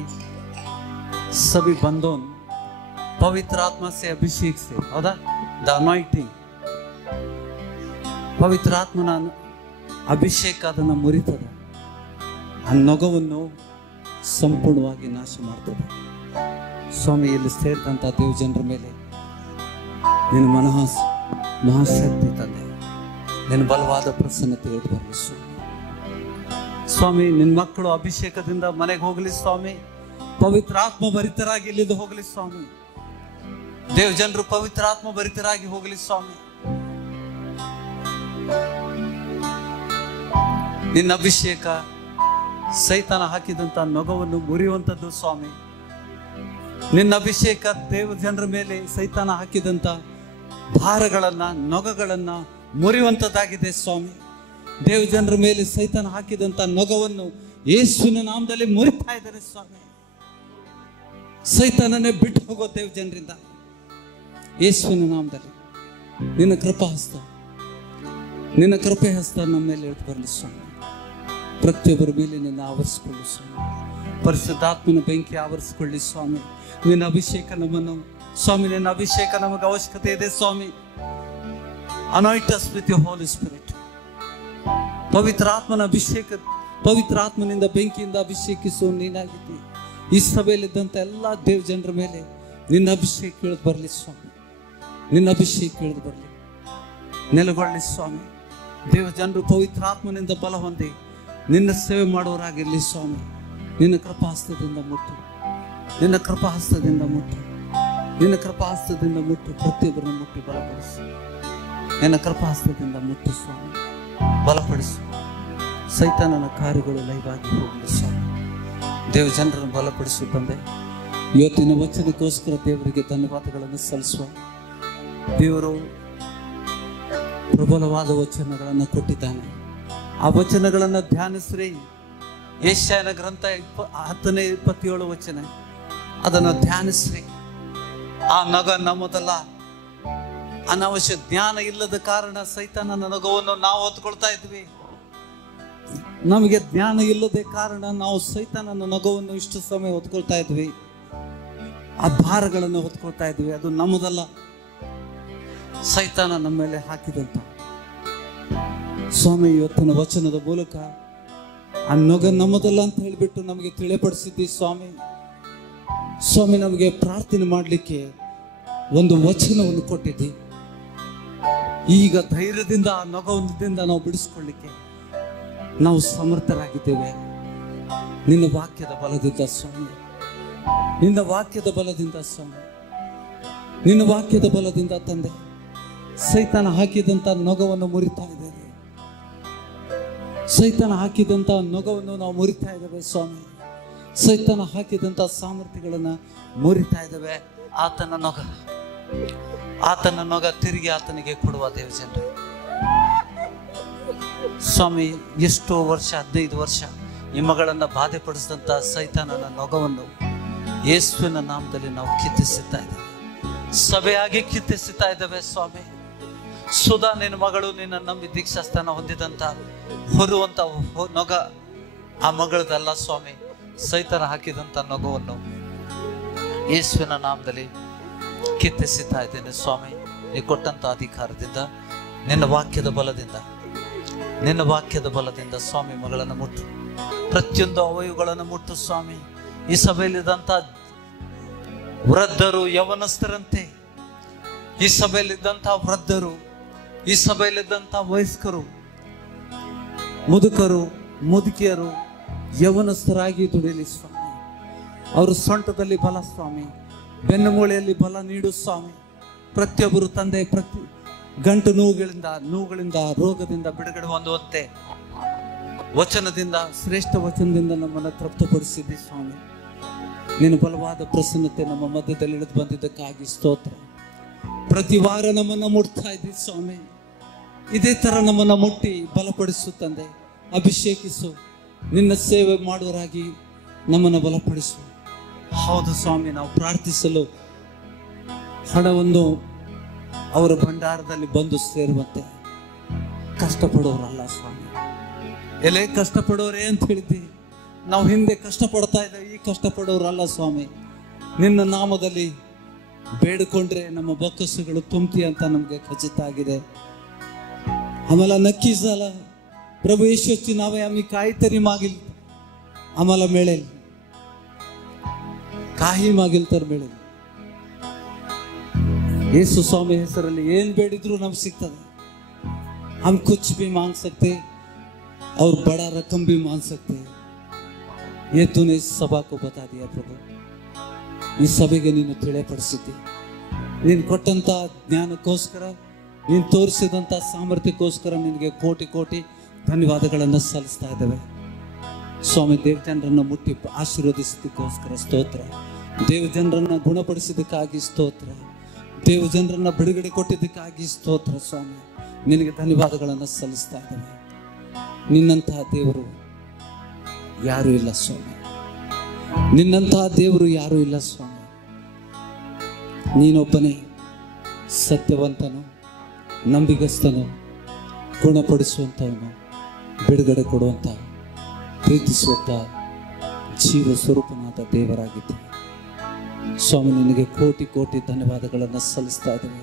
सभी बंधन पवित्र आत्मा से अभिषेक से, हौदा, द अनॉइंटिंग, पवित्र आत्मನ ಅಭಿಷೇಕ ಅದನ್ನು ಮುರಿತದೆ. ಆ ನೊಗವನ್ನು ಸಂಪೂರ್ಣವಾಗಿ ನಾಶ ಮಾಡ್ತದೆ. ಸ್ವಾಮಿ, ಇಲ್ಲಿ ಸೇರಿದಂಥ ದೇವ ಜನರ ಮೇಲೆ ನಿನ್ನ ಮಹಾಶಕ್ತಿ ತಂದೆ, ನಿನ್ನ ಬಲವಾದ ಪ್ರಸನ್ನತೆ ಇಳಿದು ಬರಲಿ ಸ್ವಾಮಿ. ನಿನ್ನ ಮಕ್ಕಳು ಅಭಿಷೇಕದಿಂದ ಮನೆಗೆ ಹೋಗಲಿ ಸ್ವಾಮಿ. ಪವಿತ್ರ ಆತ್ಮ ಭರಿತರಾಗಿ ಇಲ್ಲಿದ್ದು ಹೋಗಲಿ ಸ್ವಾಮಿ. ದೇವ ಜನರು ಪವಿತ್ರ ಆತ್ಮ ಭರಿತರಾಗಿ ಹೋಗಲಿ ಸ್ವಾಮಿ. ನಿನ್ನ ಅಭಿಷೇಕ ಸೈತಾನ ಹಾಕಿದಂತ ನೊಗವನ್ನು ಮುರಿಯುವಂಥದ್ದು ಸ್ವಾಮಿ. ನಿನ್ನ ಅಭಿಷೇಕ ದೇವ ಜನರ ಮೇಲೆ ಸೈತಾನ ಹಾಕಿದಂತ ಭಾರಗಳನ್ನ, ನೊಗಗಳನ್ನ ಮುರಿಯುವಂಥದ್ದಾಗಿದೆ ಸ್ವಾಮಿ. ದೇವ ಜನರ ಮೇಲೆ ಸೈತಾನ ಹಾಕಿದಂತ ನೊಗವನ್ನು ಯೇಸುವಿನ ನಾಮದಲ್ಲಿ ಮುರಿತಾ ಇದ್ದಾರೆ ಸ್ವಾಮಿ. ಸೈತಾನನೇ ಬಿಟ್ಟು ಹೋಗೋ ದೇವ ಜನರಿಂದ ಯೇಸುವಿನ ನಾಮದಲ್ಲಿ ನಿನ್ನ ಕೃಪಾ ಹಸ್ತ, ನಿನ್ನ ಕೃಪೆ ಹಸ್ತ ನಮ್ಮ ಮೇಲೆ ಇಳಿದು ಬರಲಿ ಸ್ವಾಮಿ. ಪ್ರತಿಯೊಬ್ಬರ ಮೇಲೆ ನಿನ್ನ ಆವರಿಸಿಕೊಳ್ಳಿ ಸ್ವಾಮಿ. ಪರಿಶುದ್ಧಾತ್ಮನ ಬೆಂಕಿ ಆವರಿಸಿಕೊಳ್ಳಿ ಸ್ವಾಮಿ. ನಿನ್ನ ಅಭಿಷೇಕ ನಮ್ಮನ್ನು ಸ್ವಾಮಿ, ನಿನ್ನ ಅಭಿಷೇಕ ನಮಗೆ ಅವಶ್ಯಕತೆ ಇದೆ ಸ್ವಾಮಿ. Anoint us with your Holy Spirit. ಪವಿತ್ರ ಆತ್ಮನ ಅಭಿಷೇಕ, ಪವಿತ್ರ ಆತ್ಮನಿಂದ ಬೆಂಕಿಯಿಂದ ಅಭಿಷೇಕಿಸು ನೀನಾಗಿದ್ದಿ. ಈ ಸಭೆಯಲ್ಲಿದ್ದಂಥ ಎಲ್ಲ ದೇವ ಜನರ ಮೇಲೆ ನಿನ್ನ ಅಭಿಷೇಕ ಇಳಿದು ಬರಲಿ ಸ್ವಾಮಿ. ನಿನ್ನ ಅಭಿಷೇಕ ಇಳಿದು ಬರಲಿ, ನೆಲೆಗೊಳ್ಳಲಿ ಸ್ವಾಮಿ. ದೇವ ಜನರು ಪವಿತ್ರಾತ್ಮನಿಂದ ಬಲ ಹೊಂದಿ ನಿನ್ನ ಸೇವೆ ಮಾಡುವವರಾಗಿರಲಿ ಸ್ವಾಮಿ. ನಿನ್ನ ಕೃಪಾಹಸ್ತದಿಂದ ಮುಟ್ಟು, ನಿನ್ನ ಕೃಪಾಹಸ್ತದಿಂದ ಮುಟ್ಟು, ನಿನ್ನ ಕೃಪಾಹಸ್ತದಿಂದ ಮುಟ್ಟು, ಪ್ರತಿಯೊಬ್ಬರನ್ನು ಮುಟ್ಟಿ ಬಲಪಡಿಸು. ನಿನ್ನ ಕೃಪಾಹಸ್ತದಿಂದ ಮುಟ್ಟು ಸ್ವಾಮಿ, ಬಲಪಡಿಸು. ಸೈತಾನನ ಕಾರ್ಯಗಳು ಲೈವಾಗಿ ಹೋಗಲಿ ಸ್ವಾಮಿ. ದೇವ ಜನರನ್ನು ಬಲಪಡಿಸು ತಂದೆ. ಇವತ್ತಿನ ವಚನಕ್ಕೋಸ್ಕರ ದೇವರಿಗೆ ಧನ್ಯವಾದಗಳನ್ನು ಸಲ್ಲಿಸುವ. ದೇವರು ಪ್ರಬಲವಾದ ವಚನಗಳನ್ನು ಕೊಟ್ಟಿದ್ದಾನೆ. ಆ ವಚನಗಳನ್ನು ಧ್ಯಾನಿಸ್ರಿ. ಯೆಶಾಯನ ಗ್ರಂಥ 10:27 ವಚನ, ಅದನ್ನು ಧ್ಯಾನಿಸ್ರಿ. ಆ ನಗ ನಮ್ಮದಲ್ಲ. ಅನಾವಶ್ಯ ಜ್ಞಾನ ಇಲ್ಲದ ಕಾರಣ ಸೈತಾನನ ನಗವನ್ನು ನಾವು ಹೊತ್ಕೊಳ್ತಾ ಇದ್ವಿ. ನಮಗೆ ಜ್ಞಾನ ಇಲ್ಲದ ಕಾರಣ ನಾವು ಸೈತಾನನ ನಗವನ್ನು ಇಷ್ಟು ಸಮಯ ಹೊತ್ಕೊಳ್ತಾ ಇದ್ವಿ. ಆ ಭಾರಗಳನ್ನು ಹೊತ್ಕೊಳ್ತಾ ಇದ್ವಿ. ಅದು ನಮ್ಮದಲ್ಲ, ಸೈತಾನ ನಮ್ಮ ಮೇಲೆ ಹಾಕಿದಂತ. ಸ್ವಾಮಿ, ಇವತ್ತಿನ ವಚನದ ಮೂಲಕ ಆ ನೊಗ ನಮ್ಮದಲ್ಲ ಅಂತ ಹೇಳಿಬಿಟ್ಟು ನಮಗೆ ತಿಳಿಪಡಿಸಿದ್ದಿ ಸ್ವಾಮಿ. ಸ್ವಾಮಿ, ನಮಗೆ ಪ್ರಾರ್ಥನೆ ಮಾಡಲಿಕ್ಕೆ ಒಂದು ವಚನವನ್ನು ಕೊಟ್ಟಿದ್ದಿ. ಈಗ ಧೈರ್ಯದಿಂದ ಆ ನೊಗದಿಂದ ನಾವು ಬಿಡಿಸ್ಕೊಳ್ಳಿಕ್ಕೆ ನಾವು ಸಮರ್ಥರಾಗಿದ್ದೇವೆ. ನಿನ್ನ ವಾಕ್ಯದ ಬಲದಿಂದ ಸ್ವಾಮಿ, ನಿನ್ನ ವಾಕ್ಯದ ಬಲದಿಂದ ಸ್ವಾಮಿ, ನಿನ್ನ ವಾಕ್ಯದ ಬಲದಿಂದ ತಂದೆ, ಸೈತಾನ ಹಾಕಿದಂತ ನೊಗವನ್ನು ಮುರಿತಾ ಇದ್ದೇವೆ. ಸೈತಾನ ಹಾಕಿದಂತ ನೊಗವನ್ನು ನಾವು ಮುರಿತಾ ಇದ್ದೇವೆ ಸ್ವಾಮಿ. ಸೈತಾನ ಹಾಕಿದಂತ ಸಾಮರ್ಥ್ಯಗಳನ್ನು ಮುರಿತಾ ಇದ್ದೇವೆ. ಆತನ ನೊಗ ತಿರುಗಿ ಆತನಿಗೆ ಕೊಡುವ ದೇವಜನರೇ. ಸ್ವಾಮಿ, ಎಷ್ಟೋ ವರ್ಷ 15 ವರ್ಷ ನಿಮ್ಮಗಳನ್ನು ಬಾಧೆಪಡಿಸಿದಂತ ಸೈತಾನನ ನೊಗವನ್ನು ಯೇಸುವಿನ ನಾಮದಲ್ಲಿ ನಾವು ಕಿತ್ತಿಸುತ್ತಾ ಇದ್ದೇವೆ. ಸಭೆಯಾಗಿ ಕಿತ್ತಿಸುತ್ತಾ ಇದ್ದೇವೆ ಸ್ವಾಮಿ. ಸುಧಾ ನಿನ್ನ ಮಗಳು ನಿನ್ನ ನಂಬಿ ದೀಕ್ಷಾಸ್ಥಾನ ಹೊಂದಿದಂತ ಹೊರುವಂತ ನೊಗ ಆ ಮಗಳದಲ್ಲ ಸ್ವಾಮಿ. ಸೈತಾನ ಹಾಕಿದಂತ ನೊಗವನ್ನು ಯೇಸುವಿನ ನಾಮದಲ್ಲಿ ಕಿತ್ತಿಸುತ್ತಾ ಇದ್ದೇನೆ ಸ್ವಾಮಿ. ನೀ ಕೊಟ್ಟಂತ ಅಧಿಕಾರದಿಂದ, ನಿನ್ನ ವಾಕ್ಯದ ಬಲದಿಂದ, ನಿನ್ನ ವಾಕ್ಯದ ಬಲದಿಂದ ಸ್ವಾಮಿ ಮಗಳನ್ನು ಮುಟ್ಟು, ಪ್ರತಿಯೊಂದು ಅವಯುಗಳನ್ನು ಮುಟ್ಟು ಸ್ವಾಮಿ. ಈ ಸಭೆಯಲ್ಲಿದ್ದಂಥ ವೃದ್ಧರು ಯವನಸ್ಥರಂತೆ, ಈ ಸಭೆಯಲ್ಲಿದ್ದಂಥ ವೃದ್ಧರು, ಈ ಸಭೆಯಲ್ಲಿದ್ದಂಥ ವಯಸ್ಕರು, ಮುದುಕರು, ಮುದುಕಿಯರು ಯವನಸ್ಥರಾಗಿ ದುಡಿಯಲಿ ಸ್ವಾಮಿ. ಅವರು ಸೊಂಟದಲ್ಲಿ ಬಲ ಸ್ವಾಮಿ, ಬೆನ್ನು ಮೂಳೆಯಲ್ಲಿ ಬಲ ನೀಡು ಸ್ವಾಮಿ. ಪ್ರತಿಯೊಬ್ಬರು ತಂದೆ ಗಂಟು ನೋವುಗಳಿಂದ ರೋಗದಿಂದ ಬಿಡುಗಡೆ ಹೊಂದುವಂತೆ ವಚನದಿಂದ, ಶ್ರೇಷ್ಠ ವಚನದಿಂದ ನಮ್ಮನ್ನು ತೃಪ್ತಪಡಿಸಿದ್ದಿ ಸ್ವಾಮಿ. ನಿನ್ನ ಬಲವಾದ ಪ್ರಸನ್ನತೆ ನಮ್ಮ ಮಧ್ಯದಲ್ಲಿ ಇಳಿದು ಬಂದಿದ್ದಕ್ಕಾಗಿ ಸ್ತೋತ್ರ. ಪ್ರತಿ ವಾರ ನಮ್ಮನ್ನು ಮುಟ್ತಾ ಇದ್ದಿ ಸ್ವಾಮಿ. ಇದೇ ತರ ನಮ್ಮನ್ನು ಮುಟ್ಟಿ ಬಲಪಡಿಸು ತಂದೆ, ಅಭಿಷೇಕಿಸು. ನಿನ್ನ ಸೇವೆ ಮಾಡುವರಾಗಿ ನಮ್ಮನ್ನು ಬಲಪಡಿಸು. ಹೌದು ಸ್ವಾಮಿ, ನಾವು ಪ್ರಾರ್ಥಿಸಲು ಹಣವನ್ನು ಅವರ ಭಂಡಾರದಲ್ಲಿ ಬಂದು ಸೇರುವಂತೆ ಕಷ್ಟಪಡೋರಲ್ಲ ಸ್ವಾಮಿ. ಎಲೆ ಕಷ್ಟಪಡೋರೇ ಅಂತ ಹೇಳಿದ್ದಿ. ನಾವು ಹಿಂದೆ ಕಷ್ಟಪಡ್ತಾ ಇದ್ದೇವೆ, ಈ ಕಷ್ಟಪಡೋರಲ್ಲ ಸ್ವಾಮಿ. ನಿನ್ನ ನಾಮದಲ್ಲಿ ಬೇಡಿಕೊಂಡ್ರೆ ನಮ್ಮ ಬೊಕ್ಕಸುಗಳು ತುಂಬಿ ಅಂತ ನಮಗೆ ಖಚಿತ ಆಗಿದೆ. आम्हाला नक्की झाला प्रभू येशूची नावे आम्ही काहीतरी मागील आम्हाला मिळेल, काही मागील तर मिळेल. यीशु स्वामी ಹೆಸರಲ್ಲಿ ಏನು ಬೇಡಿದ್ರು ನಮಗೆ ಸಿಗ್ತದೆ. हम कुछ भी मांग सकते और बड़ा रकम भी मांग सकते. ये तूने इस सभा को बता दिया प्रभु. ಈ ಸಭೆಗೆ ನೀನು ತಿಳಿಯಪಡಿಸಿದ್ದಿ. ನೀನು ಕೊಟ್ಟಂತ ಜ್ಞಾನಕ್ಕೋಸ್ಕರ, ನೀನು ತೋರಿಸಿದಂತ ಸಾಮರ್ಥ್ಯಕ್ಕೋಸ್ಕರ ನಿನಗೆ ಕೋಟಿ ಕೋಟಿ ಧನ್ಯವಾದಗಳನ್ನು ಸಲ್ಲಿಸ್ತಾ ಇದ್ದೇವೆ ಸ್ವಾಮಿ. ದೇವಜನರನ್ನು ಮುಟ್ಟಿ ಆಶೀರ್ವದಿಸಿದ್ದಕ್ಕೋಸ್ಕರ ಸ್ತೋತ್ರ. ದೇವಜನರನ್ನು ಗುಣಪಡಿಸಿದ್ದಕ್ಕಾಗಿ ಸ್ತೋತ್ರ. ದೇವಜನರನ್ನ ಬಿಡುಗಡೆ ಕೊಟ್ಟಿದ್ದಕ್ಕಾಗಿ ಸ್ತೋತ್ರ ಸ್ವಾಮಿ. ನಿನಗೆ ಧನ್ಯವಾದಗಳನ್ನು ಸಲ್ಲಿಸ್ತಾ ಇದ್ದೇವೆ. ನಿನ್ನಂತಹ ದೇವರು ಯಾರೂ ಇಲ್ಲ ಸ್ವಾಮಿ. ನಿನ್ನಂತಹ ದೇವರು ಯಾರೂ ಇಲ್ಲ ಸ್ವಾಮಿ. ನೀನೊಬ್ಬನೇ ಸತ್ಯವಂತನು, ನಂಬಿಗಸ್ತನು, ಗುಣಪಡಿಸುವಂಥವನು, ಬಿಡುಗಡೆ ಕೊಡುವಂಥ, ಪ್ರೀತಿಸುವಂಥ ಜೀವ ಸ್ವರೂಪನಾದ ದೇವರಾಗಿದ್ದೆ ಸ್ವಾಮಿ. ನಿನಗೆ ಕೋಟಿ ಕೋಟಿ ಧನ್ಯವಾದಗಳನ್ನು ಸಲ್ಲಿಸ್ತಾ ಇದ್ದೇವೆ.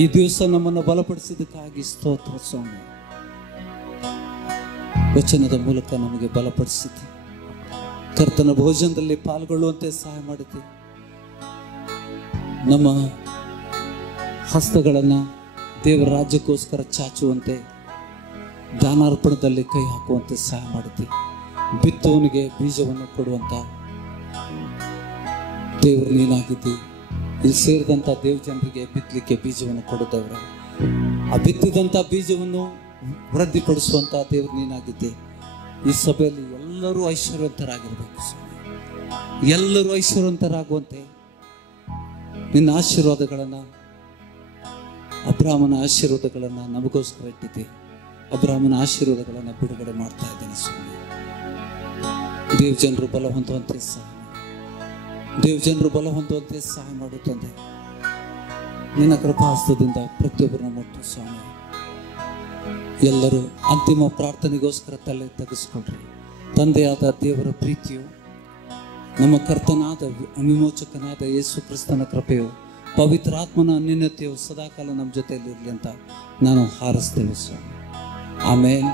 ಈ ದಿವಸ ನಮ್ಮನ್ನು ಬಲಪಡಿಸಿದ್ದಕ್ಕಾಗಿ ಸ್ತೋತ್ರ ಸ್ವಾಮಿ. ವಚನದ ಮೂಲಕ ನಮಗೆ ಬಲಪಡಿಸಿದ್ದೆ. ಕರ್ತನ ಭೋಜನದಲ್ಲಿ ಪಾಲ್ಗೊಳ್ಳುವಂತೆ ಸಹಾಯ ಮಾಡುತ್ತೆ. ನಮ್ಮ ಹಸ್ತಗಳನ್ನು ದೇವರ ರಾಜ್ಯಕ್ಕೋಸ್ಕರ ಚಾಚುವಂತೆ ದಾನಾರ್ಪಣದಲ್ಲಿ ಕೈ ಹಾಕುವಂತೆ ಸಹಾಯ ಮಾಡುತ್ತೆ. ಬಿತ್ತುವನಿಗೆ ಬೀಜವನ್ನು ಕೊಡುವಂತ ದೇವರು ನೀನಾಗಿದ್ದಿ. ಇಲ್ಲಿ ಸೇರಿದಂಥ ದೇವ್ ಜನರಿಗೆ ಬಿತ್ತಲಿಕ್ಕೆ ಬೀಜವನ್ನು ಕೊಡುತ್ತವ್ರೆ. ಆ ಬಿತ್ತಿದಂಥ ಬೀಜವನ್ನು ವೃದ್ಧಿಪಡಿಸುವಂತ ದೇವರು ನೀನಾಗಿದ್ದೆ. ಈ ಸಭೆಯಲ್ಲಿ ಎಲ್ಲರೂ ಐಶ್ವರ್ಯವಂತರಾಗಿರ್ಬೇಕು. ಎಲ್ಲರೂ ಐಶ್ವರ್ಯವಂತರಾಗುವಂತೆ ನಿನ್ನ ಆಶೀರ್ವಾದಗಳನ್ನು, ಅಬ್ರಾಹ್ಮನ ಆಶೀರ್ವಾದಗಳನ್ನು ನಮಗೋಸ್ಕರ ಇಟ್ಟಿದ್ದೆ. ಅಬ್ರಾಹ್ಮನ ಆಶೀರ್ವಾದಗಳನ್ನು ಬಿಡುಗಡೆ ಮಾಡ್ತಾ ಇದ್ದೇನೆ ಸ್ವಾಮಿ. ದೇವ್ ಜನರು ಬಲ ಹೊಂದುವಂತೆ ಸಹಾಯ, ದೇವ್ ಜನರು ಬಲ ಹೊಂದುವಂತೆ ಸಹಾಯ ಮಾಡುತ್ತಂದೆ. ನಿನ್ನ ಕೃಪಾಹಸ್ತದಿಂದ ಪ್ರತಿಯೊಬ್ಬರನ್ನ ಮುಟ್ಟು ಸ್ವಾಮಿ. ಎಲ್ಲರೂ ಅಂತಿಮ ಪ್ರಾರ್ಥನೆಗೋಸ್ಕರ ತಲೆ ತೆಗೆಸ್ಕೊಳ್ರಿ. ತಂದೆಯಾದ ದೇವರ ಪ್ರೀತಿಯು, ನಮ್ಮ ಕರ್ತನಾದ ವಿಮೋಚಕನಾದ ಯೇಸು ಕ್ರಿಸ್ತನ ಕೃಪೆಯು, ಪವಿತ್ರಾತ್ಮನ ಅನ್ಯೋನ್ಯತೆಯು ಸದಾಕಾಲ ನಮ್ಮ ಜೊತೆಯಲ್ಲಿ ಇರಲಿ ಅಂತ ನಾನು ಹಾರೈಸ್ತೇನೆ ಸ್ವಾಮಿ. ಆಮೇನ್.